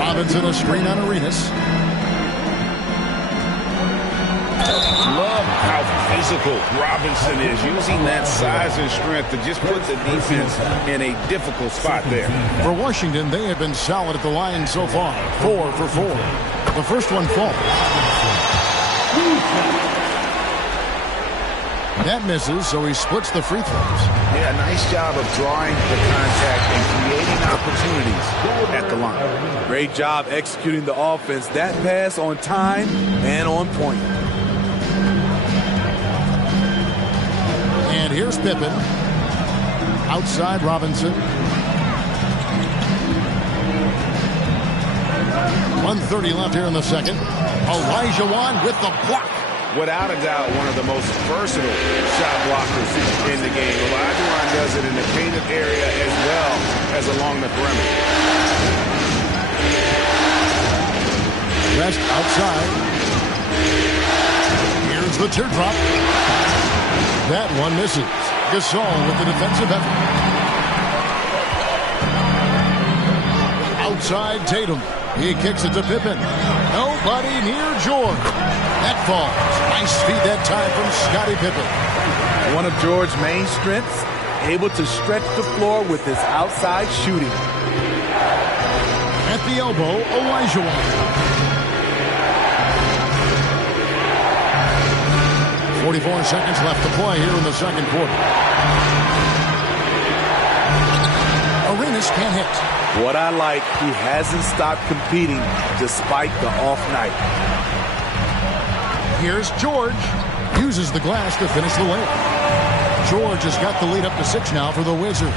Robinson a screen on Arenas. Love how physical Robinson is, using that size and strength to just put the defense in a difficult spot there. For Washington, they have been solid at the line so far. 4 for 4. The first one falls. That misses, so he splits the free throws. Yeah, nice job of drawing the contact and creating opportunities at the line. Great job executing the offense. That pass on time and on point. And here's Pippen. Outside Robinson. 1:30 left here in the second. Olajuwon with the block. Without a doubt, one of the most versatile shot blockers in the game. Olajuwon does it in the painted area as well as along the perimeter. Rest outside. Here's the teardrop. That one misses. Gasol with the defensive effort. Outside Tatum. He kicks it to Pippen. Nobody near George. That falls. Nice feed that time from Scottie Pippen. One of George's main strengths, able to stretch the floor with his outside shooting. At the elbow, Olajuwon. 44 seconds left to play here in the second quarter. Arenas can't hit. What I like, he hasn't stopped competing despite the off night. Here's George. Uses the glass to finish the layup. George has got the lead up to 6 now for the Wizards.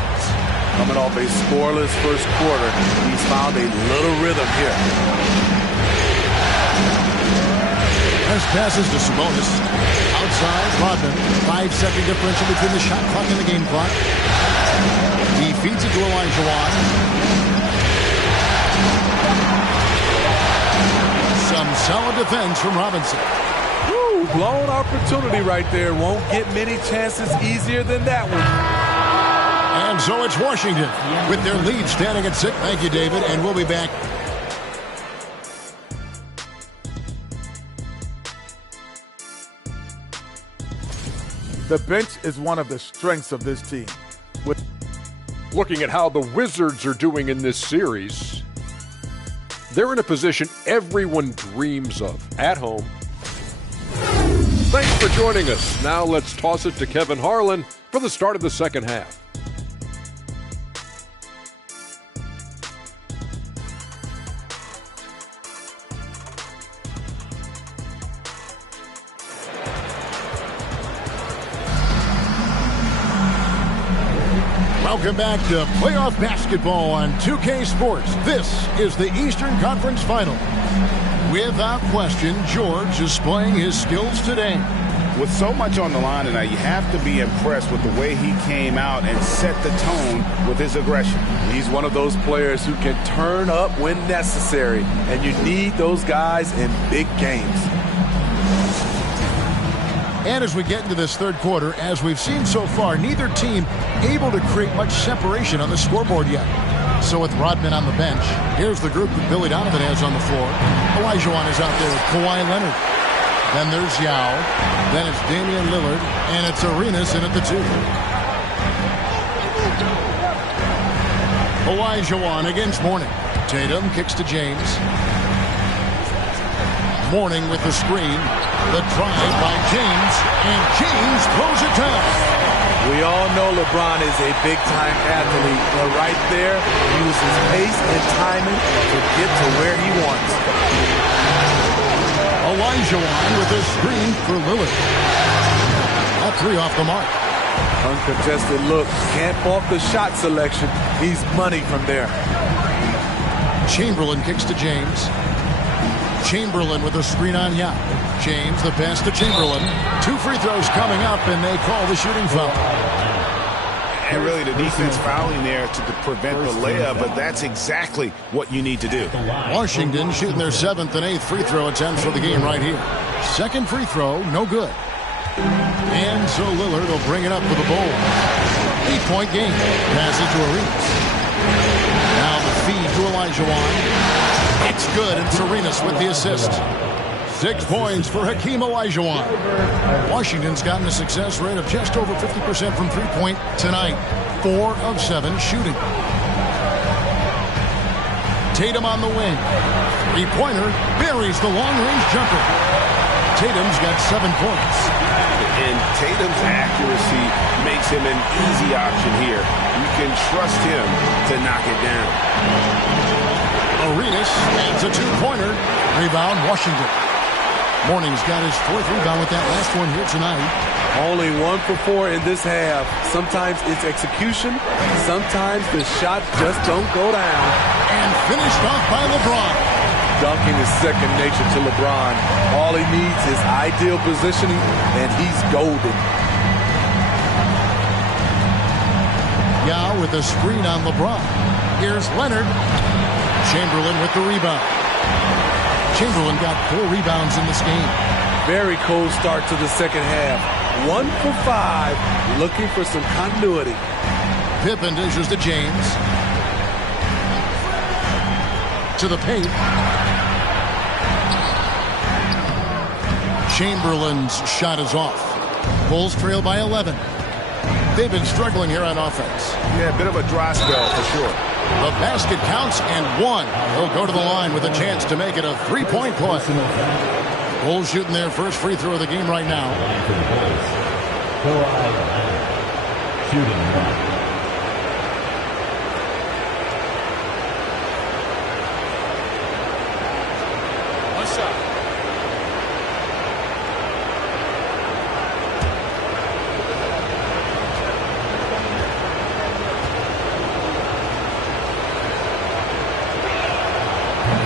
Coming off a scoreless first quarter, he's found a little rhythm here. As passes to Sabonis. Outside, Rodman. 5-second differential between the shot clock and the game clock. He feeds it to Olajuwon. Some solid defense from Robinson. Woo, blown opportunity right there. Won't get many chances easier than that one. And so it's Washington with their lead standing at 6. Thank you, David, and we'll be back. The bench is one of the strengths of this team. Looking at how the Wizards are doing in this series, they're in a position everyone dreams of, at home. Thanks for joining us. Now let's toss it to Kevin Harlan for the start of the second half. Welcome back to playoff basketball on 2K Sports. This is the Eastern Conference Final. Without question, George is displaying his skills today. With so much on the line tonight, you have to be impressed with the way he came out and set the tone with his aggression. He's one of those players who can turn up when necessary, and you need those guys in big games. And as we get into this third quarter, as we've seen so far, neither team able to create much separation on the scoreboard yet. So with Rodman on the bench, here's the group that Billy Donovan has on the floor. Olajuwon is out there with Kawhi Leonard. Then there's Yao. Then it's Damian Lillard. And it's Arenas in at the 2. Olajuwon against Mourning. Tatum kicks to James. Mourning with the screen. The drive by James, and James throws it down. We all know LeBron is a big-time athlete, but right there, he uses pace and timing to get to where he wants. Olajuwon with a screen for Lillard. A 3 off the mark. Uncontested look. Can't fault the shot selection. He's money from there. Chamberlain kicks to James. Chamberlain with a screen on Yao. James, the pass to Chamberlain. 2 free throws coming up, and they call the shooting foul. And really the defense fouling there to prevent the layup, but that's exactly what you need to do. Washington shooting their 7th and 8th free throw attempts for the game right here. Second free throw, no good. And so Lillard will bring it up for the Bulls. 8-point game. Pass it to Arenas. Now the feed to Olajuwon. It's good, and Arenas with the assist. 6 points for Hakeem Olajuwon. Washington's gotten a success rate of just over 50% from three-point tonight. 4 of 7 shooting. Tatum on the wing. Three-pointer buries the long-range jumper. Tatum's got 7 points. And Tatum's accuracy makes him an easy option here. You can trust him to knock it down. Arenas adds a two-pointer. Rebound, Washington. Mourning's got his fourth rebound with that last one here tonight. Only 1 for 4 in this half. Sometimes it's execution. Sometimes the shots just don't go down. And finished off by LeBron. Dunking is second nature to LeBron. All he needs is ideal positioning, and he's golden. Yao with a screen on LeBron. Here's Leonard. Chamberlain with the rebound. Chamberlain got 4 rebounds in this game. Very cold start to the second half. 1 for 5, looking for some continuity. Pippen dishes to James. To the paint. Chamberlain's shot is off. Bulls trail by 11. They've been struggling here on offense. Yeah, a bit of a dry spell for sure. The basket counts and 1. He'll go to the line with a chance to make it a 3-point play. Bulls shooting their first free throw of the game right now. Shooting.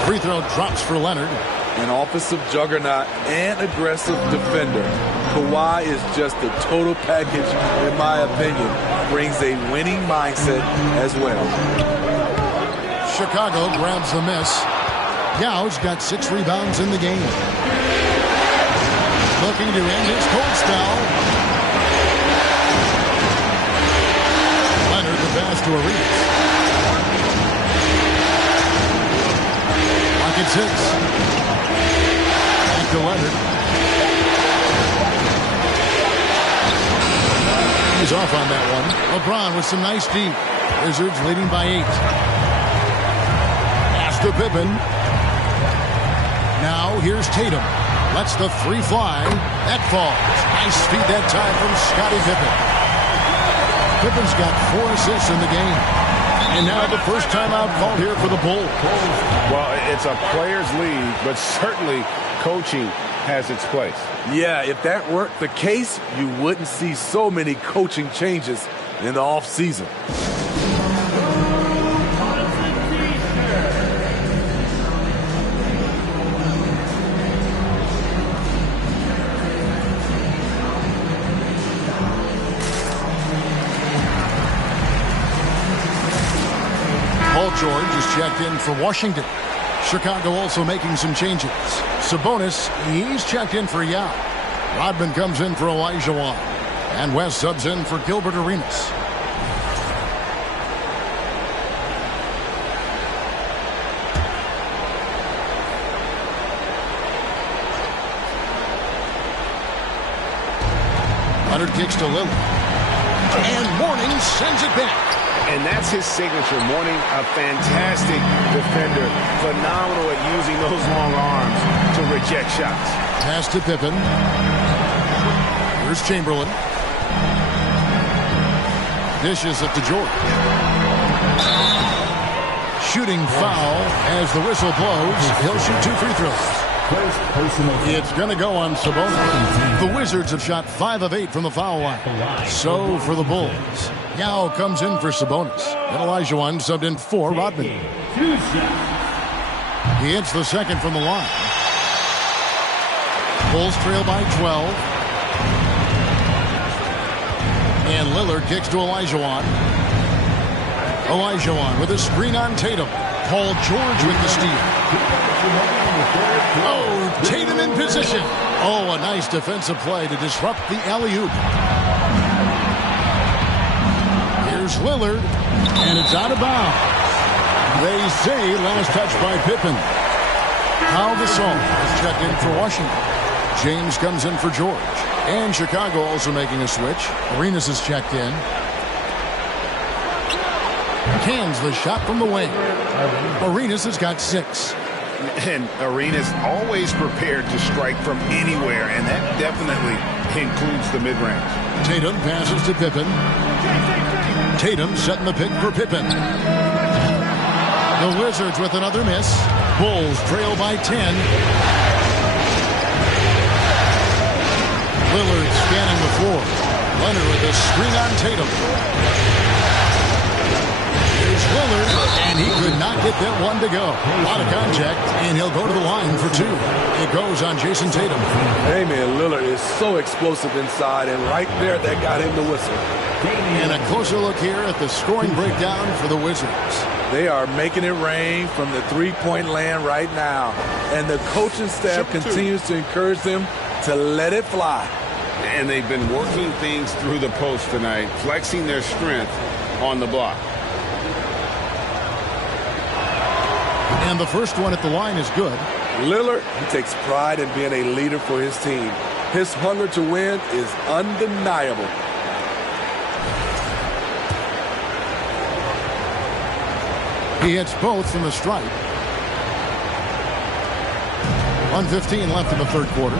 Free throw drops for Leonard. An offensive juggernaut and aggressive defender. Kawhi is just a total package, in my opinion. Brings a winning mindset as well. Chicago grabs the miss. Yao's got 6 rebounds in the game. Looking to end his cold spell. Leonard the pass to Arenas. Lock at 6. Back to Leonard. He's off on that one. LeBron with some nice deep. Wizards leading by 8. Pass to Pippen. Now here's Tatum. Lets the 3 fly. That falls. Nice feed that time from Scottie Pippen. Pippen's got 4 assists in the game. And now the first timeout called here for the Bulls. Well, it's a players' league, but certainly coaching has its place. Yeah, if that weren't the case, you wouldn't see so many coaching changes in the offseason. Paul George is checked in for Washington. Chicago also making some changes. Sabonis, he's checked in for Yao. Rodman comes in for Olajuwon. And West subs in for Gilbert Arenas. Leonard kicks to Lillard. And Mourning sends it back. And that's his signature. Mourning, a fantastic defender. Phenomenal at using those long arms to reject shots. Pass to Pippen. Here's Chamberlain. Dishes it to George. Shooting foul as the whistle blows. He'll shoot 2 free throws. It's going to go on Sabonis. The Wizards have shot 5 of 8 from the foul line. So for the Bulls, Yao comes in for Sabonis. And Olajuwon subbed in for Rodman. He hits the second from the line. Bulls trail by 12. And Lillard kicks to Olajuwon. Olajuwon with a screen on Tatum. Paul George with the steal. Oh, Tatum in position. Oh, a nice defensive play to disrupt the alley-oop. Here's Lillard, and it's out of bounds. They say last touch by Pippen. Pau Gasol is checked in for Washington. James comes in for George. And Chicago also making a switch. Arenas is checked in. Cans the shot from the wing. Arenas has got 6. And Arenas always prepared to strike from anywhere, and that definitely includes the mid-range. Tatum passes to Pippen. Tatum setting the pick for Pippen. The Wizards with another miss. Bulls trail by 10. Lillard scanning the floor. Leonard with a screen on Tatum. Here's Lillard, and he could not get that one to go. A lot of contact, and he'll go to the line for two. It goes on Jason Tatum. Hey, man, Lillard is so explosive inside, and right there, that got him the whistle. And a closer look here at the scoring breakdown for the Wizards. They are making it rain from the three-point land right now, and the coaching staff continues to encourage them to let it fly. And they've been working things through the post tonight, flexing their strength on the block. And the first one at the line is good. Lillard, he takes pride in being a leader for his team. His hunger to win is undeniable. He hits both from the stripe. 1:15 left in the third quarter.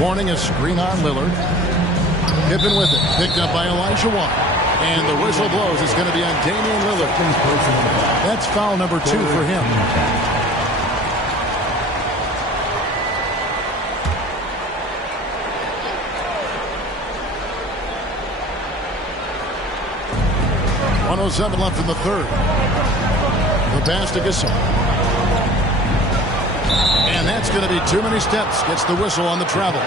Warning, a screen on Lillard. Pippen with it. Picked up by Olajuwon. And the whistle blows. It's going to be on Damian Lillard. That's foul number 2 for him. .107 left in the third. The pass to Gasol. And that's going to be too many steps. Gets the whistle on the travel.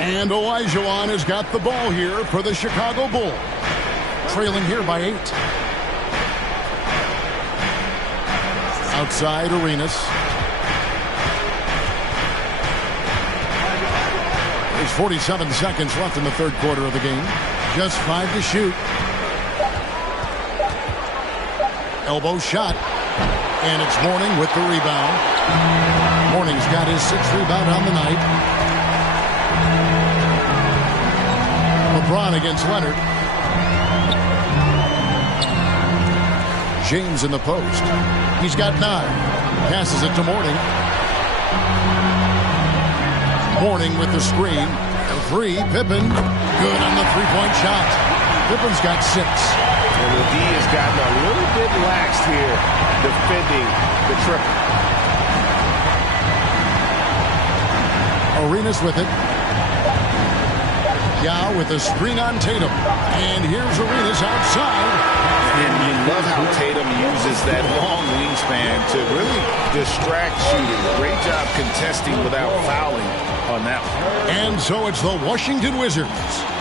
And Olajuwon has got the ball here for the Chicago Bulls. Trailing here by 8. Outside Arenas. There's 47 seconds left in the third quarter of the game. Just 5 to shoot. Elbow shot. And it's Mourning with the rebound. Mourning's got his 6th rebound on the night. LeBron against Leonard. James in the post. He's got 9. Passes it to Mourning. Mourning with the screen. A 3. Pippen. Good on the three-point shot. Pippen's got 6. And the D has gotten a little bit laxed here defending the triple. Arenas with it. Yao with a screen on Tatum. And here's Arenas outside. And you love how Tatum uses that long wingspan to really distract shooting. Great job contesting without fouling on that one. And so it's the Washington Wizards.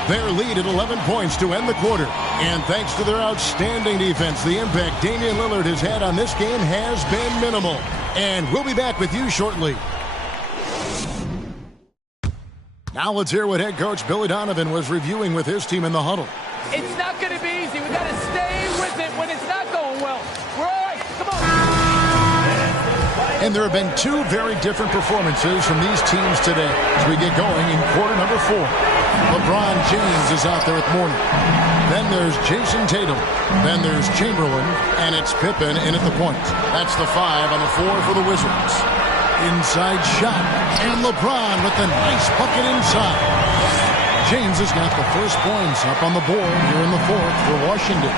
Their lead at 11 points to end the quarter. And thanks to their outstanding defense, the impact Damian Lillard has had on this game has been minimal. And we'll be back with you shortly. Now let's hear what head coach Billy Donovan was reviewing with his team in the huddle. It's not going to be easy. We got to stay with it when it's not going well. We're all right. Come on. And there have been 2 very different performances from these teams today as we get going in quarter number 4. LeBron James is out there at Mourning. Then there's Jason Tatum. Then there's Chamberlain. And it's Pippen in at the point. That's the 5 on the floor for the Wizards. Inside shot. And LeBron with a nice bucket inside. James has got the first points up on the board here in the fourth for Washington.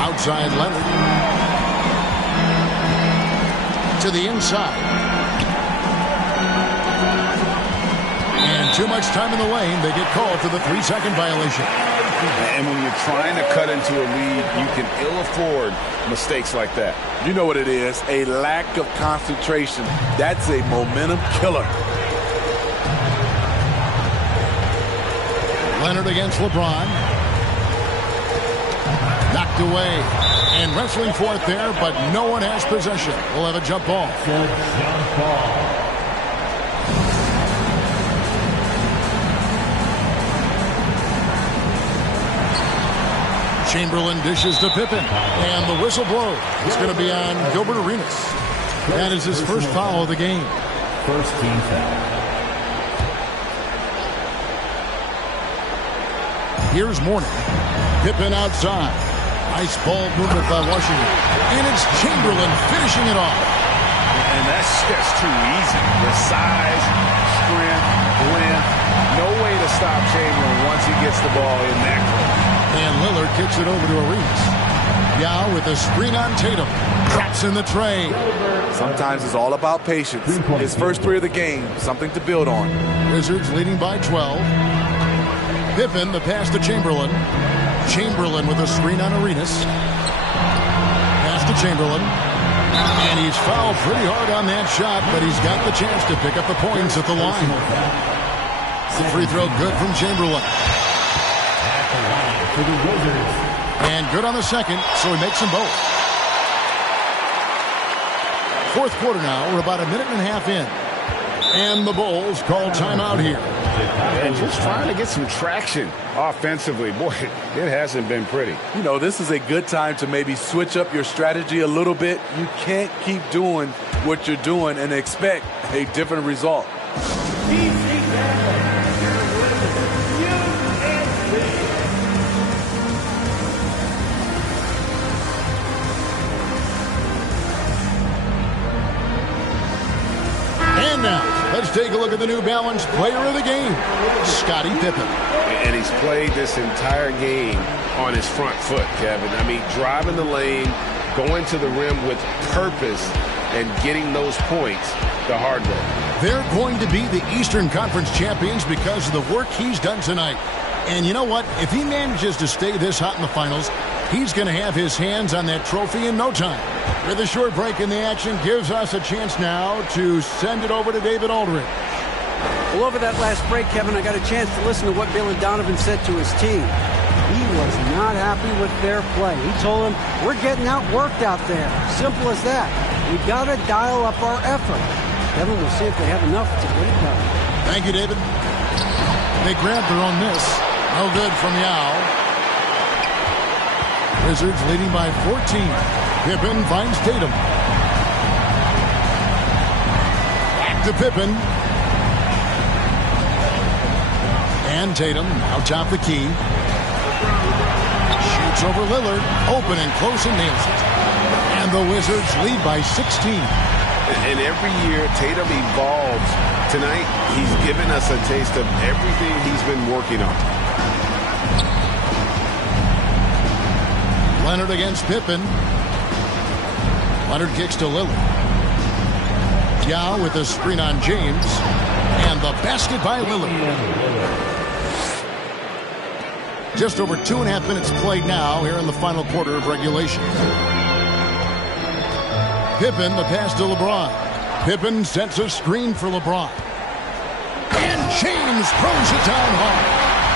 Outside Leonard. To the inside. And too much time in the lane. They get called for the 3-second violation. And when you're trying to cut into a lead, you can ill afford mistakes like that. You know what it is, a lack of concentration. That's a momentum killer. Leonard against LeBron. Knocked away. And wrestling for it there, but no one has possession. We'll have a jump ball. Chamberlain dishes to Pippen. And the whistle blows. It's going to be on Gilbert Arenas. That is his first foul of the game. First team foul. Here's Mourning. Pippen outside. Nice ball movement by Washington. And it's Chamberlain finishing it off. And that's just too easy. The size, strength, length. No way to stop Chamberlain once he gets the ball in that close. And Lillard kicks it over to Arenas. Yao with a screen on Tatum. Drops in the tray. Sometimes it's all about patience. His first 3 of the game, something to build on. Wizards leading by 12. Pippen, the pass to Chamberlain. Chamberlain with a screen on Arenas. Pass to Chamberlain. And he's fouled pretty hard on that shot, but he's got the chance to pick up the points at the line. The free throw good from Chamberlain. And good on the second, so he makes them both. Fourth quarter now. We're about a minute and a half in. And the Bulls call timeout here. And just trying to get some traction offensively. Boy, it hasn't been pretty. You know, this is a good time to maybe switch up your strategy a little bit. You can't keep doing what you're doing and expect a different result. And now, let's take a look at the New Balance player of the game, Scottie Pippen. And he's played this entire game on his front foot, Kevin. I mean, driving the lane, going to the rim with purpose, and getting those points the hard way. They're going to be the Eastern Conference champions because of the work he's done tonight. And you know what? If he manages to stay this hot in the finals, he's going to have his hands on that trophy in no time. With a short break in the action, gives us a chance now to send it over to David Aldridge. Well, over that last break, Kevin, I got a chance to listen to what Bill and Donovan said to his team. He was not happy with their play. He told them, we're getting outworked out there. Simple as that. We got to dial up our effort. Kevin, we'll see if they have enough to get it done. Thank you, David. They grabbed her on this. No good from Yao. Wizards leading by 14. Pippen finds Tatum. Back to Pippen. And Tatum now top the key. Shoots over Lillard. Open and close and nails it. And the Wizards lead by 16. And every year, Tatum evolves. Tonight, he's given us a taste of everything he's been working on. Leonard against Pippen. Leonard kicks to Lillard. Yao with a screen on James. And the basket by Lillard. Just over 2.5 minutes played now here in the final quarter of regulation. Pippen, the pass to LeBron. Pippen sets a screen for LeBron. And James throws it down hard.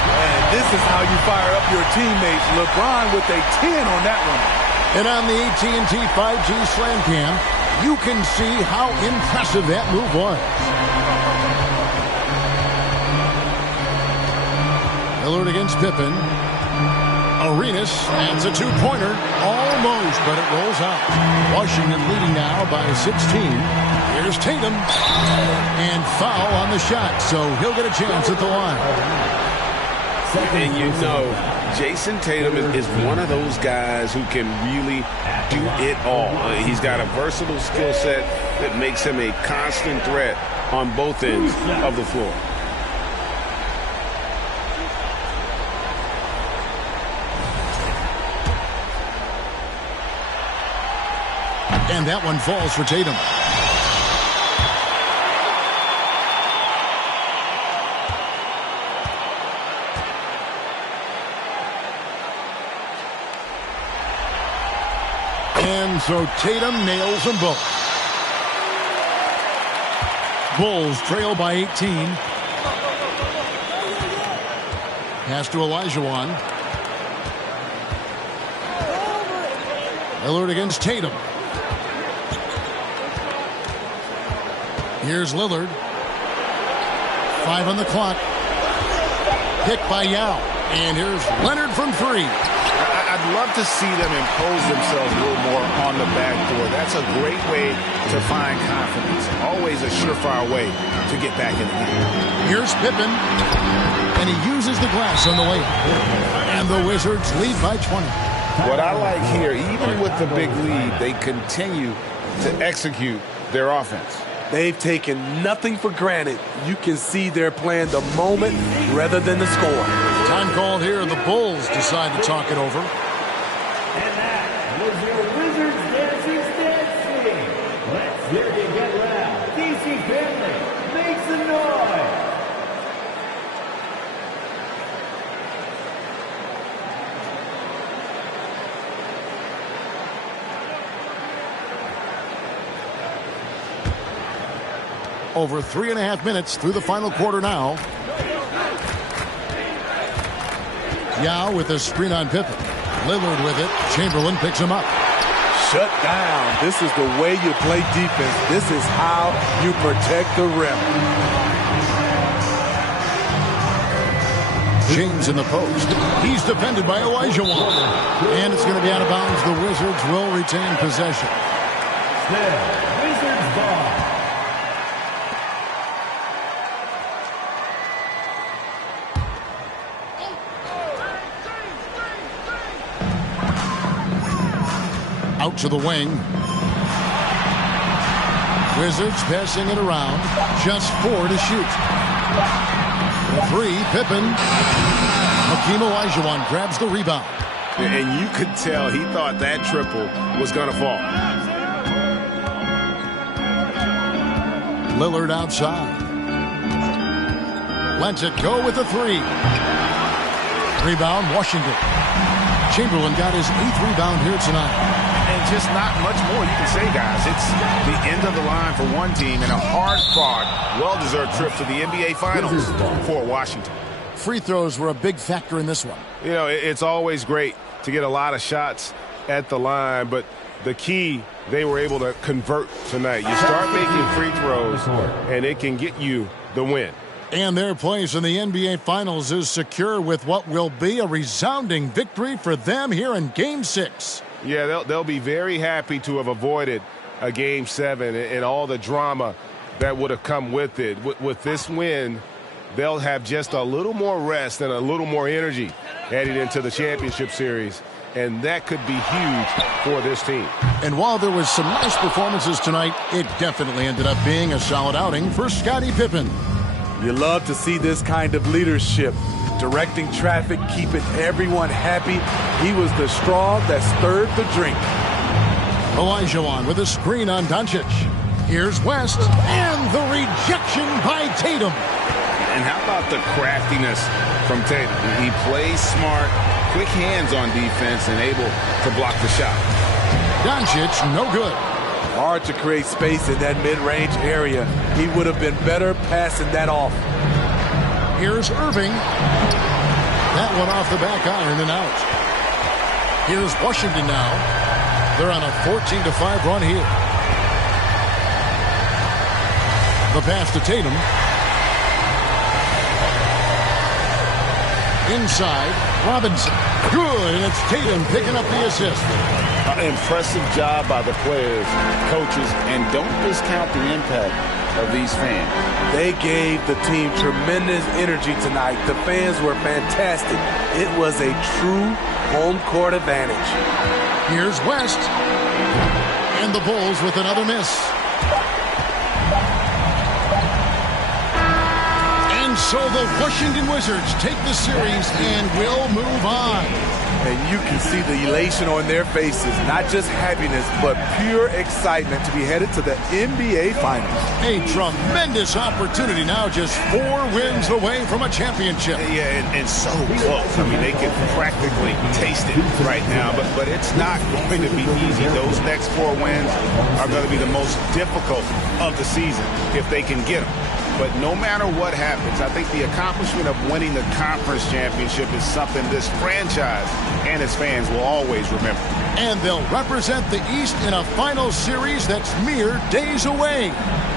And this is how you fire up your teammates. LeBron with a 10 on that one. And on the AT&T 5G Slam Cam, you can see how impressive that move was. Lillard against Pippen. Arenas adds a two-pointer. Almost, but it rolls out. Washington leading now by 16. Here's Tatum. And foul on the shot, so he'll get a chance at the line. And you know, Jason Tatum is one of those guys who can really do it all. He's got a versatile skill set that makes him a constant threat on both ends of the floor. And that one falls for Tatum. And so Tatum nails them both. Bulls trail by 18. Pass to Olajuwon. Lillard against Tatum. Here's Lillard. 5 on the clock. Picked by Yao. And here's Leonard from 3. I'd love to see them impose themselves a little more on the backdoor. That's a great way to find confidence. Always a surefire way to get back in the game. Here's Pippen. And he uses the glass on the way. And And the Wizards lead by 20. What I like here, even with the big lead, they continue to execute their offense. They've taken nothing for granted. You can see they're playing the moment rather than the score. Time called here. The Bulls decide to talk it over. And that was your Wizards Dancers dancing. Let's hear you get loud. DC family, make some noise. Over 3.5 minutes through the final quarter now. Yao with a screen on Pippen. Lillard with it. Chamberlain picks him up. Shut down. This is the way you play defense. This is how you protect the rim. James in the post. He's defended by Olajuwon. And it's going to be out of bounds. The Wizards will retain possession. Still, Wizards ball. Out to the wing. Wizards passing it around. Just 4 to shoot. The 3, Pippen. Hakeem Olajuwon grabs the rebound. And you could tell he thought that triple was going to fall. Lillard outside. Lets it go with the 3. Rebound, Washington. Chamberlain got his 8th rebound here tonight. And just not much more you can say, guys. It's the end of the line for one team and a hard-fought, well-deserved trip to the NBA Finals for Washington. Free throws were a big factor in this one. You know, it's always great to get a lot of shots at the line, but the key, they were able to convert tonight. You start making free throws, and it can get you the win. And their place in the NBA Finals is secure with what will be a resounding victory for them here in Game 6. Yeah, they'll be very happy to have avoided a Game 7 and all the drama that would have come with it. With this win, they'll have just a little more rest and a little more energy heading into the championship series, and that could be huge for this team. And while there was some nice performances tonight, it definitely ended up being a solid outing for Scottie Pippen. You love to see this kind of leadership. Directing traffic, keeping everyone happy. He was the straw that stirred the drink. Olajuwon with a screen on Doncic. Here's West, and the rejection by Tatum. And how about the craftiness from Tatum? He plays smart, quick hands on defense, and able to block the shot. Doncic, no good. Hard to create space in that mid-range area. He would have been better passing that off. Here's Irving. That one off the back iron and out. Here's Washington now. They're on a 14-5 run here. The pass to Tatum. Inside, Robinson. Good, and it's Tatum picking up the assist. Impressive job by the players, coaches, and don't discount the impact of these fans. They gave the team tremendous energy tonight. The fans were fantastic. It was a true home court advantage. Here's West. And the Bulls with another miss. And so the Washington Wizards take the series and will move on. And you can see the elation on their faces. Not just happiness, but pure excitement to be headed to the NBA Finals. A tremendous opportunity now, just 4 wins away from a championship. Yeah, and so close. I mean, they can practically taste it right now, but it's not going to be easy. Those next 4 wins are going to be the most difficult of the season if they can get them. But no matter what happens, I think the accomplishment of winning the conference championship is something this franchise and its fans will always remember. And they'll represent the East in a final series that's mere days away.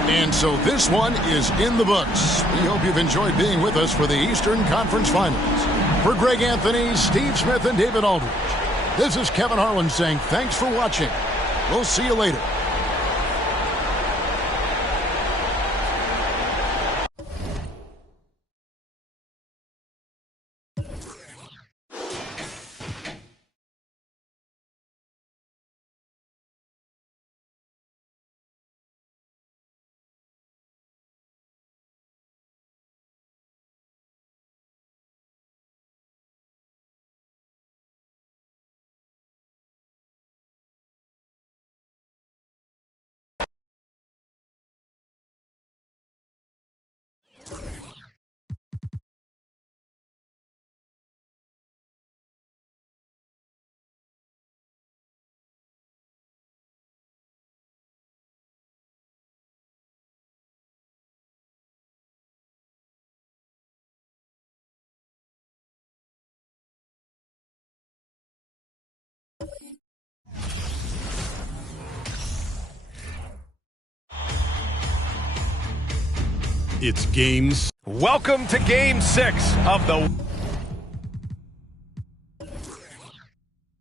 And so this one is in the books. We hope you've enjoyed being with us for the Eastern Conference Finals. For Greg Anthony, Steve Smith, and David Aldridge, this is Kevin Harlan saying thanks for watching. We'll see you later. It's games. Welcome to Game 6 of the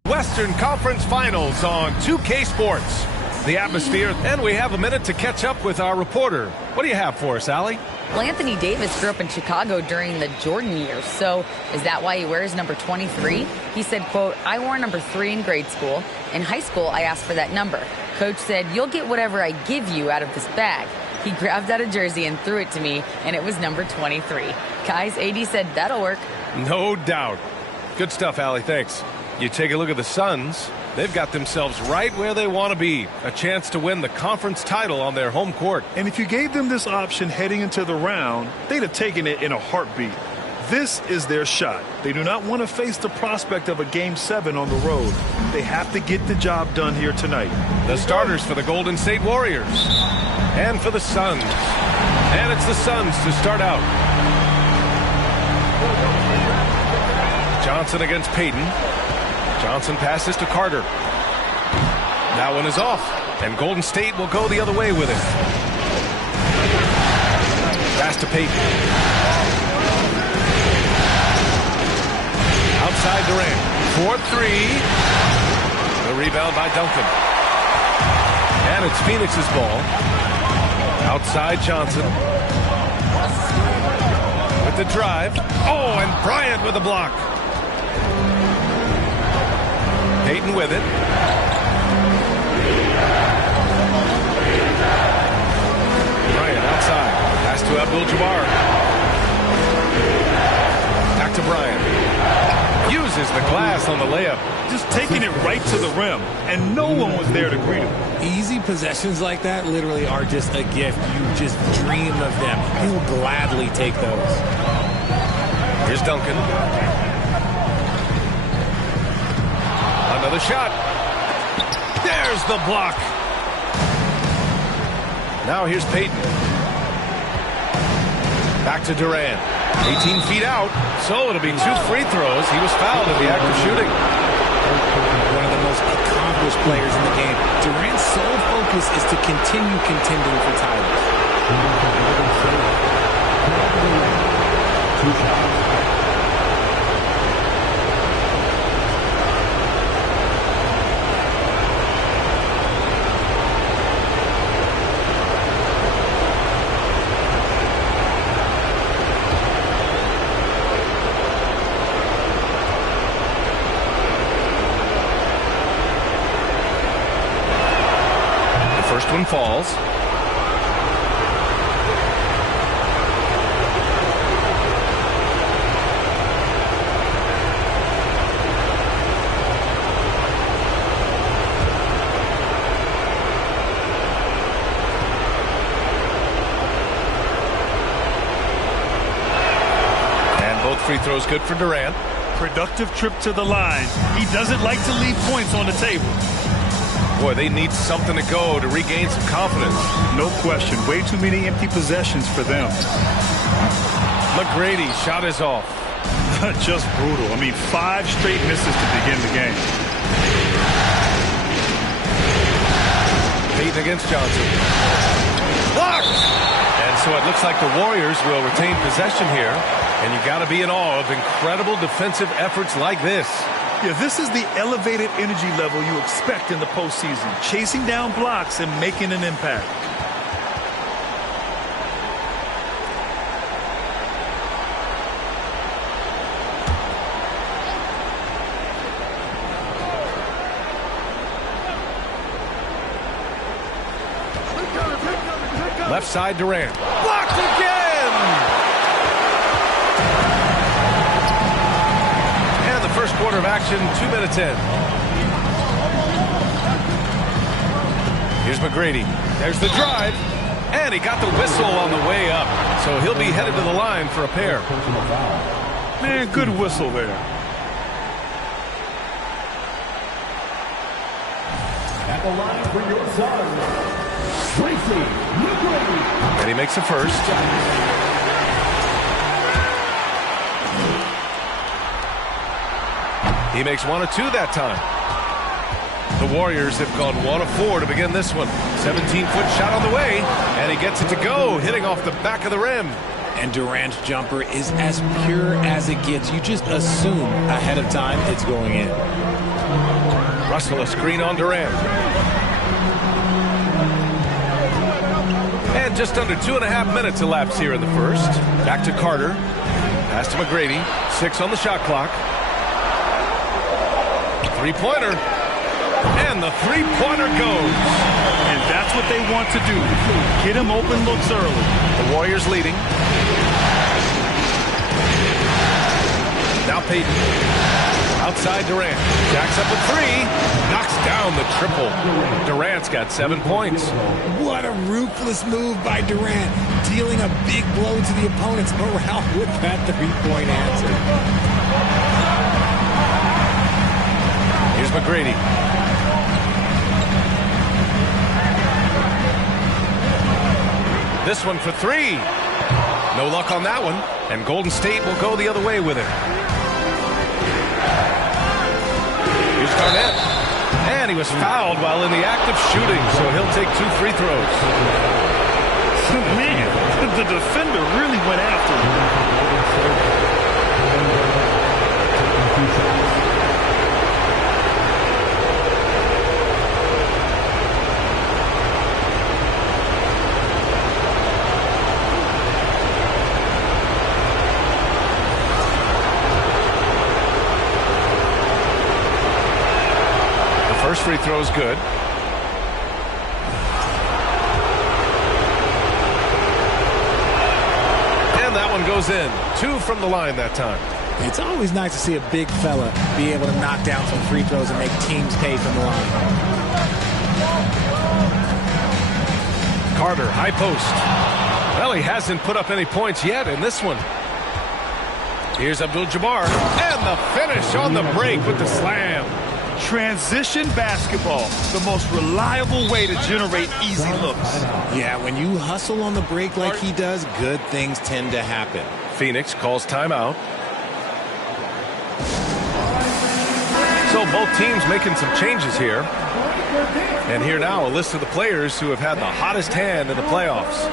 Western Conference Finals on 2K Sports. The atmosphere, and we have a minute to catch up with our reporter. What do you have for us, Allie? Well, Anthony Davis grew up in Chicago during the Jordan years, so is that why he wears number 23? He said, quote, I wore number 3 in grade school. In high school, I asked for that number. Coach said, you'll get whatever I give you out of this bag. He grabbed out a jersey and threw it to me, and it was number 23. Guys, AD said that'll work. No doubt. Good stuff, Allie. Thanks. You take a look at the Suns. They've got themselves right where they want to be. A chance to win the conference title on their home court. And if you gave them this option heading into the round, they'd have taken it in a heartbeat. This is their shot. They do not want to face the prospect of a Game 7 on the road. They have to get the job done here tonight. The starters for the Golden State Warriors. And for the Suns. And it's the Suns to start out. Johnson against Payton. Johnson passes to Carter. That one is off, and Golden State will go the other way with it. Pass to Payton. Outside Durant. 4-3. The rebound by Duncan. And it's Phoenix's ball. Outside Johnson. With the drive. Oh, and Bryant with the block. Payton with it. Bryant outside. Pass to Abdul-Jabbar. Back to Bryant. Uses the glass on the layup. Just taking it right to the rim, and no one was there to greet him. Easy possessions like that literally are just a gift. You just dream of them. You will gladly take those. Here's Duncan. Another shot. There's the block. Now here's Payton. Back to Durant. 18 feet out. So it'll be 2 free throws. He was fouled in the act of shooting. One of the most accomplished players in the game. Durant's sole focus is to continue contending for titles. 2 shots. First one falls. And both free throws good for Durant. Productive trip to the line. He doesn't like to leave points on the table. Boy, they need something to go to regain some confidence. No question. Way too many empty possessions for them. McGrady shot is off. Just brutal. I mean, 5 straight misses to begin the game. Payton against Johnson. Blocked! And so it looks like the Warriors will retain possession here. And you got to be in awe of incredible defensive efforts like this. Yeah, this is the elevated energy level you expect in the postseason. Chasing down blocks and making an impact. Left side Durant. Blocked again! And the first quarter of action, 2 minutes in. Here's McGrady. There's the drive. And he got the whistle on the way up. So he'll be headed to the line for a pair. Man, good whistle there. At the line for your son, Tracy McGrady. And he makes a first. He makes 1 of 2 that time. The Warriors have gone 1 of 4 to begin this one. 17-foot shot on the way, and he gets it to go, hitting off the back of the rim. And Durant's jumper is as pure as it gets. You just assume ahead of time it's going in. Russell, a screen on Durant. And just under 2.5 minutes elapsed here in the first. Back to Carter. Pass to McGrady. 6 on the shot clock. Three-pointer. And the three-pointer goes. And that's what they want to do. Get him open looks early. The Warriors leading. Now Payton. Outside Durant. Jacks up a 3. Knocks down the triple. Durant's got 7 points. What a ruthless move by Durant. Dealing a big blow to the opponent's morale with that three-point answer. Here's McGrady. This one for 3. No luck on that one. And Golden State will go the other way with it. Here's Garnett. And he was fouled while in the act of shooting, so he'll take 2 free throws. Man, the defender really went after him. First free throw is good. And that one goes in. 2 from the line that time. It's always nice to see a big fella be able to knock down some free throws and make teams pay from the line. Carter, high post. Well, he hasn't put up any points yet in this one. Here's Abdul-Jabbar. And the finish on the break with the slam. Transition basketball, the most reliable way to generate easy looks. Yeah, when you hustle on the break like he does, good things tend to happen. Phoenix calls timeout. So both teams making some changes here. And here now a list of the players who have had the hottest hand in the playoffs.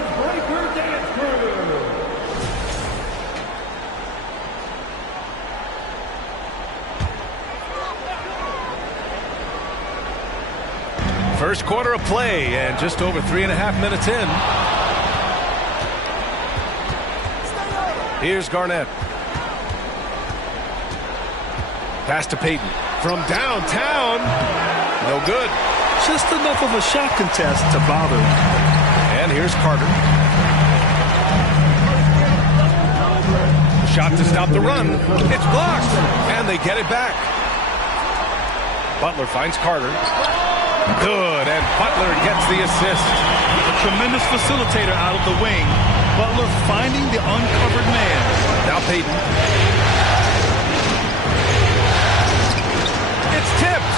First quarter of play, and just over 3.5 minutes in. Here's Garnett. Pass to Payton. From downtown. No good. Just enough of a shot contest to bother him. And here's Carter. Shot to stop the run. It's blocked. And they get it back. Butler finds Carter. Good, and Butler gets the assist. A tremendous facilitator out of the wing. Butler finding the uncovered man. Now Payton. It's tipped.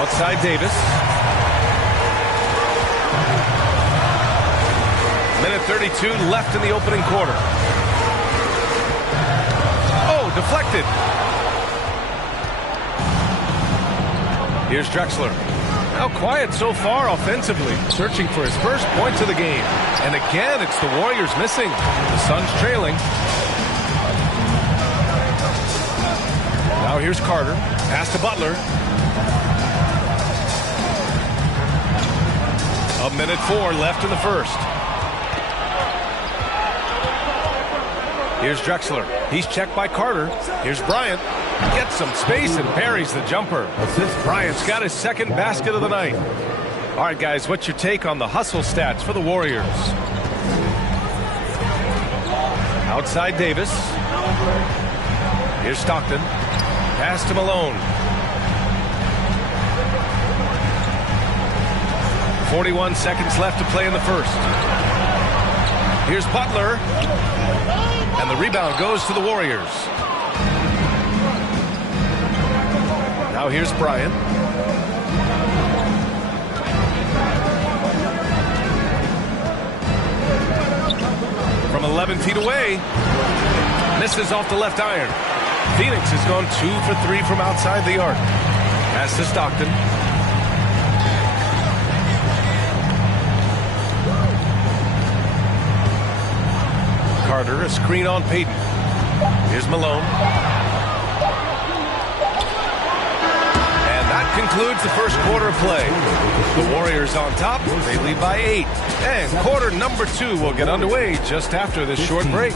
Outside Davis. Minute 32 left in the opening quarter. Oh, deflected. Here's Drexler. Now quiet so far offensively, searching for his first points of the game. And again, it's the Warriors missing. The Suns trailing. Now here's Carter. Pass to Butler. 1:04 left in the first. Here's Drexler. He's checked by Carter. Here's Bryant. Gets some space and buries the jumper. Bryant's got his second basket of the night. All right, guys, what's your take on the hustle stats for the Warriors? Outside Davis. Here's Stockton. Pass to Malone. 41 seconds left to play in the first. Here's Butler. And the rebound goes to the Warriors. Now here's Bryant. From 11 feet away. Misses off the left iron. Phoenix has gone 2 for 3 from outside the arc. Pass to Stockton. Carter, a screen on Payton. Here's Malone. And that concludes the first quarter of play. The Warriors on top. They lead by 8. And quarter number 2 will get underway just after this short break.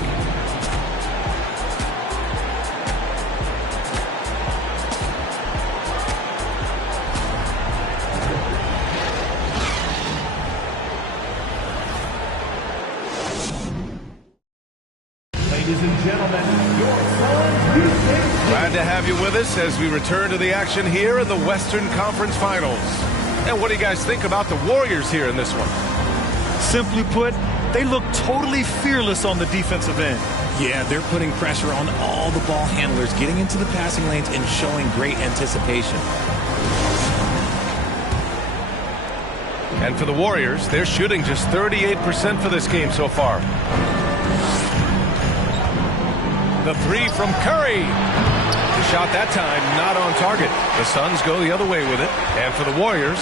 Ladies and gentlemen, your Suns Houston. Glad to have you with us as we return to the action here in the Western Conference Finals. And what do you guys think about the Warriors here in this one? Simply put, they look totally fearless on the defensive end. Yeah, they're putting pressure on all the ball handlers, getting into the passing lanes and showing great anticipation. And for the Warriors, they're shooting just 38% for this game so far. The 3 from Curry. The shot that time not on target. The Suns go the other way with it. And for the Warriors,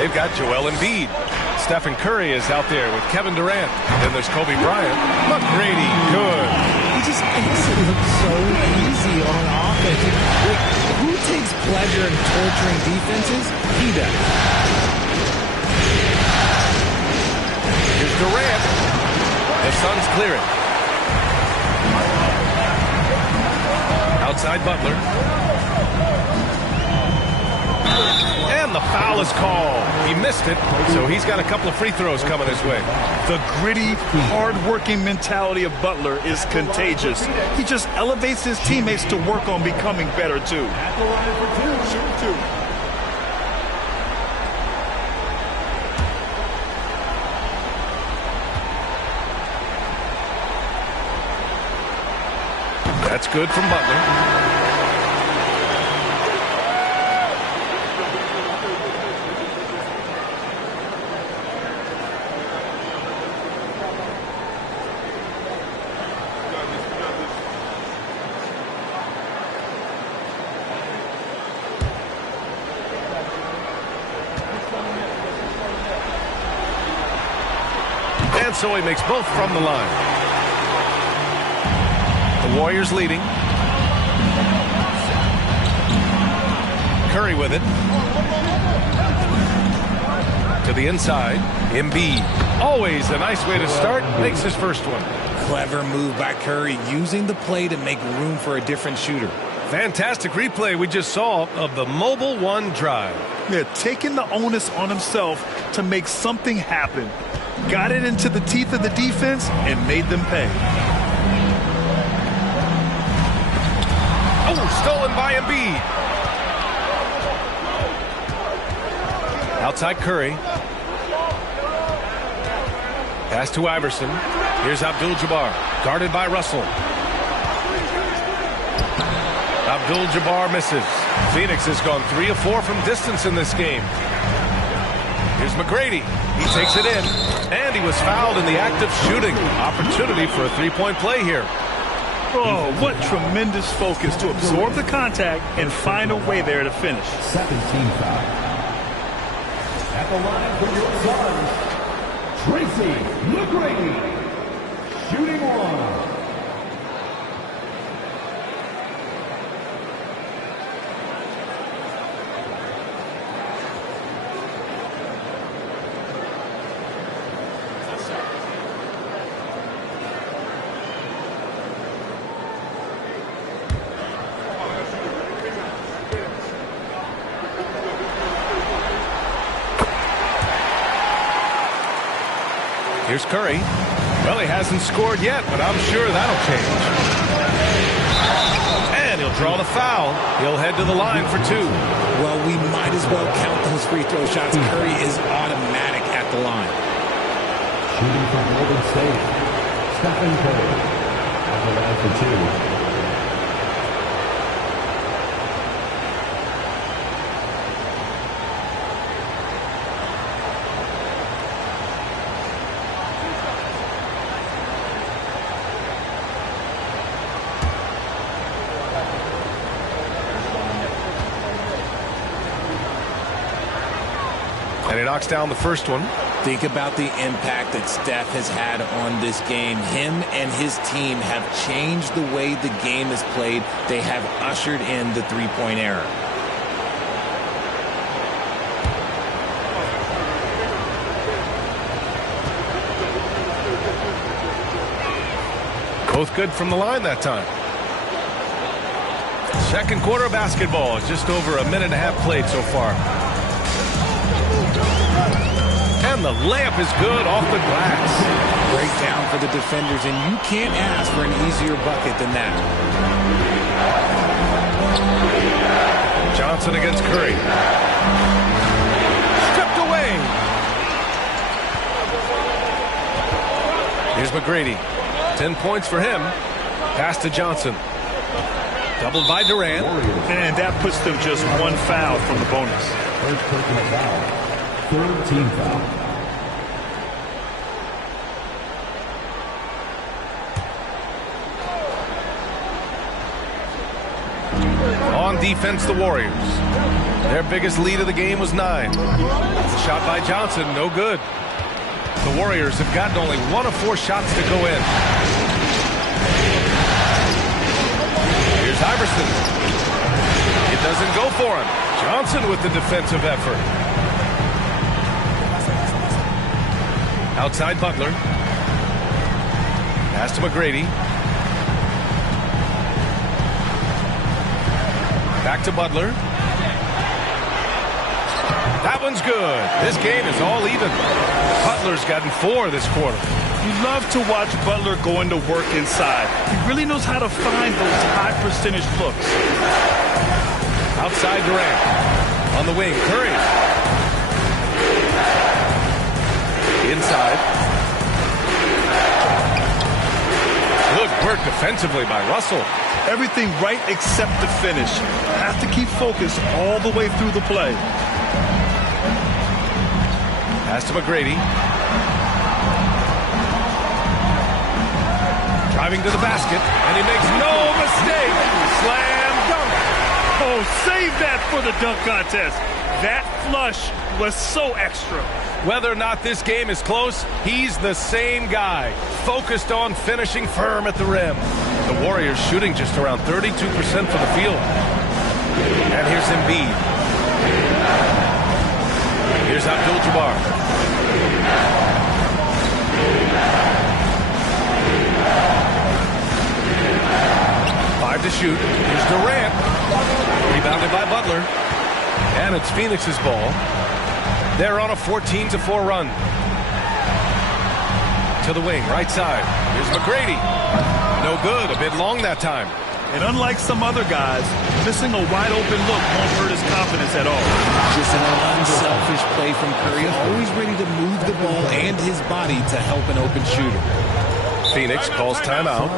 they've got Joel Embiid. Stephen Curry is out there with Kevin Durant. Then there's Kobe Bryant. McGrady, good. He just makes it look so easy on offense. Like, who takes pleasure in torturing defenses? He does. Here's Durant. The Suns clear it. Outside Butler. And the foul is called. He missed it, so he's got a couple of free throws coming his way. The gritty, hard-working mentality of Butler is contagious. He just elevates his teammates to work on becoming better, too. At the line for 2, shoot 2. That's good from Butler. And so he makes both from the line. The Warriors leading. Curry with it. To the inside. Embiid. Always a nice way to start. Makes his first one. Clever move by Curry, using the play to make room for a different shooter. Fantastic replay we just saw of the Mobile One drive. Yeah, taking the onus on himself to make something happen. Got it into the teeth of the defense and made them pay. Oh, stolen by Embiid. Outside Curry. Pass to Iverson. Here's Abdul-Jabbar. Guarded by Russell. Abdul-Jabbar misses. Phoenix has gone 3 of 4 from distance in this game. Here's McGrady. He takes it in. And he was fouled in the act of shooting. Opportunity for a three-point play here. Oh, what tremendous focus to absorb the contact and find a way there to finish. 17 foul. At the line for your Suns, Tracy McGrady, shooting 1. Here's Curry. Well, he hasn't scored yet, but I'm sure that'll change. And he'll draw the foul. He'll head to the line for 2. Well, we might as well count those free throw shots. Curry is automatic at the line. Shooting from Golden State, Stephen Curry at the line for 2. And he knocks down the first one. Think about the impact that Steph has had on this game. Him and his team have changed the way the game is played. They have ushered in the three-point era. Both good from the line that time. Second quarter of basketball is just over a minute and a half played so far. And the layup is good off the glass. Break down for the defenders, and you can't ask for an easier bucket than that. Johnson against Curry. Stripped away. Here's McGrady. 10 points for him. Pass to Johnson. Doubled by Durant. And that puts them just one foul from the bonus. First personal foul. Third team foul. On defense, the Warriors. Their biggest lead of the game was 9. Shot by Johnson, no good. The Warriors have gotten only 1 of 4 shots to go in. Here's Iverson. It doesn't go for him. Johnson with the defensive effort. Outside Butler. Pass to McGrady. Back to Butler. That one's good. This game is all even. Butler's gotten 4 this quarter. You love to watch Butler go into work inside. He really knows how to find those high percentage looks. Outside Durant. On the wing, Curry. Inside. Good work defensively by Russell. Everything right except the finish. Have to keep focused all the way through the play. Pass to McGrady. Driving to the basket, and he makes no mistake. Slam dunk. Oh, save that for the dunk contest. That flush was so extra. Whether or not this game is close, he's the same guy. Focused on finishing firm at the rim. The Warriors shooting just around 32% from the field. And here's Embiid. Here's Abdul-Jabbar. 5 to shoot. Here's Durant. Rebounded by Butler. And it's Phoenix's ball. They're on a 14-4 run. To the wing, right side. Here's McGrady. No good. A bit long that time. And unlike some other guys, missing a wide open look won't hurt his confidence at all. Just an unselfish play from Curry, always ready to move the ball and his body to help an open shooter. Phoenix calls timeout.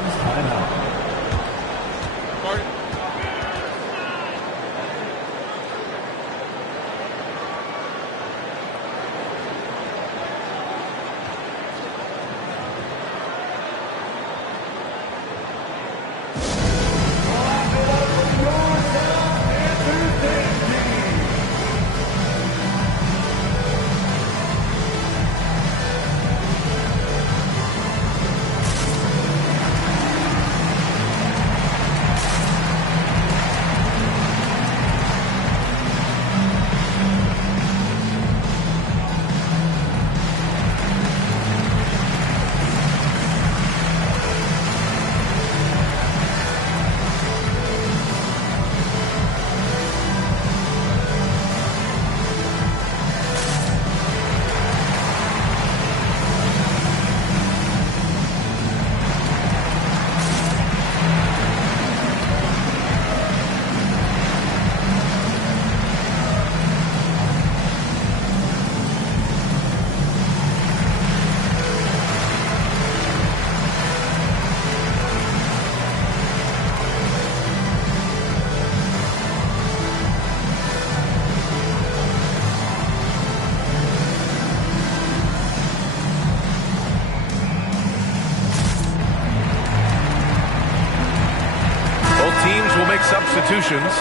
Substitutions.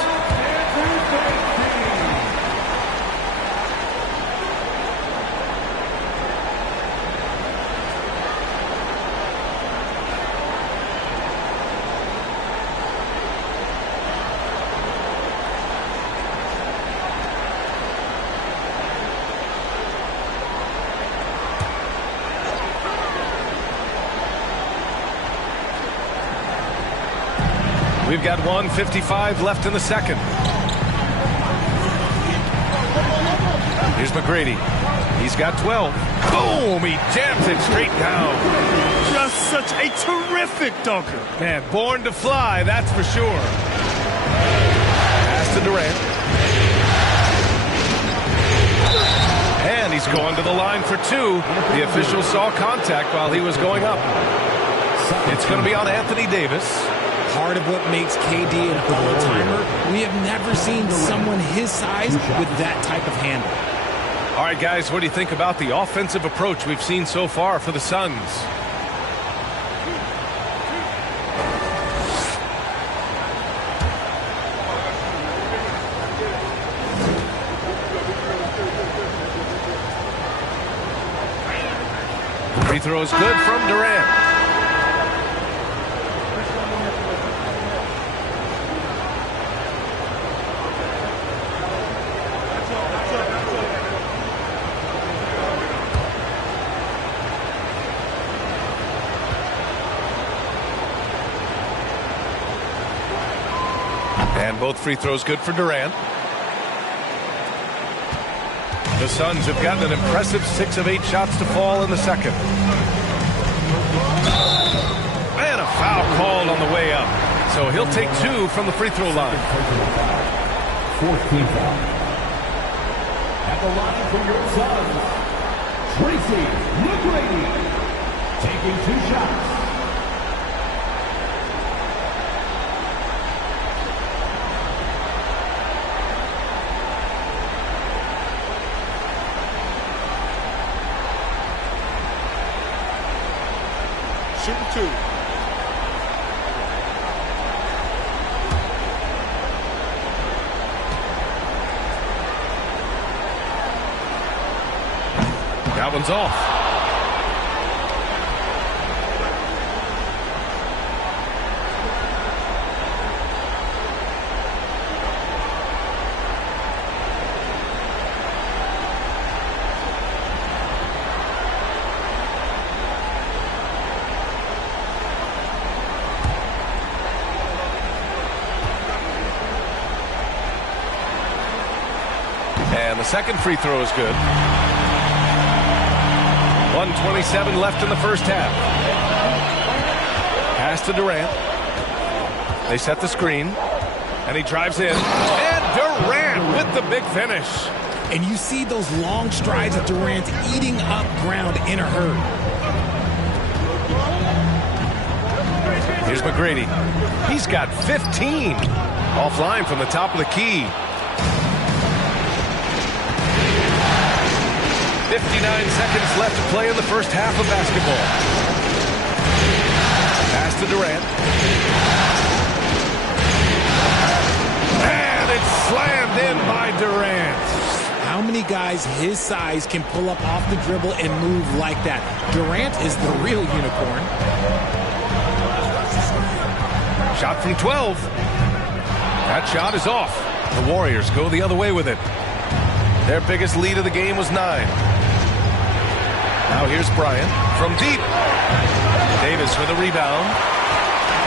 We've got 1:55 left in the second. Here's McGrady. He's got 12. Boom! He jams it straight down. Just such a terrific dunker. Man, born to fly, that's for sure. Pass to Durant. And he's going to the line for two. The official saw contact while he was going up. It's going to be on Anthony Davis. Part of what makes KD an all-timer, we have never seen someone his size with that type of handle. All right, guys, what do you think about the offensive approach we've seen so far for the Suns? Free throw is good from Durant. And both free throws good for Durant. The Suns have gotten an impressive 6 of 8 shots to fall in the second. And a foul called on the way up. So he'll take 2 from the free throw line. 14th foul. At the line for your Suns, Tracy McGrady, taking 2 shots. Shooting 2. That one's off. And the second free throw is good. 1:27 left in the first half. Pass to Durant. They set the screen. And he drives in. And Durant with the big finish. And you see those long strides of Durant eating up ground in a hurry. Here's McGrady. He's got 15. Offline from the top of the key. 59 seconds left to play in the first half of basketball. Pass to Durant. And it's slammed in by Durant. How many guys his size can pull up off the dribble and move like that? Durant is the real unicorn. Shot from 12. That shot is off. The Warriors go the other way with it. Their biggest lead of the game was 9. Now here's Bryant from deep. Davis with a rebound.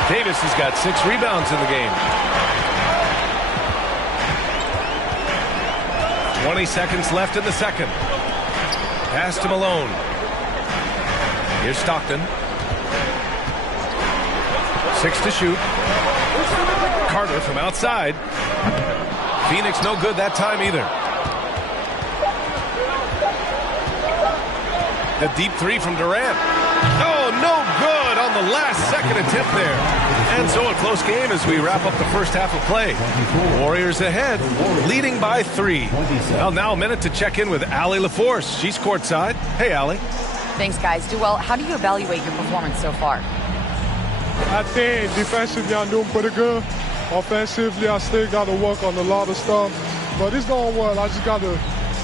Davis has got 6 rebounds in the game. 20 seconds left in the second. Pass to Malone. Here's Stockton. 6 to shoot. Carter from outside. Phoenix no good that time either. The deep 3 from Durant. Oh, no good on the last second attempt there. And so a close game as we wrap up the first half of play. Warriors ahead, leading by 3. Well, now a minute to check in with Allie LaForce. She's courtside. Hey, Allie. Thanks, guys. Duel, how do you evaluate your performance so far? I think defensively I'm doing pretty good. Offensively, I still got to work on a lot of stuff. But it's going well. I just got to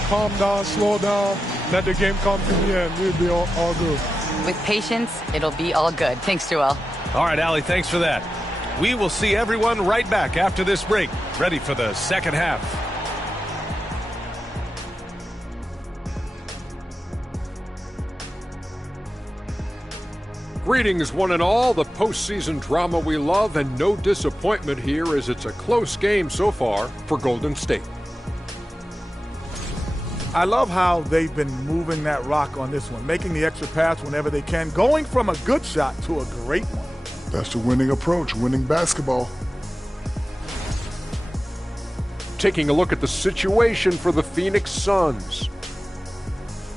calm down, slow down, let the game come to me, and we'll be all good. With patience, it'll be all good. Thanks, Duel. All right, Allie, thanks for that. We will see everyone right back after this break, ready for the second half. Greetings, one and all. The postseason drama we love, and no disappointment here as it's a close game so far for Golden State. I love how they've been moving that rock on this one, making the extra pass whenever they can, going from a good shot to a great one. That's the winning approach, winning basketball. Taking a look at the situation for the Phoenix Suns.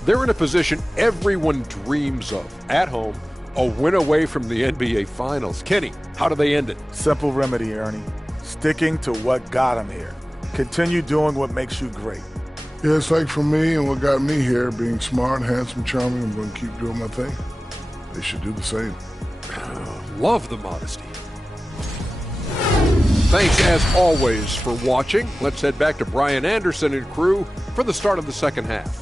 They're in a position everyone dreams of. At home, a win away from the NBA Finals. Kenny, how do they end it? Simple remedy, Ernie. Sticking to what got them here. Continue doing what makes you great. Yeah, it's like for me and what got me here, being smart, handsome, charming, I'm going to keep doing my thing. They should do the same. Love the modesty. Thanks, as always, for watching. Let's head back to Brian Anderson and crew for the start of the second half.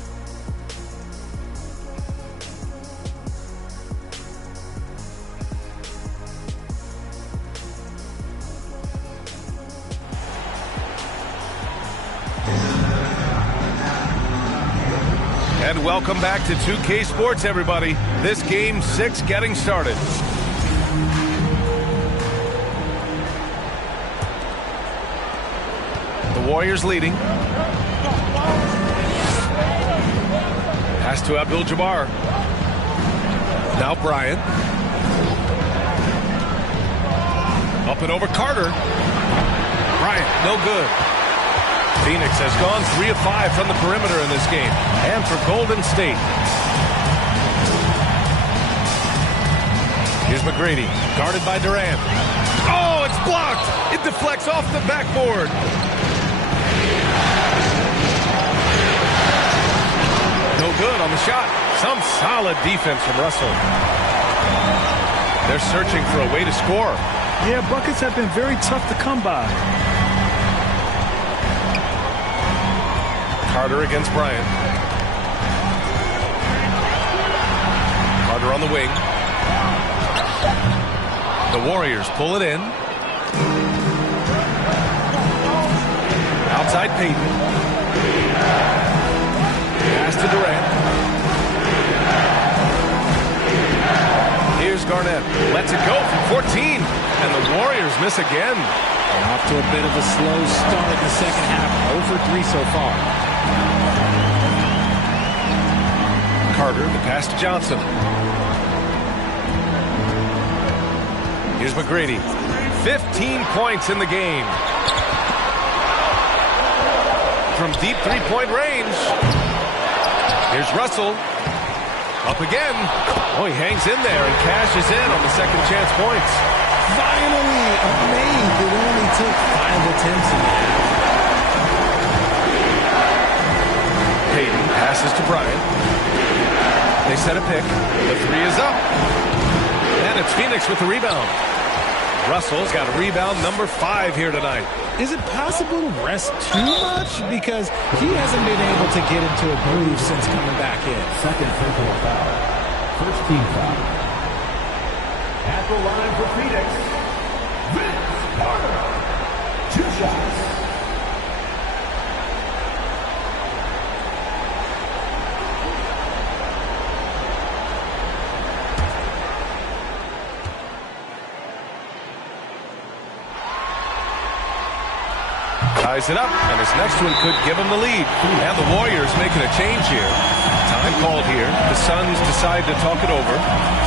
And welcome back to 2K Sports, everybody. This Game 6 getting started. The Warriors leading. Pass to Abdul-Jabbar. Now Bryant. Up and over Carter. Bryant, no good. Phoenix has gone 3 of 5 from the perimeter in this game. And for Golden State. Here's McGrady, guarded by Durant. Oh, it's blocked! It deflects off the backboard. No good on the shot. Some solid defense from Russell. They're searching for a way to score. Yeah, buckets have been very tough to come by. Carter against Bryant. Carter on the wing. The Warriors pull it in. Outside Payton. Pass to Durant. Here's Garnett. Lets it go from 14. And the Warriors miss again. Off to a bit of a slow start in the second half. 0 for 3 so far. Carter, the pass to Johnson. Here's McGrady. 15 points in the game. From deep three-point range. Here's Russell. Up again. Oh, he hangs in there and cashes in on the second chance points. Finally, amazed it only took 5 attempts in the half. Payton passes to Bryant. They set a pick. The 3 is up. And it's Phoenix with the rebound. Russell's got a rebound number 5 here tonight. Is it possible to rest too much? Because he hasn't been able to get into a groove since coming back in. Second personal foul. First team foul. At the line for Phoenix, Vince Carter. 2 shots. Ties it up, and his next one could give him the lead. And the Warriors making a change here. Time called here. The Suns decide to talk it over.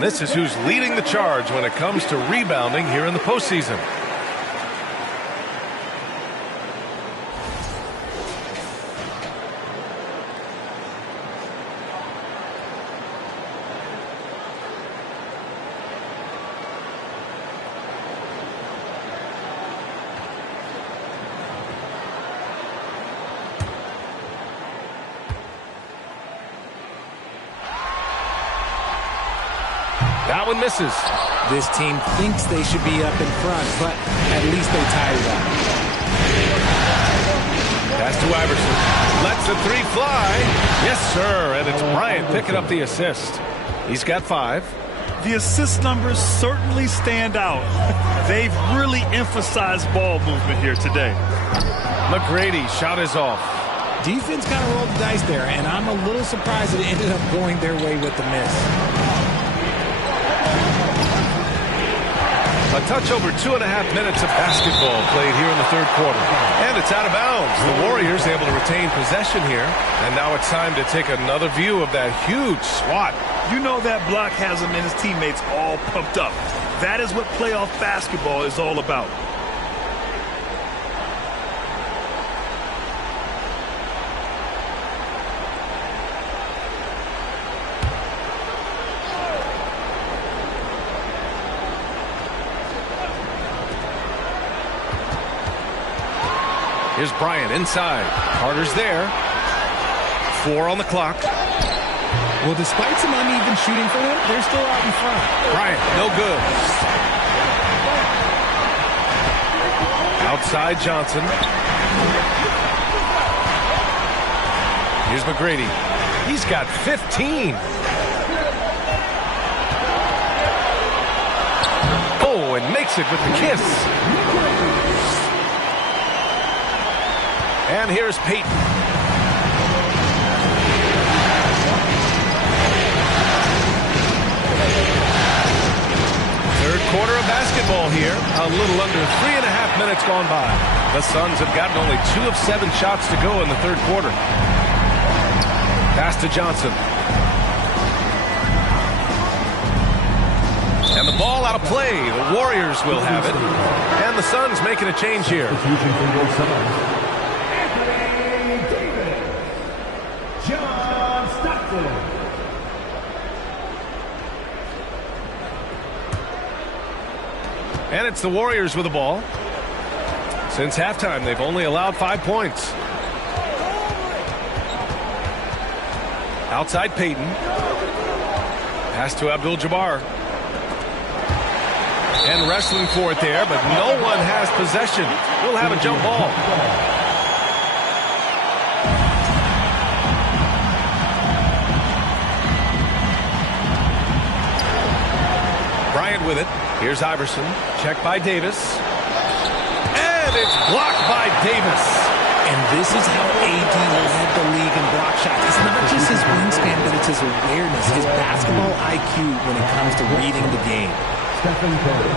And this is who's leading the charge when it comes to rebounding here in the postseason. That one misses. This team thinks they should be up in front, but at least they tied it up. Pass to Iverson. Lets the three fly. Yes, sir. And it's Bryant picking up the assist. He's got 5. The assist numbers certainly stand out. They've really emphasized ball movement here today. McGrady, shot is off. Defense kind of rolled the dice there, and I'm a little surprised it ended up going their way with the miss. A touch over 2.5 minutes of basketball played here in the third quarter. And it's out of bounds. The Warriors able to retain possession here. And now it's time to take another view of that huge swat. You know that block has him and his teammates all pumped up. That is what playoff basketball is all about. Here's Bryant inside. Carter's there. 4 on the clock. Well, despite some uneven shooting for them, they're still out in front. Bryant, no good. Outside Johnson. Here's McGrady. He's got 15. Oh, and makes it with the kiss. And here's Payton. Third quarter of basketball here. A little under 3.5 minutes gone by. The Suns have gotten only 2 of 7 shots to go in the third quarter. Pass to Johnson. And the ball out of play. The Warriors will have it. And the Suns making a change here. And it's the Warriors with the ball. Since halftime, they've only allowed 5 points. Outside Payton. Pass to Abdul-Jabbar. And wrestling for it there, but no one has possession. We'll have a jump ball. Bryant with it. Here's Iverson. Checked by Davis. And it's blocked by Davis. And this is how AD led the league in block shots. It's not just his wingspan, but it's his awareness, his basketball IQ when it comes to reading the game. Stephen Curry.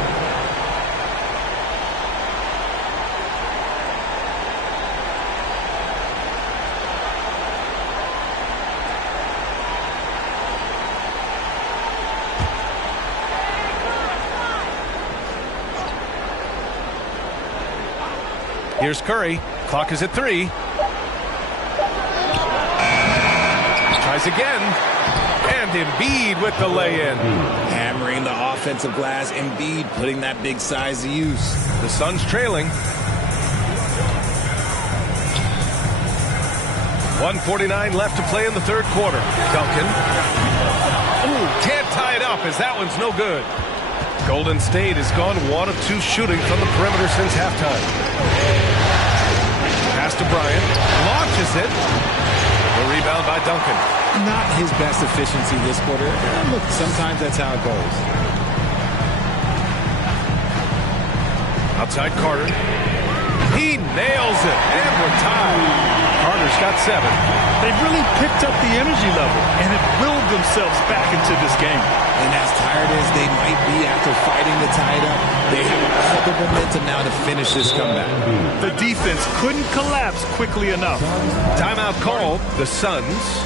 Here's Curry. Clock is at 3. Tries again. And Embiid with the lay-in. Hammering the offensive glass. Embiid putting that big size to use. The Suns trailing. 1:49 left to play in the third quarter. Duncan. Ooh, can't tie it up as that one's no good. Golden State has gone 1 of 2 shooting from the perimeter since halftime. Pass to Bryant. Launches it. The rebound by Duncan. Not his best efficiency this quarter. Look, sometimes that's how it goes. Outside Carter. He nails it. And we're tied. Carter's got 7. They've really picked up the energy level and have willed themselves back into this game. And as tired as they might be after fighting to tie it up, they have all the momentum now to finish this comeback. The defense couldn't collapse quickly enough. Timeout called. The Suns.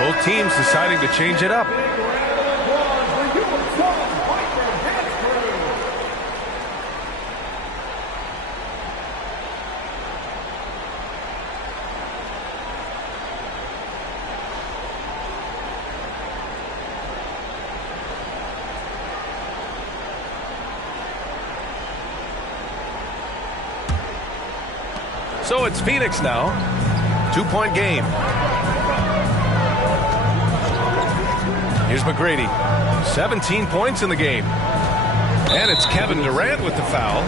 Both teams deciding to change it up. So it's Phoenix now. 2-point game. Here's McGrady. 17 points in the game. And it's Kevin Durant with the foul.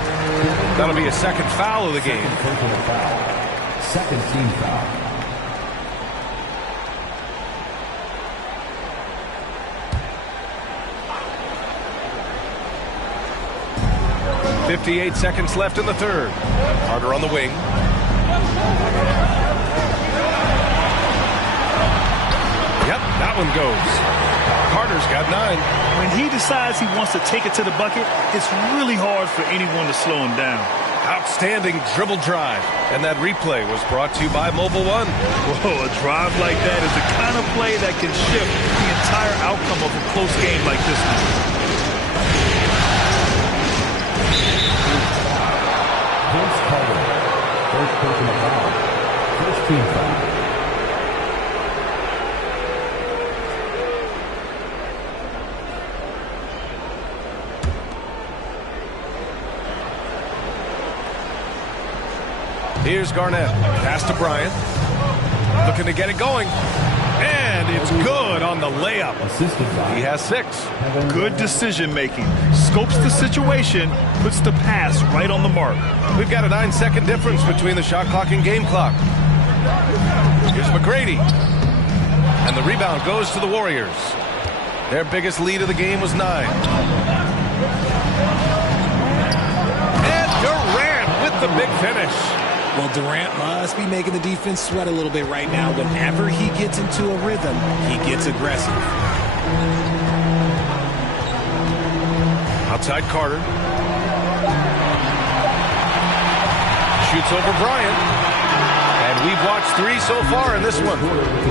That'll be a second foul of the game. Second team foul. .58 seconds left in the third. Carter on the wing. Yep, that one goes. Carter's got 9. When he decides he wants to take it to the bucket, it's really hard for anyone to slow him down. Outstanding dribble drive. And that replay was brought to you by Mobile One. Whoa, a drive like that is the kind of play that can shift the entire outcome of a close game like this one. Vince Carter, first personal foul, first team foul. Here's Garnett. Pass to Bryant. Looking to get it going. And it's good on the layup. He has 6. Good decision making. Scopes the situation, puts the pass right on the mark. We've got a 9-second difference between the shot clock and game clock. Here's McGrady. And the rebound goes to the Warriors. Their biggest lead of the game was 9. And Durant with the big finish. Well, Durant must be making the defense sweat a little bit right now. Whenever he gets into a rhythm, he gets aggressive. Outside Carter. Shoots over Bryant. And we've watched 3 so far in this one.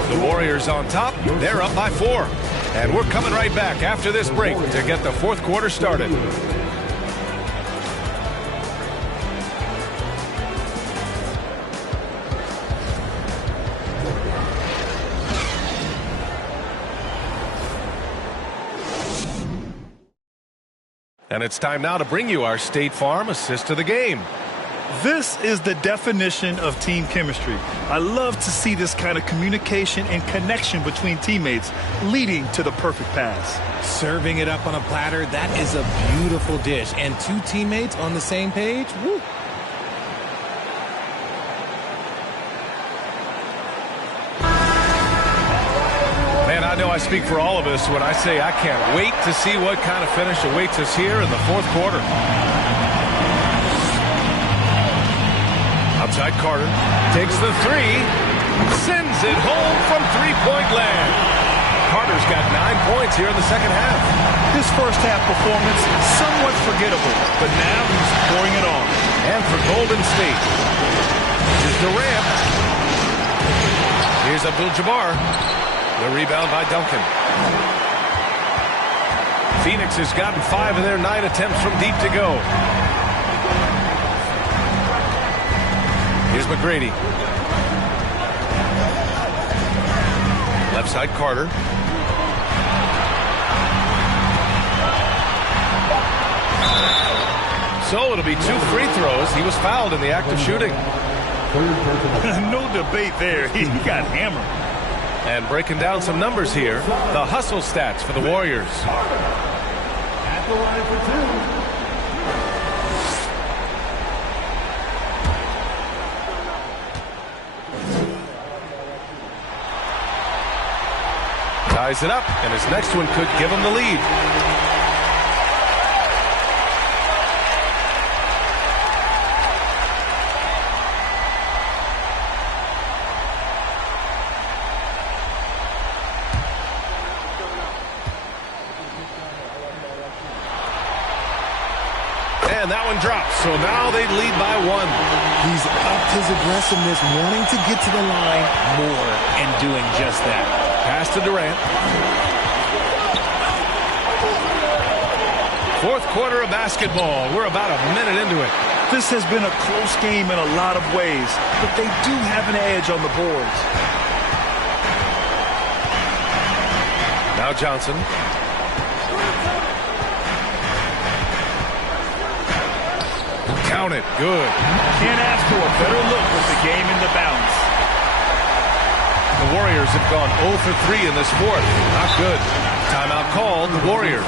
The Warriors on top. They're up by 4. And we're coming right back after this break to get the fourth quarter started. And it's time now to bring you our State Farm assist of the game. This is the definition of team chemistry. I love to see this kind of communication and connection between teammates leading to the perfect pass. Serving it up on a platter, that is a beautiful dish. And 2 teammates on the same page, woo. Man, I know I speak for all of us when I say I can't wait to see what kind of finish awaits us here in the fourth quarter. Outside Carter, takes the 3, sends it home from three-point land. Carter's got 9 points here in the second half. His first half performance, somewhat forgettable, but now he's pouring it on. And for Golden State, here's Durant. Here's Abdul-Jabbar. The rebound by Duncan. Phoenix has gotten 5 of their 9 attempts from deep to go. Here's McGrady. Left side, Carter. So it'll be 2 free throws. He was fouled in the act of shooting. No debate there. He got hammered. And breaking down some numbers here, the hustle stats for the Warriors. At the line for 2. Ties it up, and his next one could give him the lead. And that one drops, so now they lead by 1. He's upped his aggressiveness, wanting to get to the line more and doing just that. Pass to Durant. Fourth quarter of basketball. We're about a minute into it. This has been a close game in a lot of ways, but they do have an edge on the boards. Now Johnson. Count it. Good. Can't ask for a better look with the game in the balance. The Warriors have gone 0 for 3 in this fourth. Not good. Timeout called. The Warriors.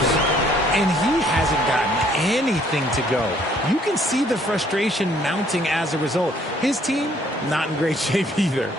And he hasn't gotten anything to go. You can see the frustration mounting as a result. His team, not in great shape either.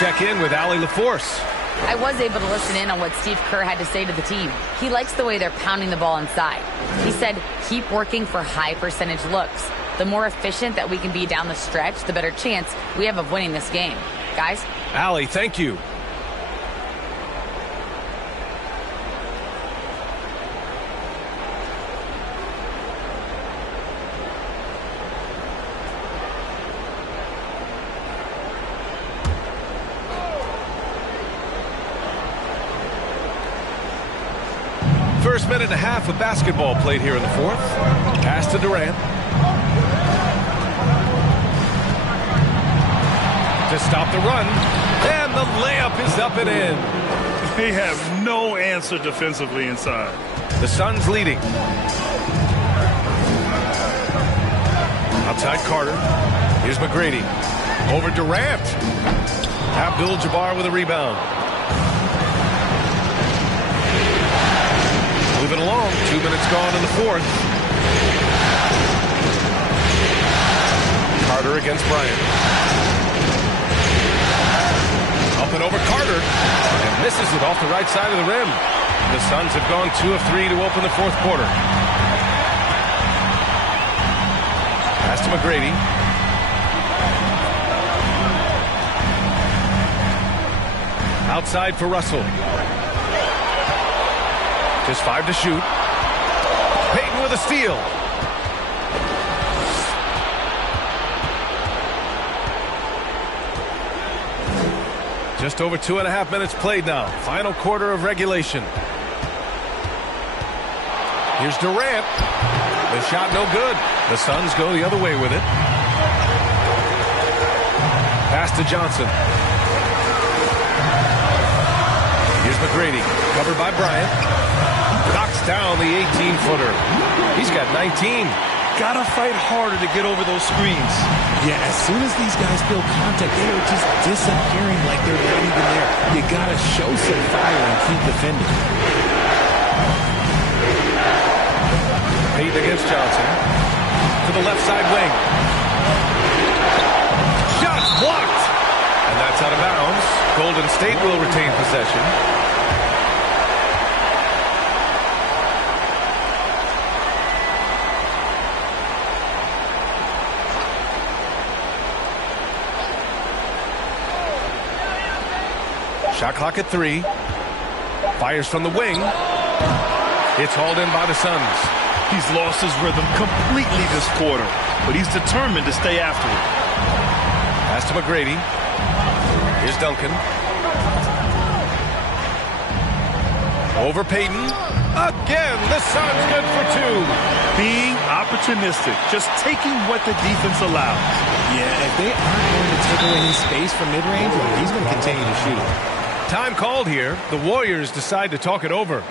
Check in with Allie LaForce. I was able to listen in on what Steve Kerr had to say to the team. He likes the way they're pounding the ball inside. He said, keep working for high percentage looks. The more efficient that we can be down the stretch, the better chance we have of winning this game. Guys? Allie, thank you. First minute and a half of basketball played here in the fourth. Pass to Durant. To stop the run. And the layup is up and in. They have no answer defensively inside. The Suns leading. Outside Carter. Here's McGrady. Over Durant. Abdul-Jabbar with a rebound. Moving along, 2 minutes gone in the fourth. Carter against Bryant. Up and over Carter. And misses it off the right side of the rim. The Suns have gone 2 of 3 to open the fourth quarter. Pass to McGrady. Outside for Russell. Just 5 to shoot. Payton with a steal. Just over 2.5 minutes played now. Final quarter of regulation. Here's Durant. The shot no good. The Suns go the other way with it. Pass to Johnson. Here's McGrady. Covered by Bryant. Knocks down the 18-footer. He's got 19. Gotta fight harder to get over those screens. Yeah, as soon as these guys feel contact, they are just disappearing like they're not even there. You gotta show some fire and keep defending. Payton against Johnson. To the left side wing. Shots blocked. And that's out of bounds. Golden State will retain possession. Shot clock at 3. Fires from the wing. It's hauled in by the Suns. He's lost his rhythm completely this quarter, but he's determined to stay after it. Pass to McGrady. Here's Duncan. Over Payton. Again, the Suns good for 2. Being opportunistic, just taking what the defense allows. Yeah, if they aren't going to take away his space from mid-range, he's going to continue to shoot. Time called here. The Warriors decide to talk it over.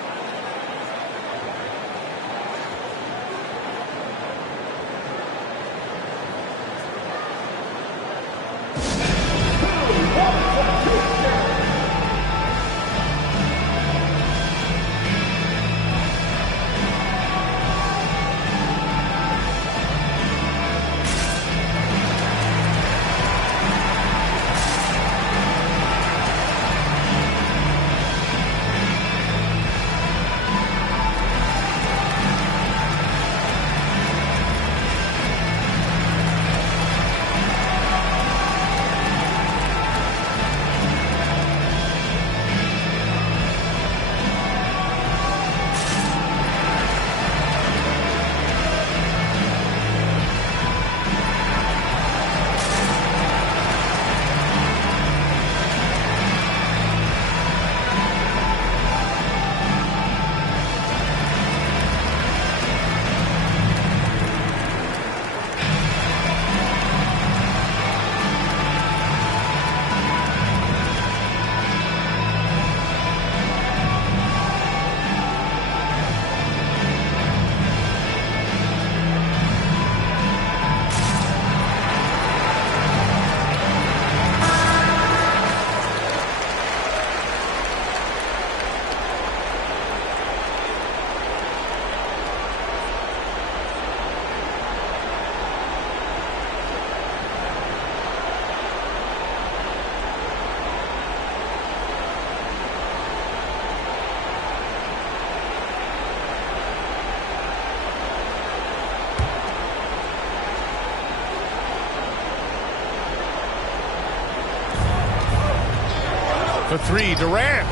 For 3, Durant.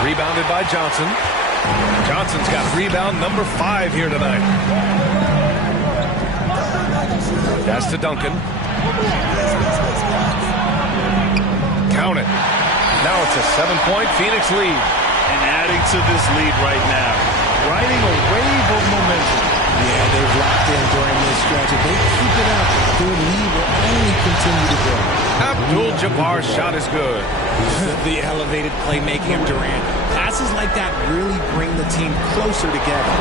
Rebounded by Johnson. Johnson's got rebound number 5 here tonight. That's to Duncan. Count it. Now it's a 7-point Phoenix lead. And adding to this lead right now. Riding a wave of momentum. Yeah, they've locked in during this stretch. If they keep it up, their lead will only continue to grow. Abdul-Jabbar's shot is good. The elevated playmaking of Durant. Passes like that really bring the team closer together.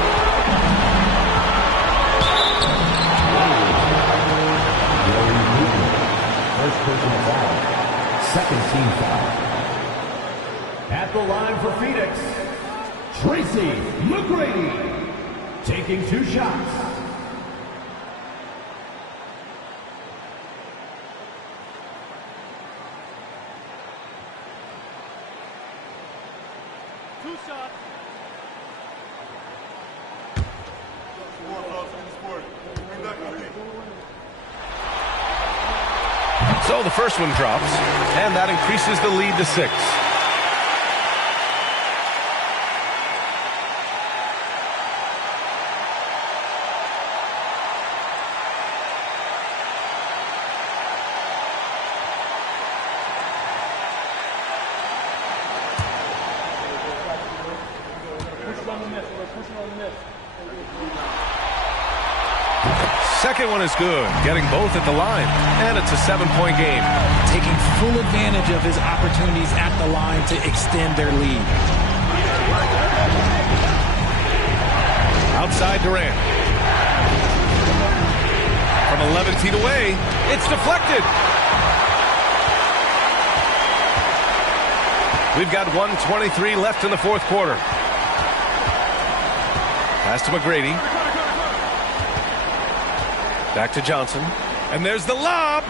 First personal foul. Second team foul. At the line for Phoenix, Tracy McGrady. Taking 2 shots. So the first one drops, and that increases the lead to 6. Second one is good, getting both at the line, and it's a 7-point game. Taking full advantage of his opportunities at the line to extend their lead. Outside Durant. From 11 feet away, it's deflected. We've got 1:23 left in the fourth quarter. Pass to McGrady. Back to Johnson. And there's the lob.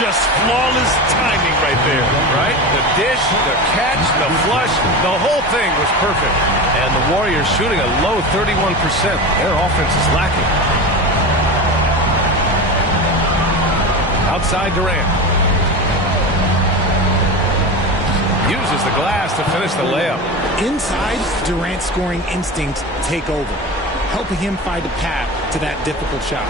Just flawless timing right there. Right? The dish, the catch, the flush, the whole thing was perfect. And the Warriors shooting a low 31%. Their offense is lacking. Outside Durant. Uses the glass to finish the layup. Inside, Durant's scoring instincts take over, helping him find a path to that difficult shot.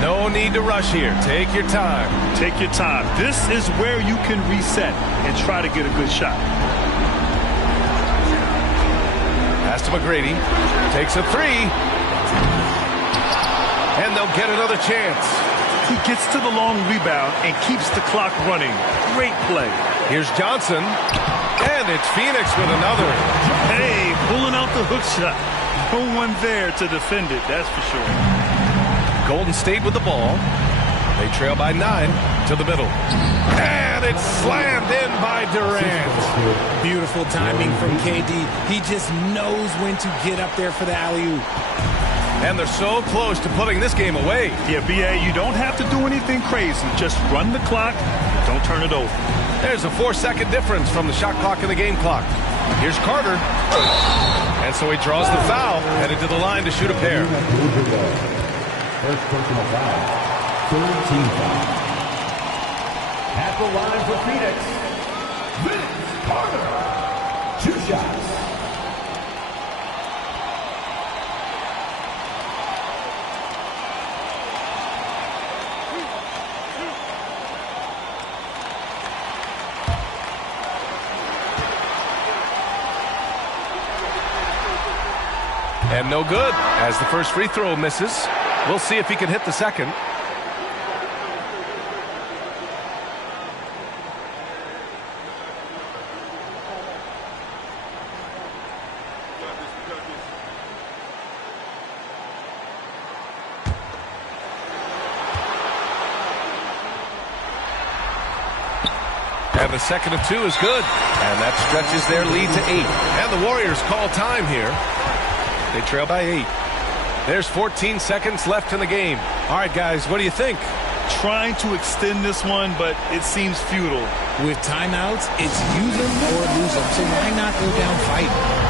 No need to rush here. Take your time. Take your time. This is where you can reset and try to get a good shot. Pass to McGrady. Takes a three. And they'll get another chance. He gets to the long rebound and keeps the clock running. Great play. Here's Johnson. And it's Phoenix with another. Hey, pulling out the hook shot. No one there to defend it, that's for sure. Golden State with the ball. They trail by 9 to the middle. And it's slammed in by Durant. Beautiful timing from KD. He just knows when to get up there for the alley-oop. And they're so close to putting this game away. Yeah, B.A., you don't have to do anything crazy. Just run the clock. Don't turn it over. There's a 4-second difference from the shot clock and the game clock. Here's Carter. And so he draws the foul, headed to the line to shoot a pair. First personal foul. 13 foul. At the line for Phoenix, Vince Carter. 2 shots. And no good, as the first free throw misses. We'll see if he can hit the second. And the second of 2 is good. And that stretches their lead to 8. And the Warriors call time here. They trail by 8. There's 14 seconds left in the game. All right, guys, what do you think? Trying to extend this one, but it seems futile. With timeouts, it's use them or lose them. So why not go down fighting?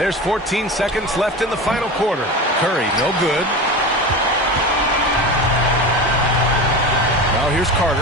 There's 14 seconds left in the final quarter. Curry, no good. Now here's Carter.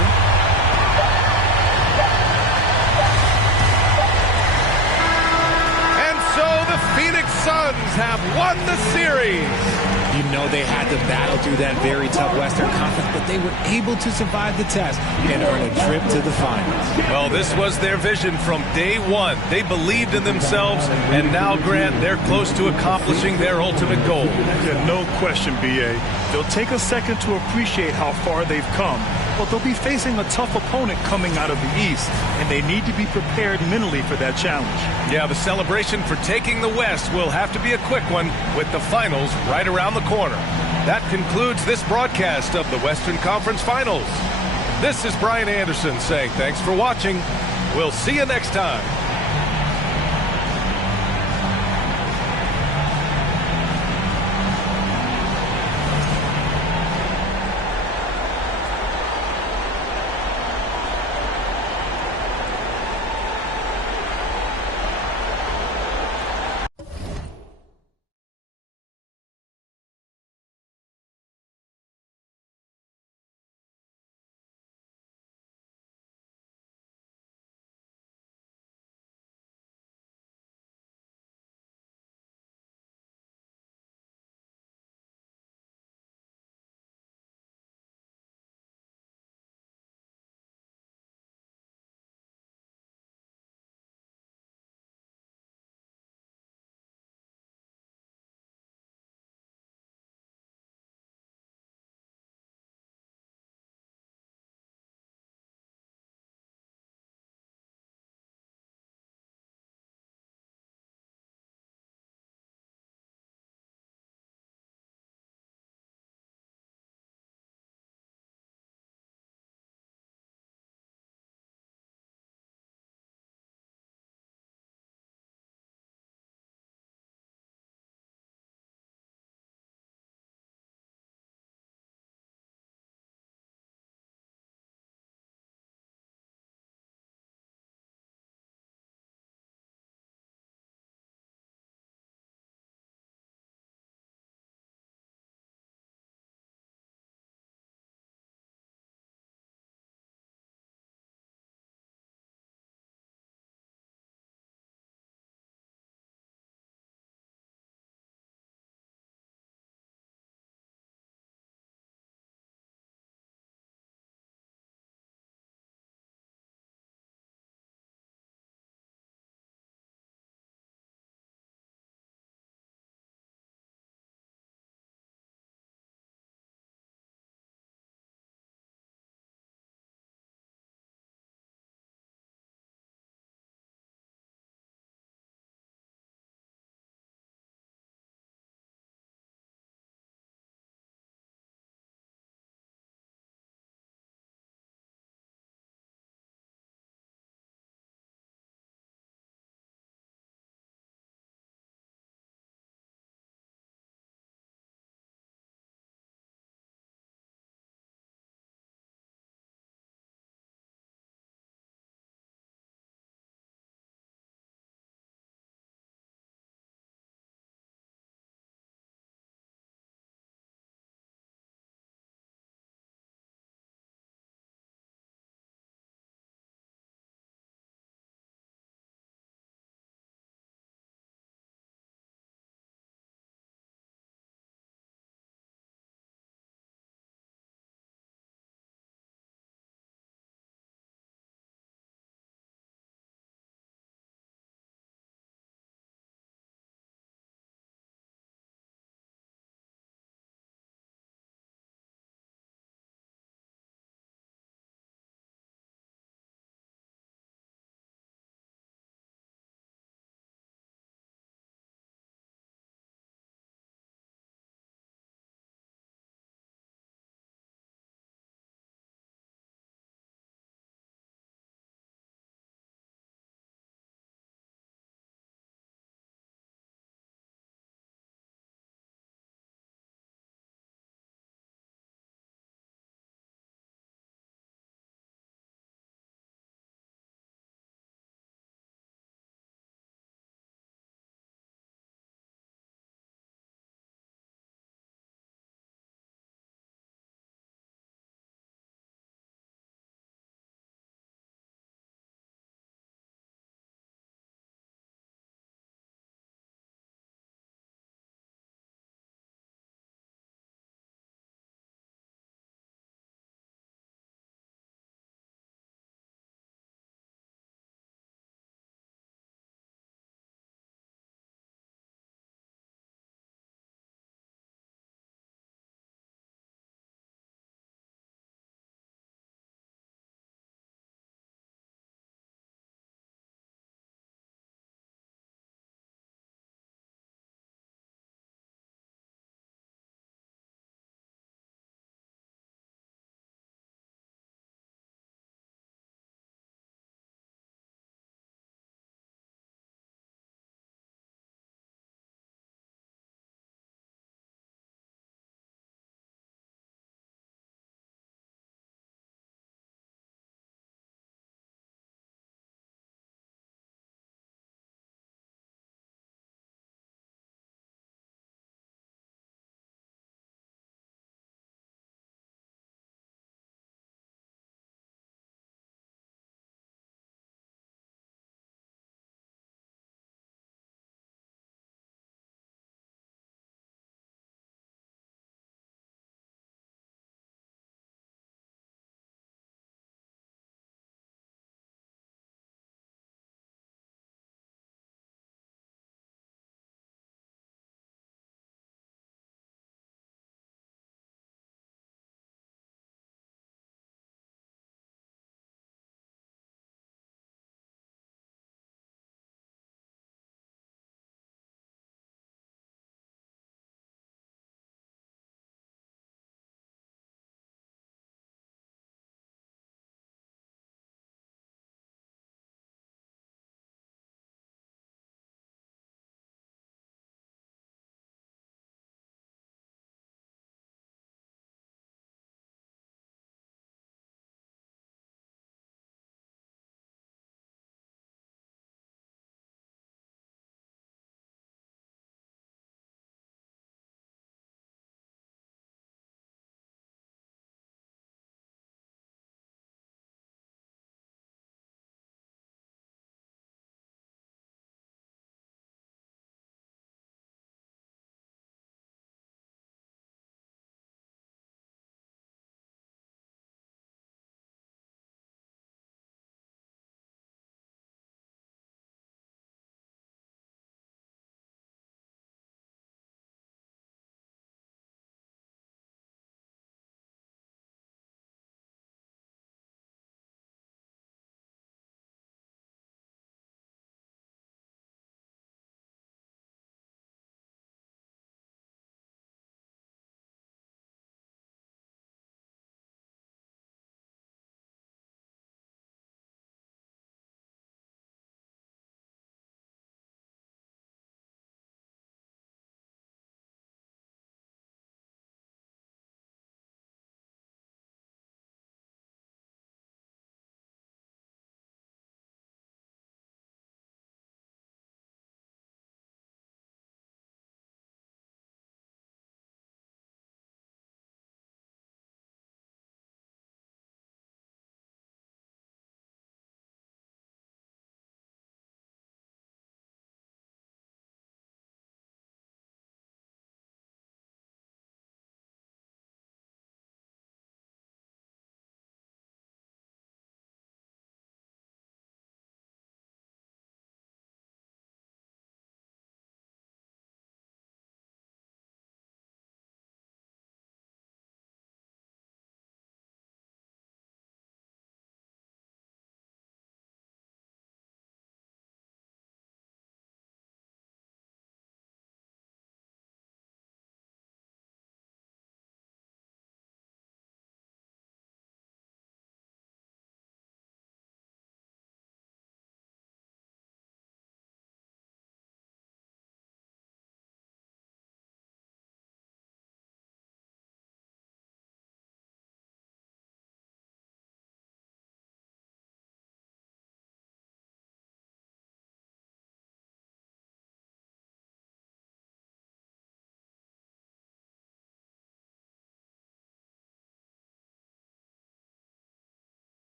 And so the Phoenix Suns have won the series. You know they had to battle through that very tough Western Conference, but they were able to survive the test and earn a trip to the finals. Well, this was their vision from day one. They believed in themselves, and now, Grant, they're close to accomplishing their ultimate goal. Yeah, no question, B.A. They'll take a second to appreciate how far they've come, but they'll be facing a tough opponent coming out of the East, and they need to be prepared mentally for that challenge. Yeah, the celebration for taking the West will have to be a quick one with the finals right around the corner. That concludes this broadcast of the Western Conference Finals. This is Brian Anderson saying thanks for watching. We'll see you next time.